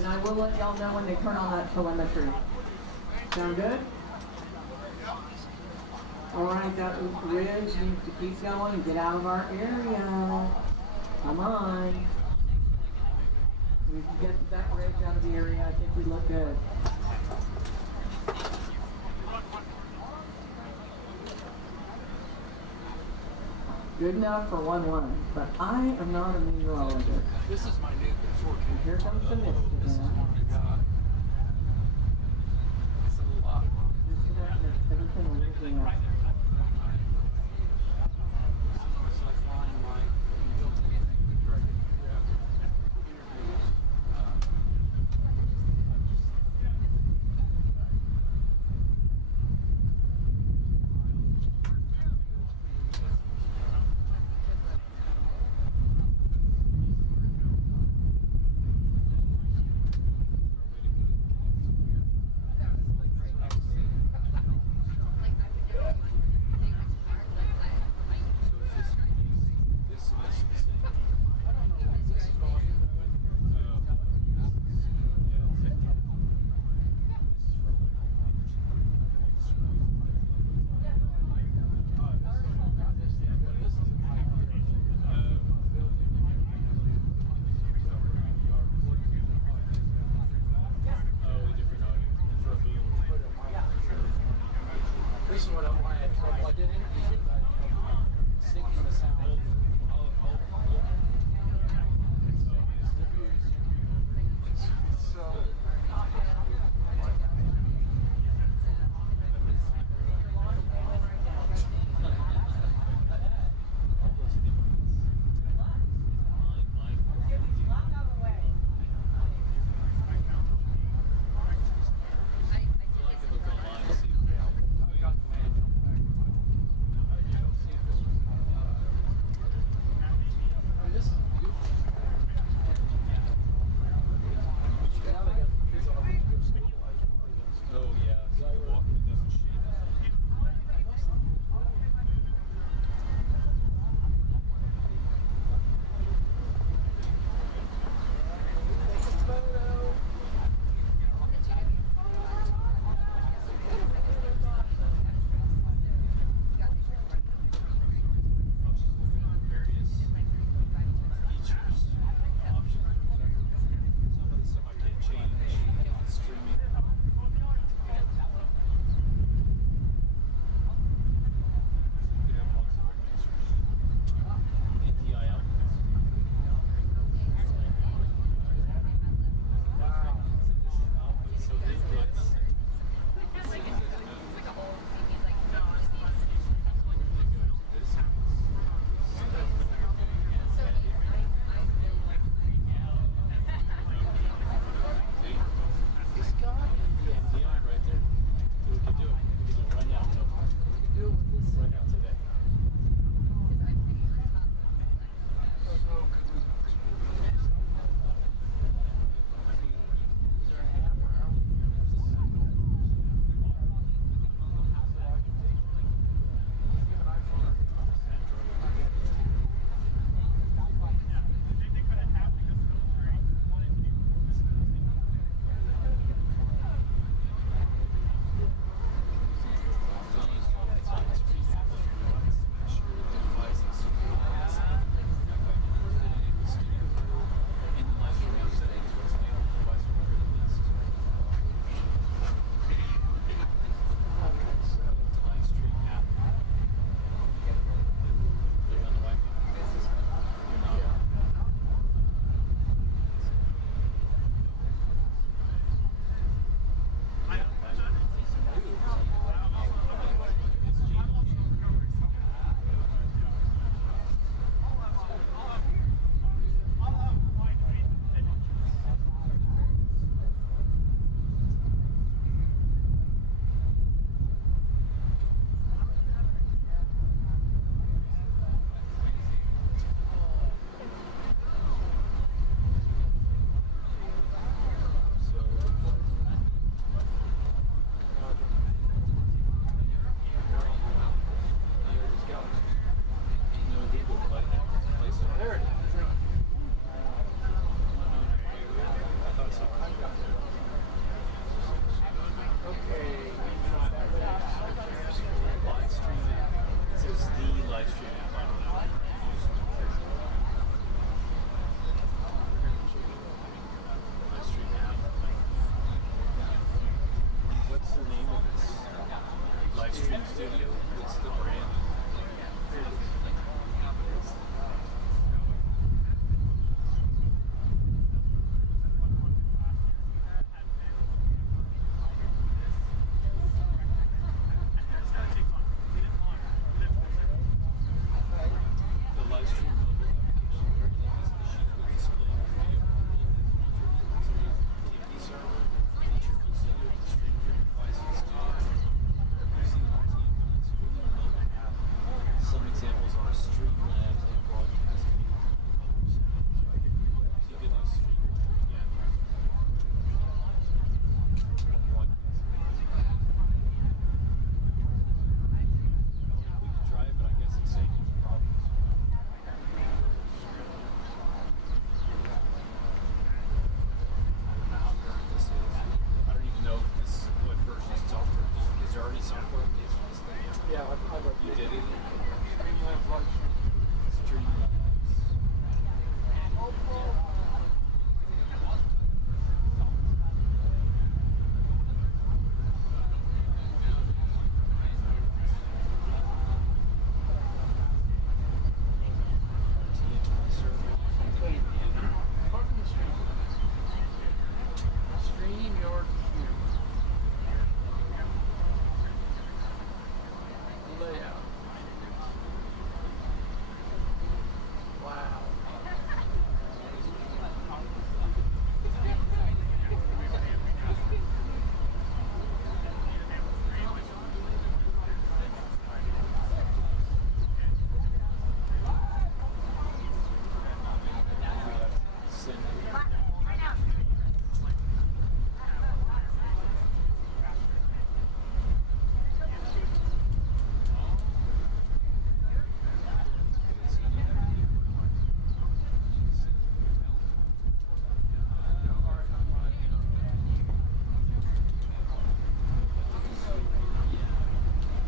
and I will let y'all know when they turn on that telemetry. Sound good? Alright, that ridge needs to keep going and get out of our area. Come on. We can get that ridge out of the area. I think we look good. Good enough for 1-1, but I am not a meteorologist. This is my new 4K. And here comes the mist This is again. one I got. It's a lot. This is what makes everything we're looking at. It's like flying my built anything directly.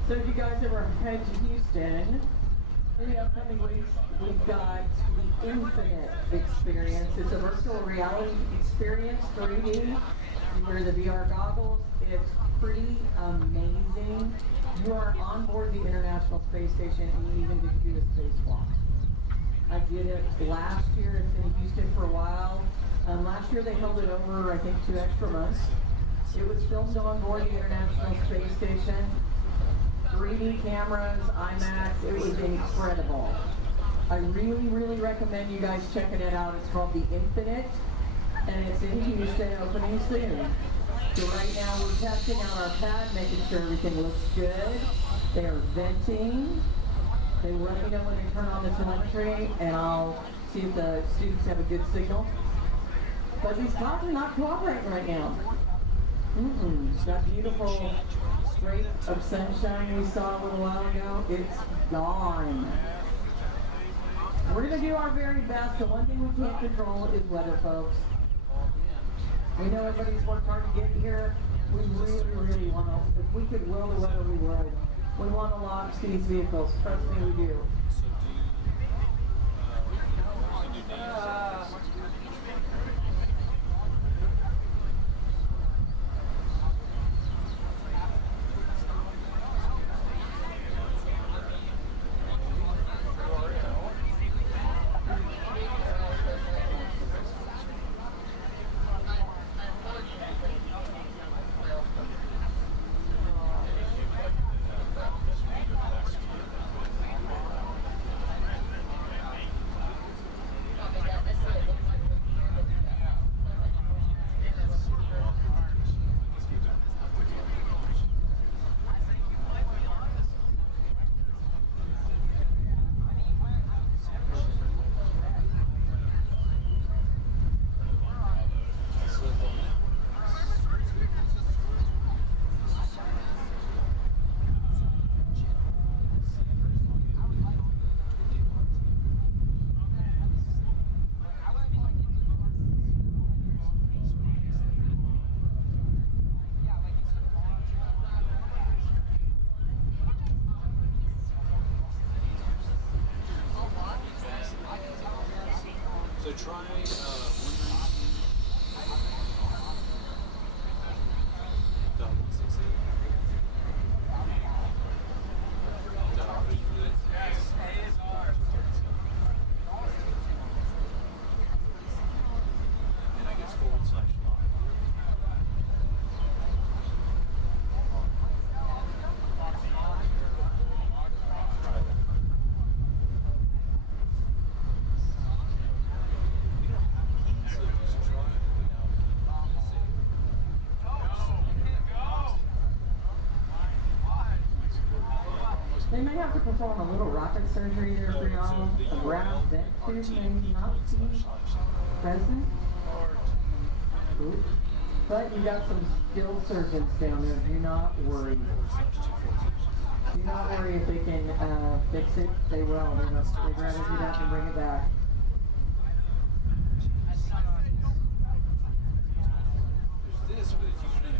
So if you guys ever head to Houston, in the upcoming weeks, we've got the Infinite experience. It's a virtual reality experience, 3D. You wear the VR goggles. It's pretty amazing. You are on board the International Space Station, and you even get to do a spacewalk. I did it last year. It's in Houston for a while. Last year they held it over, I think, 2 extra months. It was filmed on board the International Space Station. 3D cameras, IMAX, it was incredible. I really, really recommend you guys checking it out. It's called The Infinite, and it's in Houston, opening soon. So right now we're testing out our pad, making sure everything looks good. They are venting. They will let me know when they turn on the telemetry, and I'll see if the students have a good signal. But these clouds are not cooperating right now. That beautiful streak of sunshine we saw a little while ago, it's gone. We're going to do our very best. The one thing we can't control is weather, folks. We know everybody's worked hard to get here. We really, really want to, if we could will the weather, we would. We want to launch these vehicles. Trust me, we do. So try They may have to perform a little rocket surgery there for y'all. A brown vent tube may not be present. Oops. But you got some skilled surgeons down there. Do not worry. Do not worry if they can fix it. They will. They'd rather do that than bring it back. there's this, but it's usually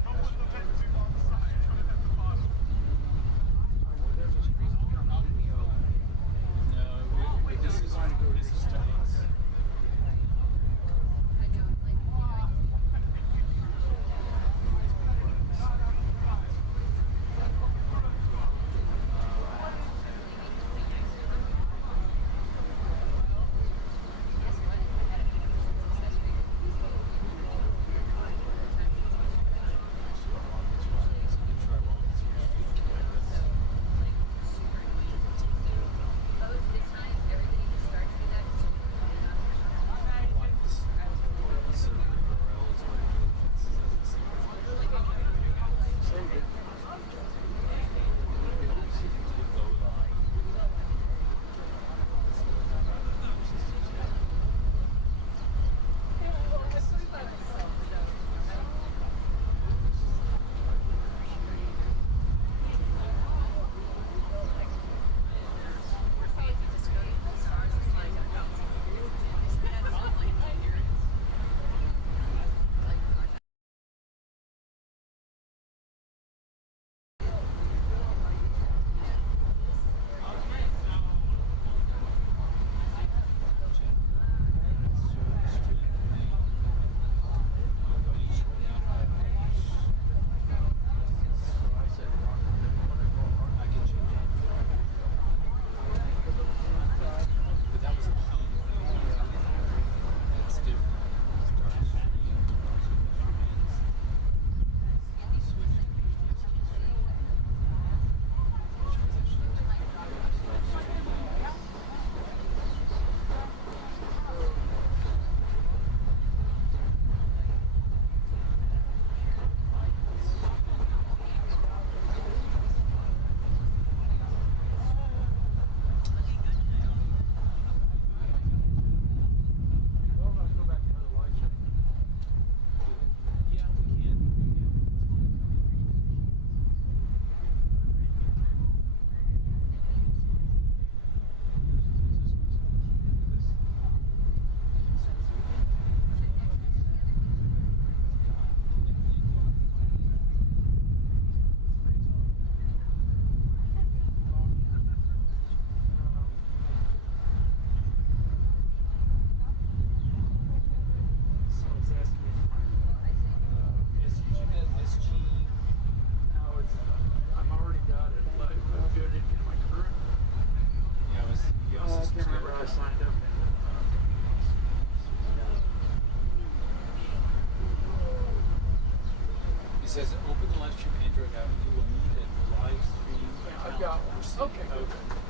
It says open the live stream Android app. You will need a live stream. I've got one. Okay.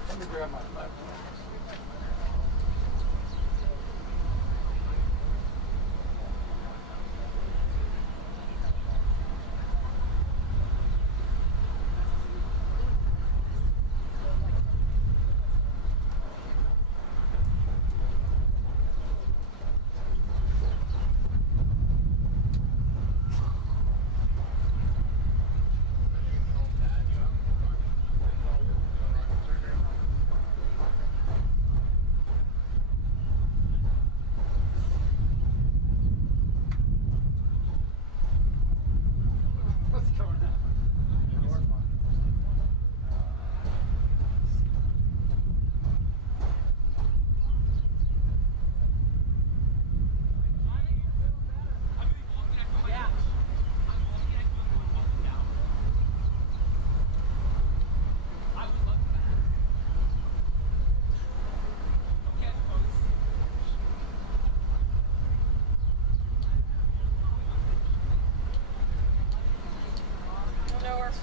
Let me grab my laptop.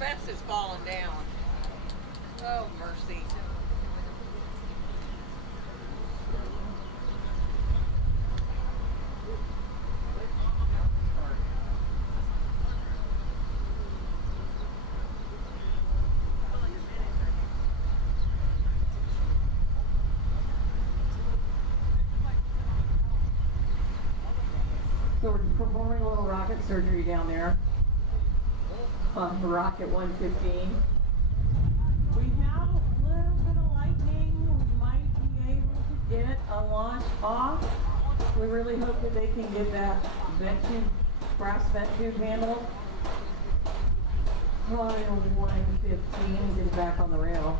Fence is falling down. Oh, mercy. So we're performing a little rocket surgery down there on Rocket2024. We have a little bit of lightning. We might be able to get a launch off. We really hope that they can get that vent tube, brass vent tube handled. Probably 1:15 and get it back on the rail.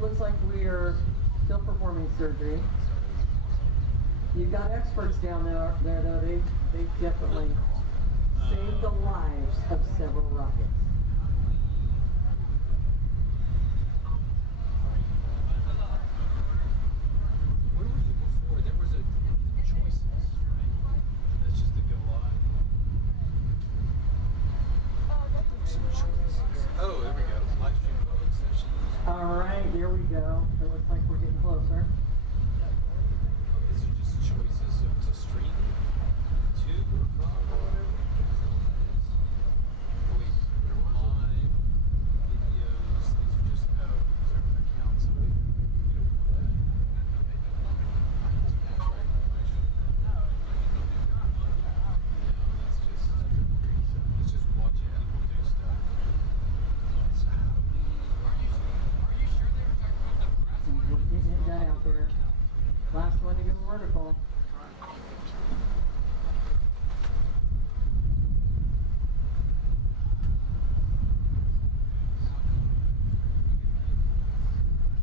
Looks like we are still performing surgery. You've got experts down there though. They've definitely saved the lives of several rockets. Where were you before? There was a choices, right? That's just the go live. Some choices. Oh, there we go. Live stream voting sessions. All right, here we go. It looks like we're getting closer. These are just choices to stream to or from or whatever. Wait, live videos. These are just these are accounts. So you don't want that. That's right. No, that's just watching people do stuff. So how do we? Are you sure they were talking about the press? We're getting it done out there. Last one to go vertical.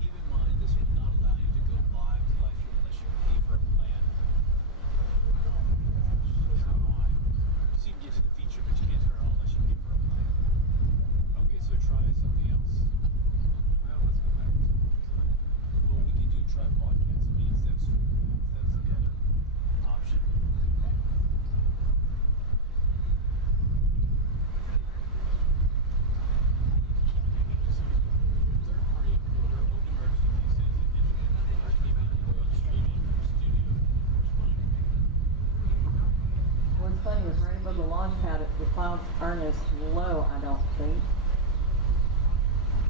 Keep in mind, this will not allow you to go live to live stream unless you pay for a plan. So you can get to the feature, but you can't turn it on unless you pay for a plan. Okay, so try something else. Well, let's go back. Well, we could do try podcast me instead of streaming. That's the other option. Third-party encoder, OpenRTP says that digital RTP world streaming from studio corresponding. What's funny was right above the launch pad, the clouds aren't as low, I don't think.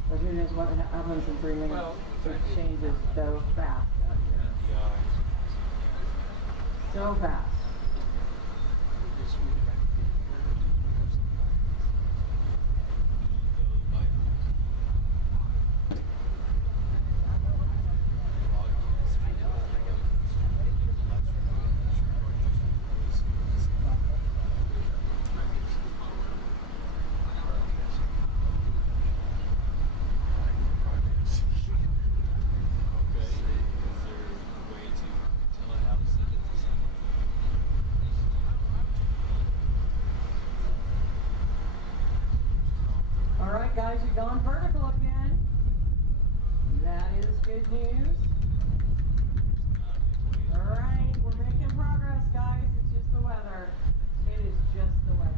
But who knows what happens in 3 minutes? Well, it changes so fast out here. So fast. All right, guys, you're going vertical again. That is good news. All right, we're making progress, guys. It's just the weather. It is just the weather.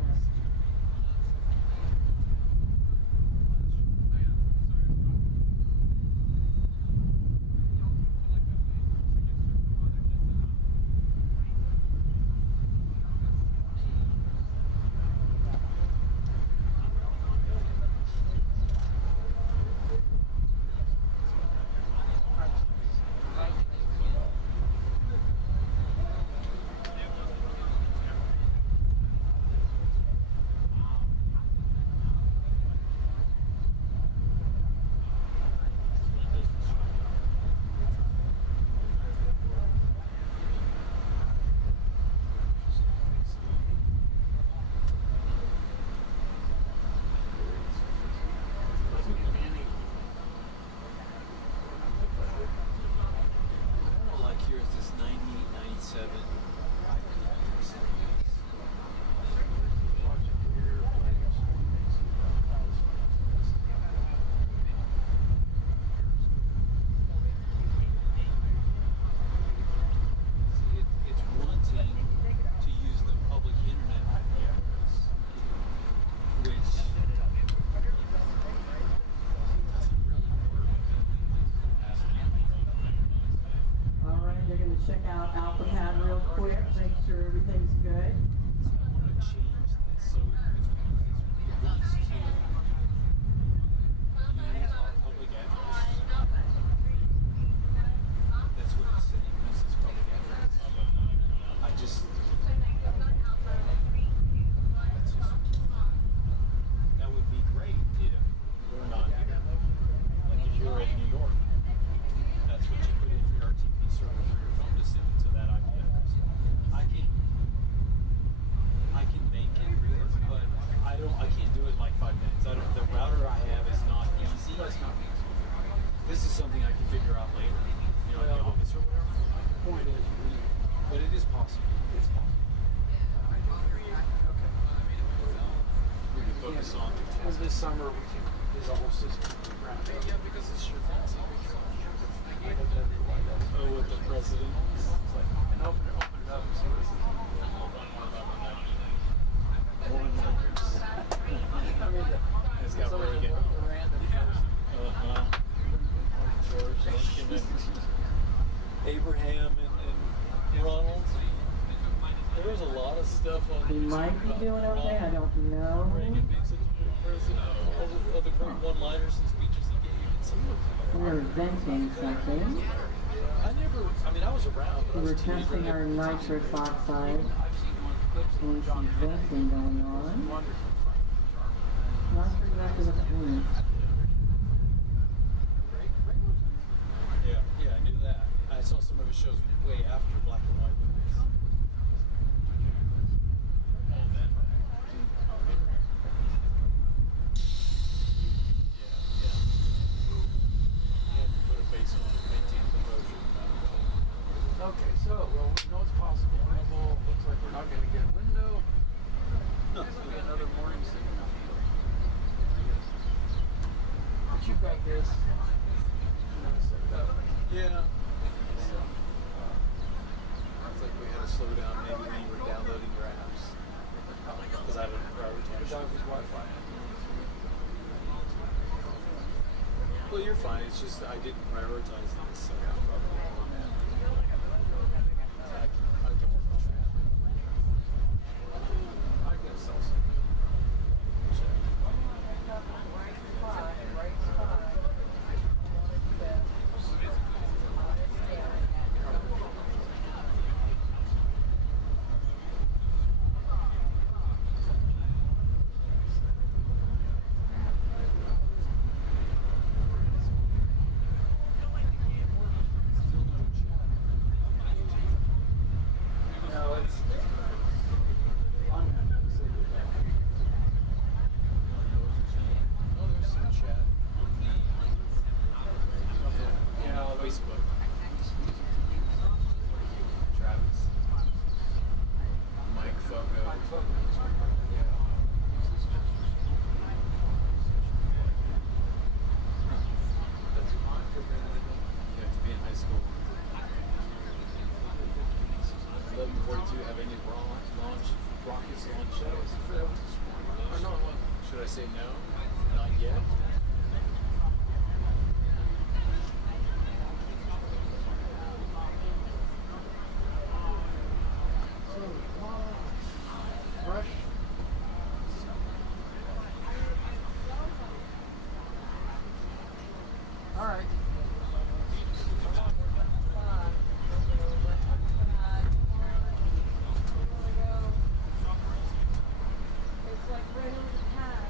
Check out AlphaPad real quick, make sure everything's good. I want to change this so it wants to use our public address. That's what it's saying, this is public address. That would be great if we're not here. Like if you're in New York, that's what you put in for your RTP server for your phone to send to that IP address. I can make it, but I can't do it in like 5 minutes. The router I have is not easy. This is something I can figure out later, in the office or whatever. Point is, But it is possible. It's possible. We can focus on this summer we can do the whole system. Yeah, because it's your fancy picture. Oh, with the president? And open it up and see what it's It's got really good. George Lincoln and Abraham and Ronald. There was a lot of stuff on He might be doing okay, I don't know. All the other great one-liners and speeches he gave. And some of We were venting something. I was around. But We were testing our nitrous oxide. And some venting going on. Not sure exactly what that means. Yeah, I knew that. I saw some of his shows way after Black and White movies. Okay, so, well, we know it's possible. Looks like we're not going to get a window. This will be another morning sitting in the field. But you've got this. You know, set it up. Yeah. It's like we had to slow down maybe when you were downloading your apps. Because I haven't prioritized. His Wi-Fi. Well, you're fine. It's just I didn't prioritize this, so that's probably all that. I can work on that. I can sell some. Should I say no? Not yet? Fresh. All right. It's like right over the pad.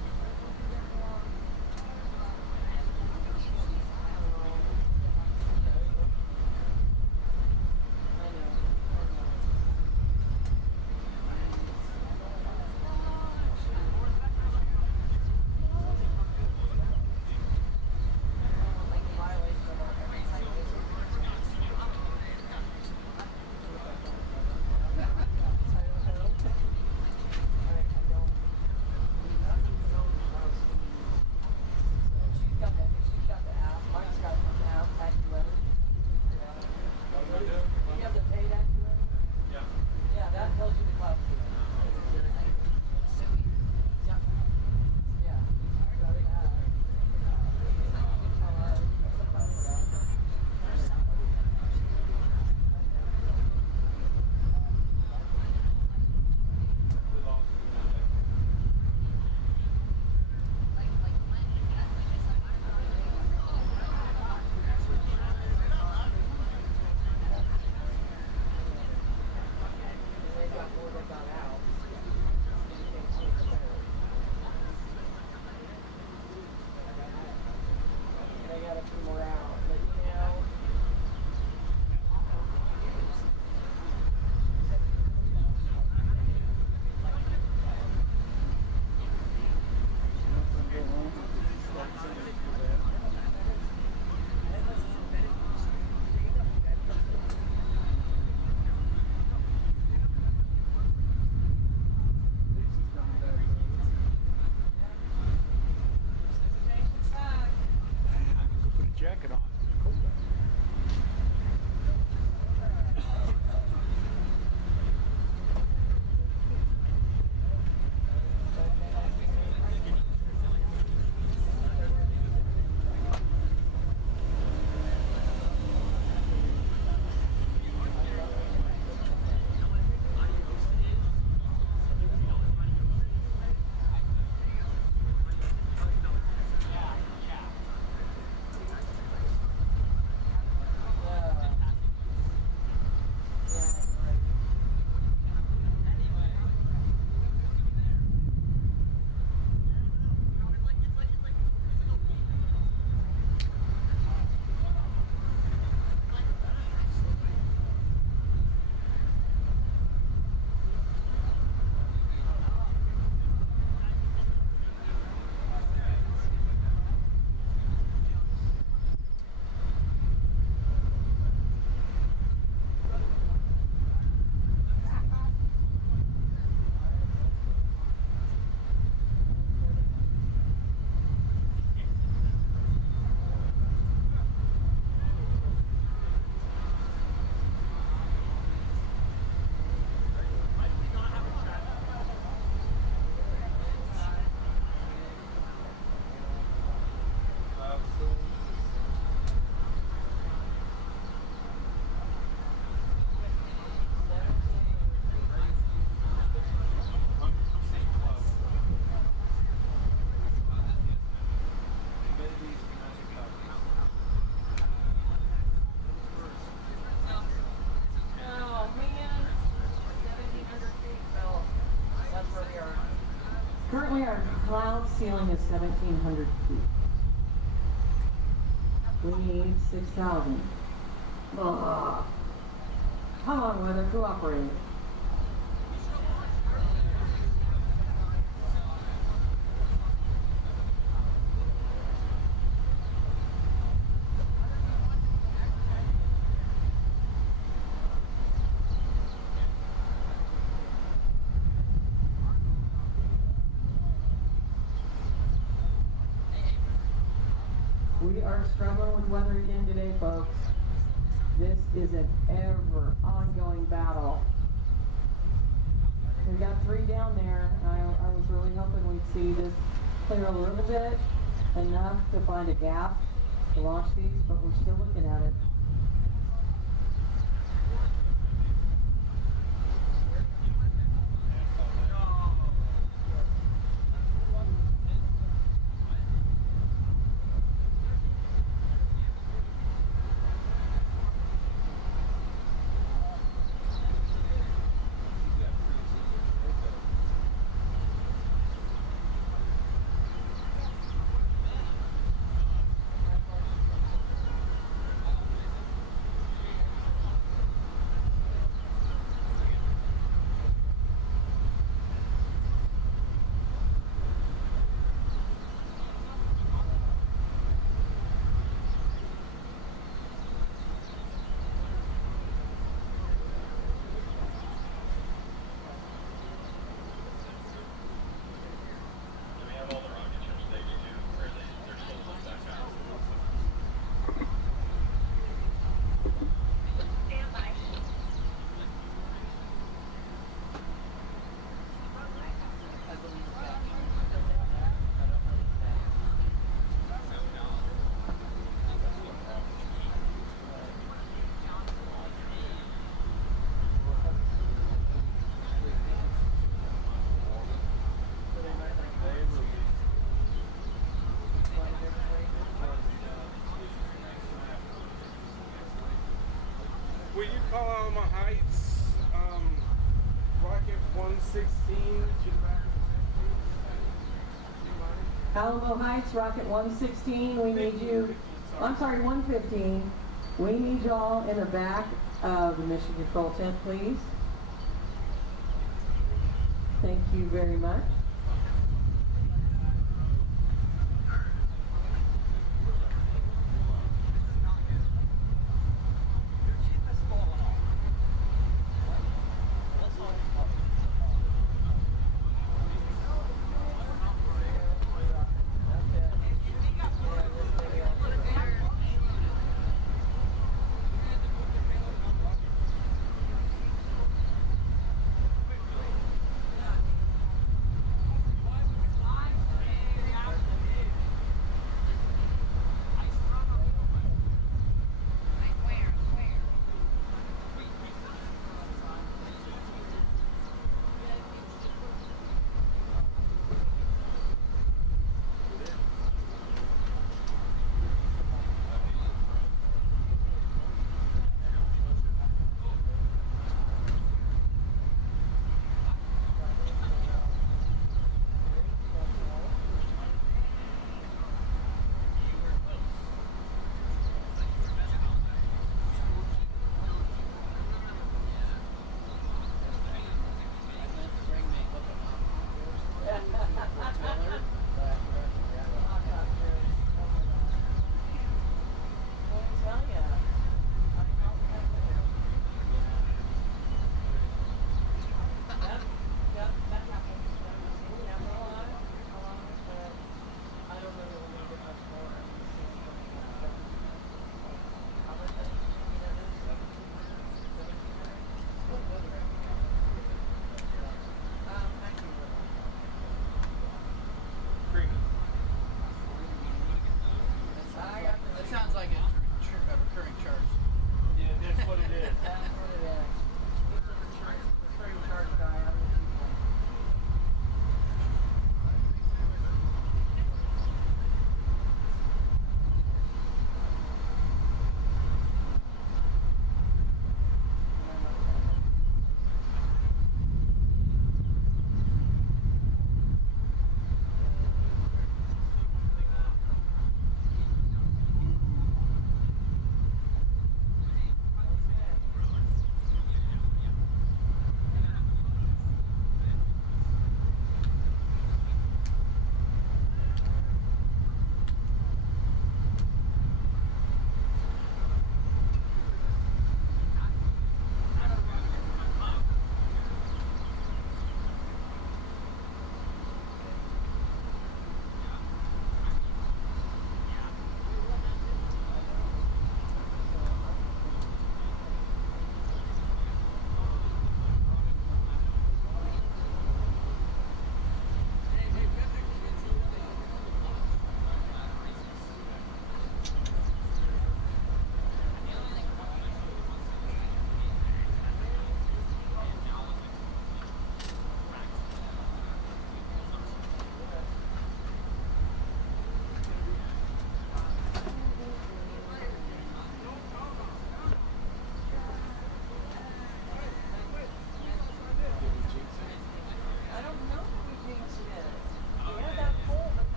ceiling is 1,700 feet. We need 6,000. Ugh. Come on, weather, cooperate. We are struggling with weather again today, folks. This is an ever ongoing battle. We got 3 down there. I was really hoping we'd see this clear a little bit, enough to find a gap to launch these, but we're still looking at it. Will you call Alma Heights, Rocket 116 to the back of the Alamo Heights, Rocket 116, we need you, I'm sorry, 115. We need y'all in the back of the mission control tent, please. Thank you very much.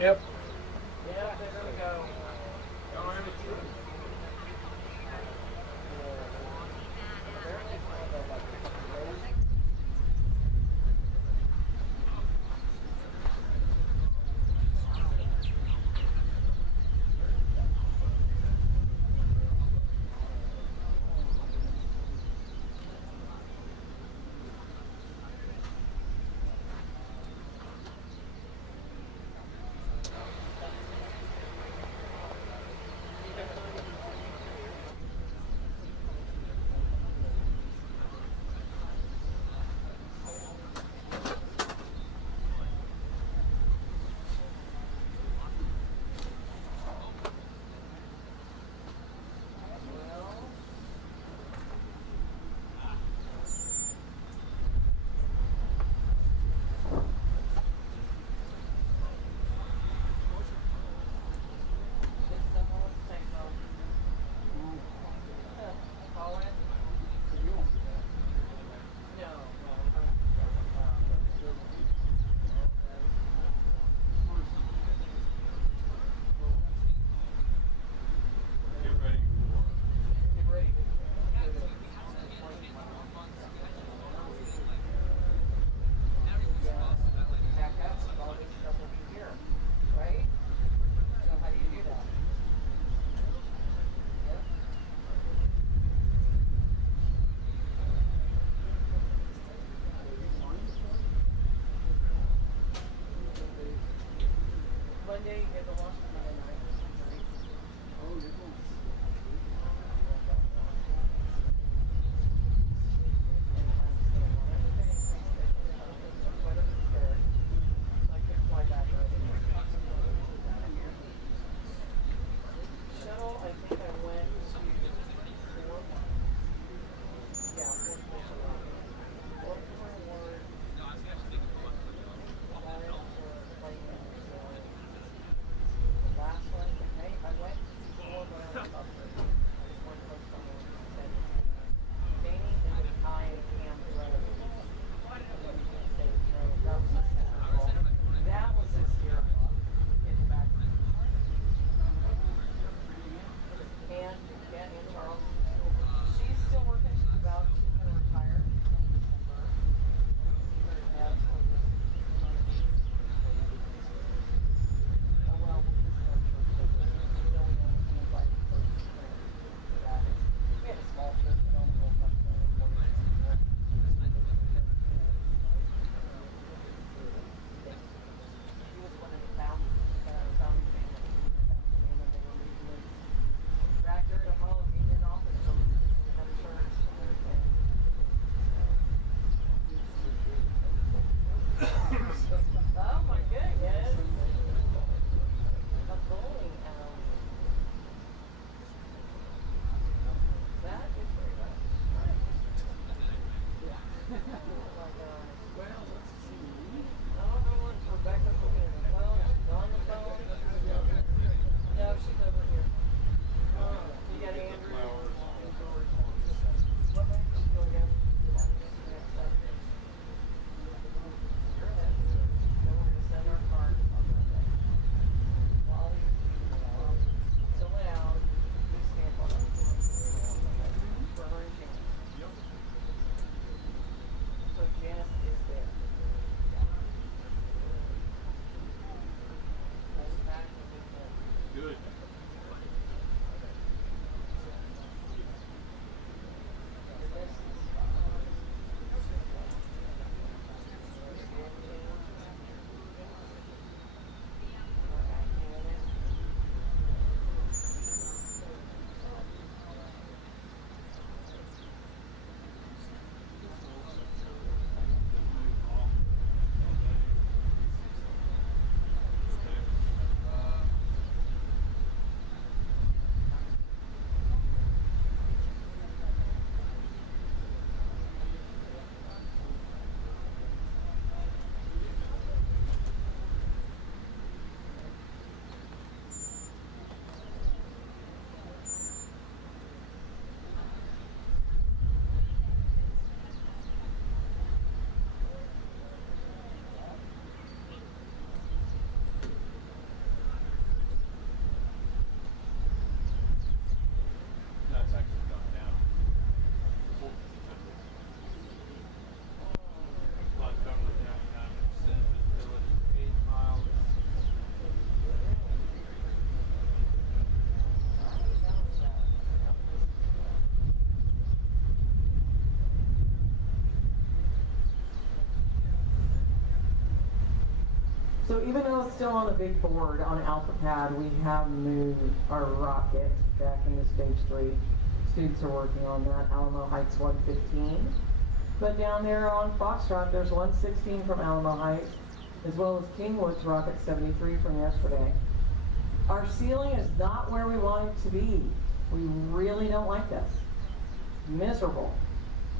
Yep. Yeah, there we go. Monday and the lost Monday night. Oh, you're going. Shuttle, I think I went to 4. Yeah, 4 Word for word. That is for Clayton. So even though it's still on the big board on AlphaPad, we have moved our rocket back into stage 3. Students are working on that. Alamo Heights 115. But down there on Foxtrot, there's 116 from Alamo Heights, as well as Kingwood's Rockets2024 from yesterday. Our ceiling is not where we want it to be. We really don't like this. Miserable.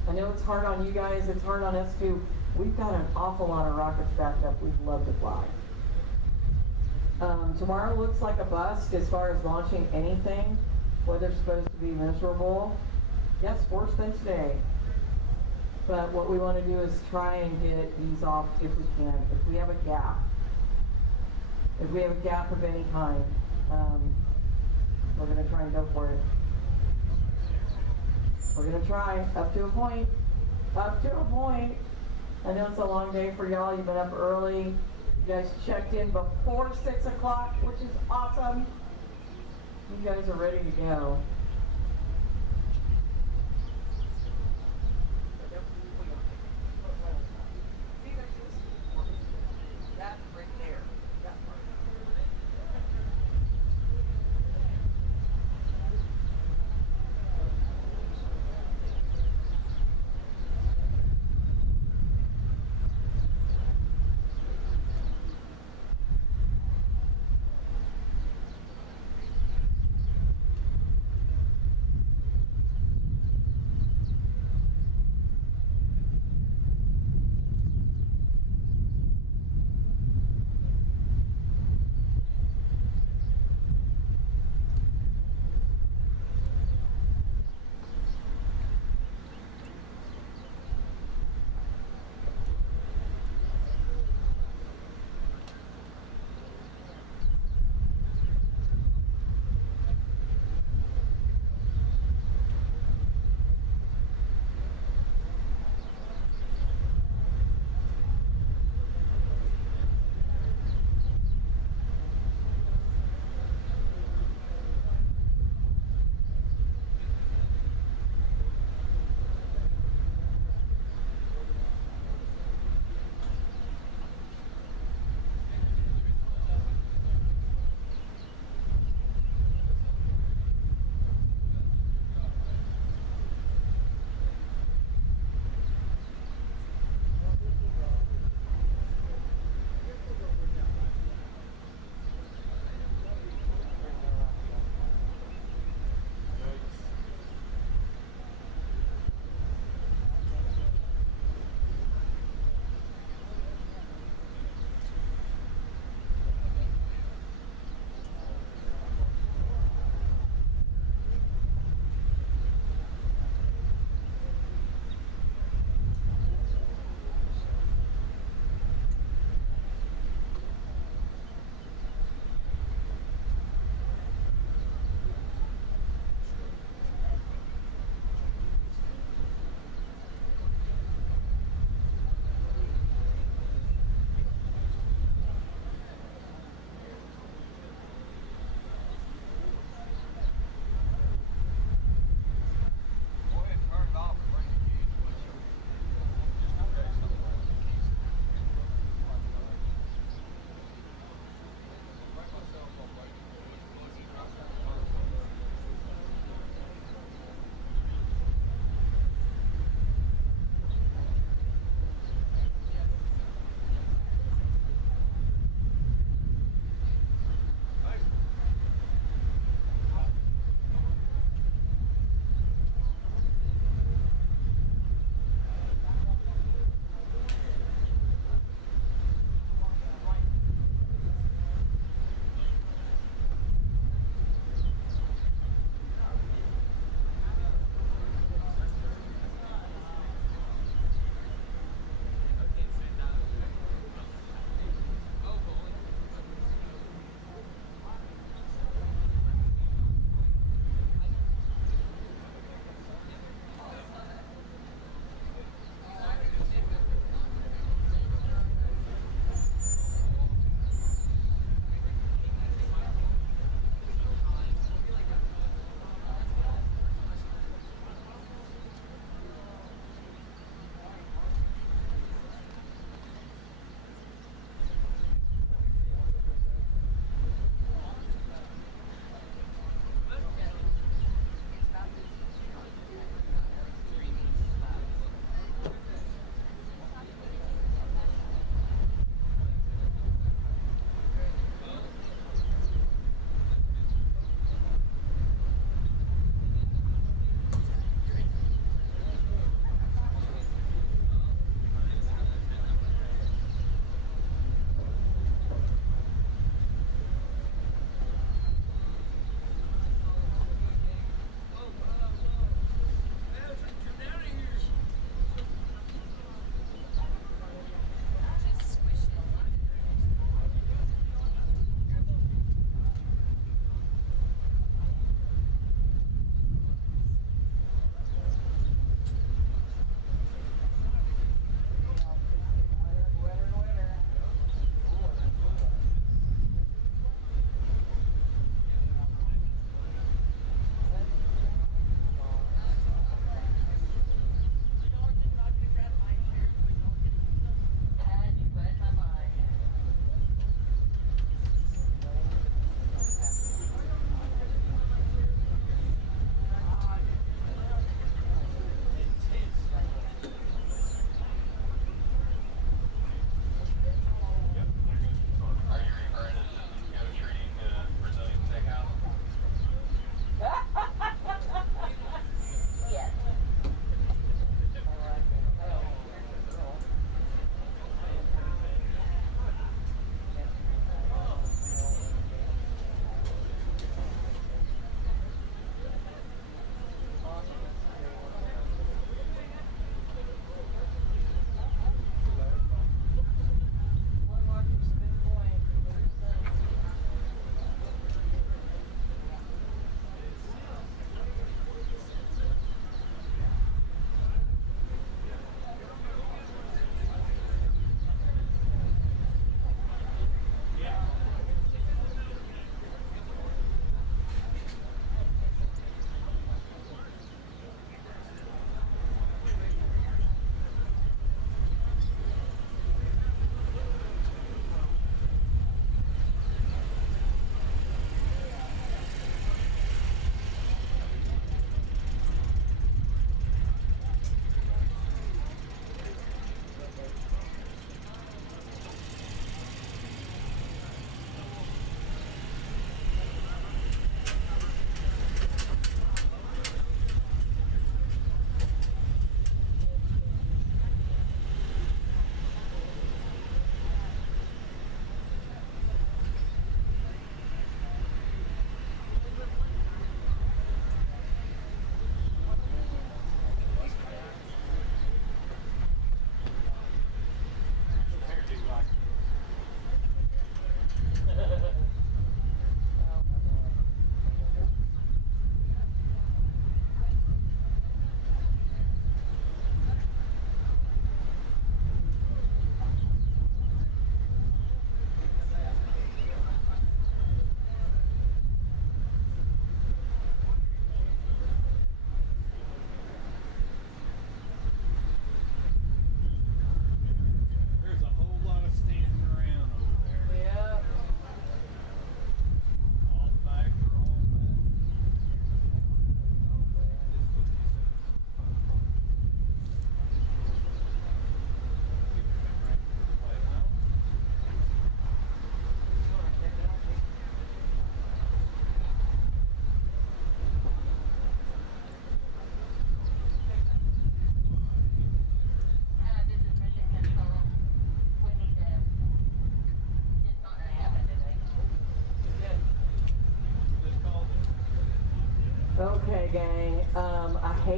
I know it's hard on you guys, it's hard on us too. We've got an awful lot of rockets backed up we'd love to fly. Tomorrow looks like a bust as far as launching anything. Weather's supposed to be miserable. Yes, worse than today. But what we want to do is try and get these off if we can. If we have a gap. If we have a gap of any kind, we're going to try and go for it. We're going to try up to a point. Up to a point. I know it's a long day for y'all. You've been up early. You guys checked in before 6 o'clock, which is awesome. You guys are ready to go.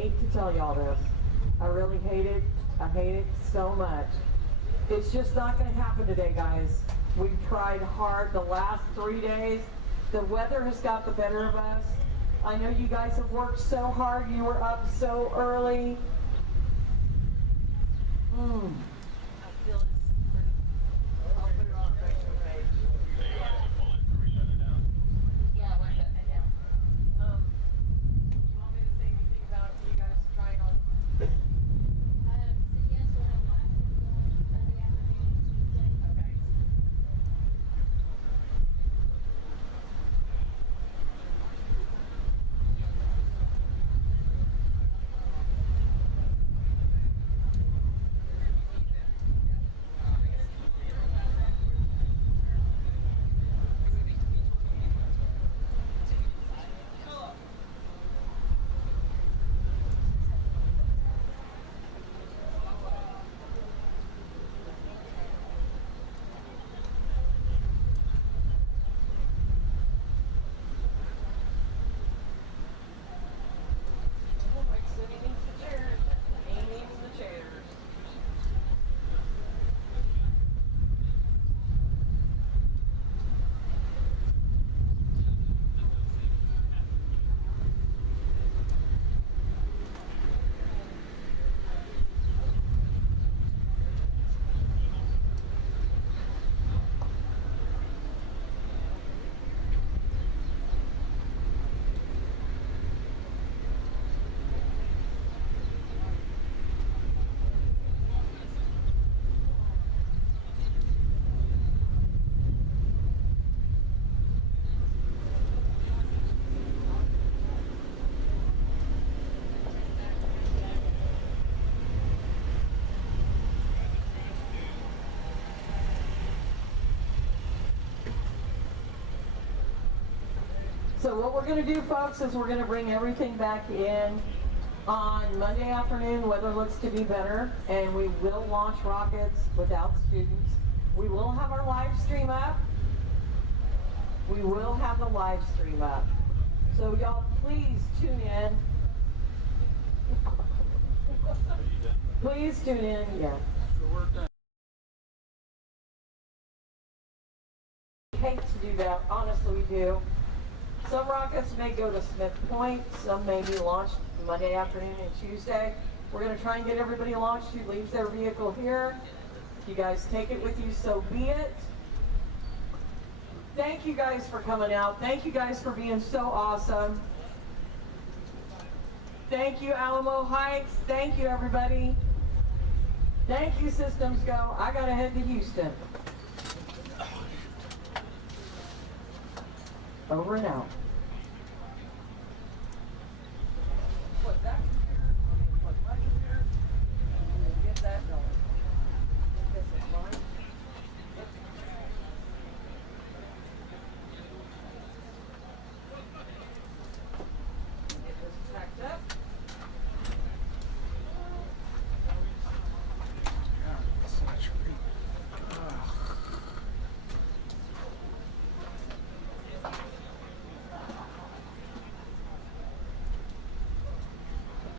hate to tell y'all this. I really hate it. I hate it so much. It's just not going to happen today, guys. We've tried hard the last 3 days. The weather has got the better of us. I know you guys have worked so hard. You were up so early. I feel this. I'll put it on a Facebook page. Yeah, like that. You want me to say anything about you guys trying on? So yes, we'll have the last one going Monday afternoon, Tuesday. Okay. So what we're going to do, folks, is we're going to bring everything back in on Monday afternoon. Weather looks to be better, and we will launch rockets without students. We will have our live stream up. We will have the live stream up. So y'all, please tune in. Please tune in. Yeah. Hate to do that. Honestly, we do. Some rockets may go to Smith Point. Some may be launched Monday afternoon and Tuesday. We're going to try and get everybody launched who leaves their vehicle here. If you guys take it with you, so be it. Thank you guys for coming out. Thank you guys for being so awesome. Thank you, Alamo Heights. Thank you, everybody. Thank you, SystemsGo. I got to head to Houston. Over and out.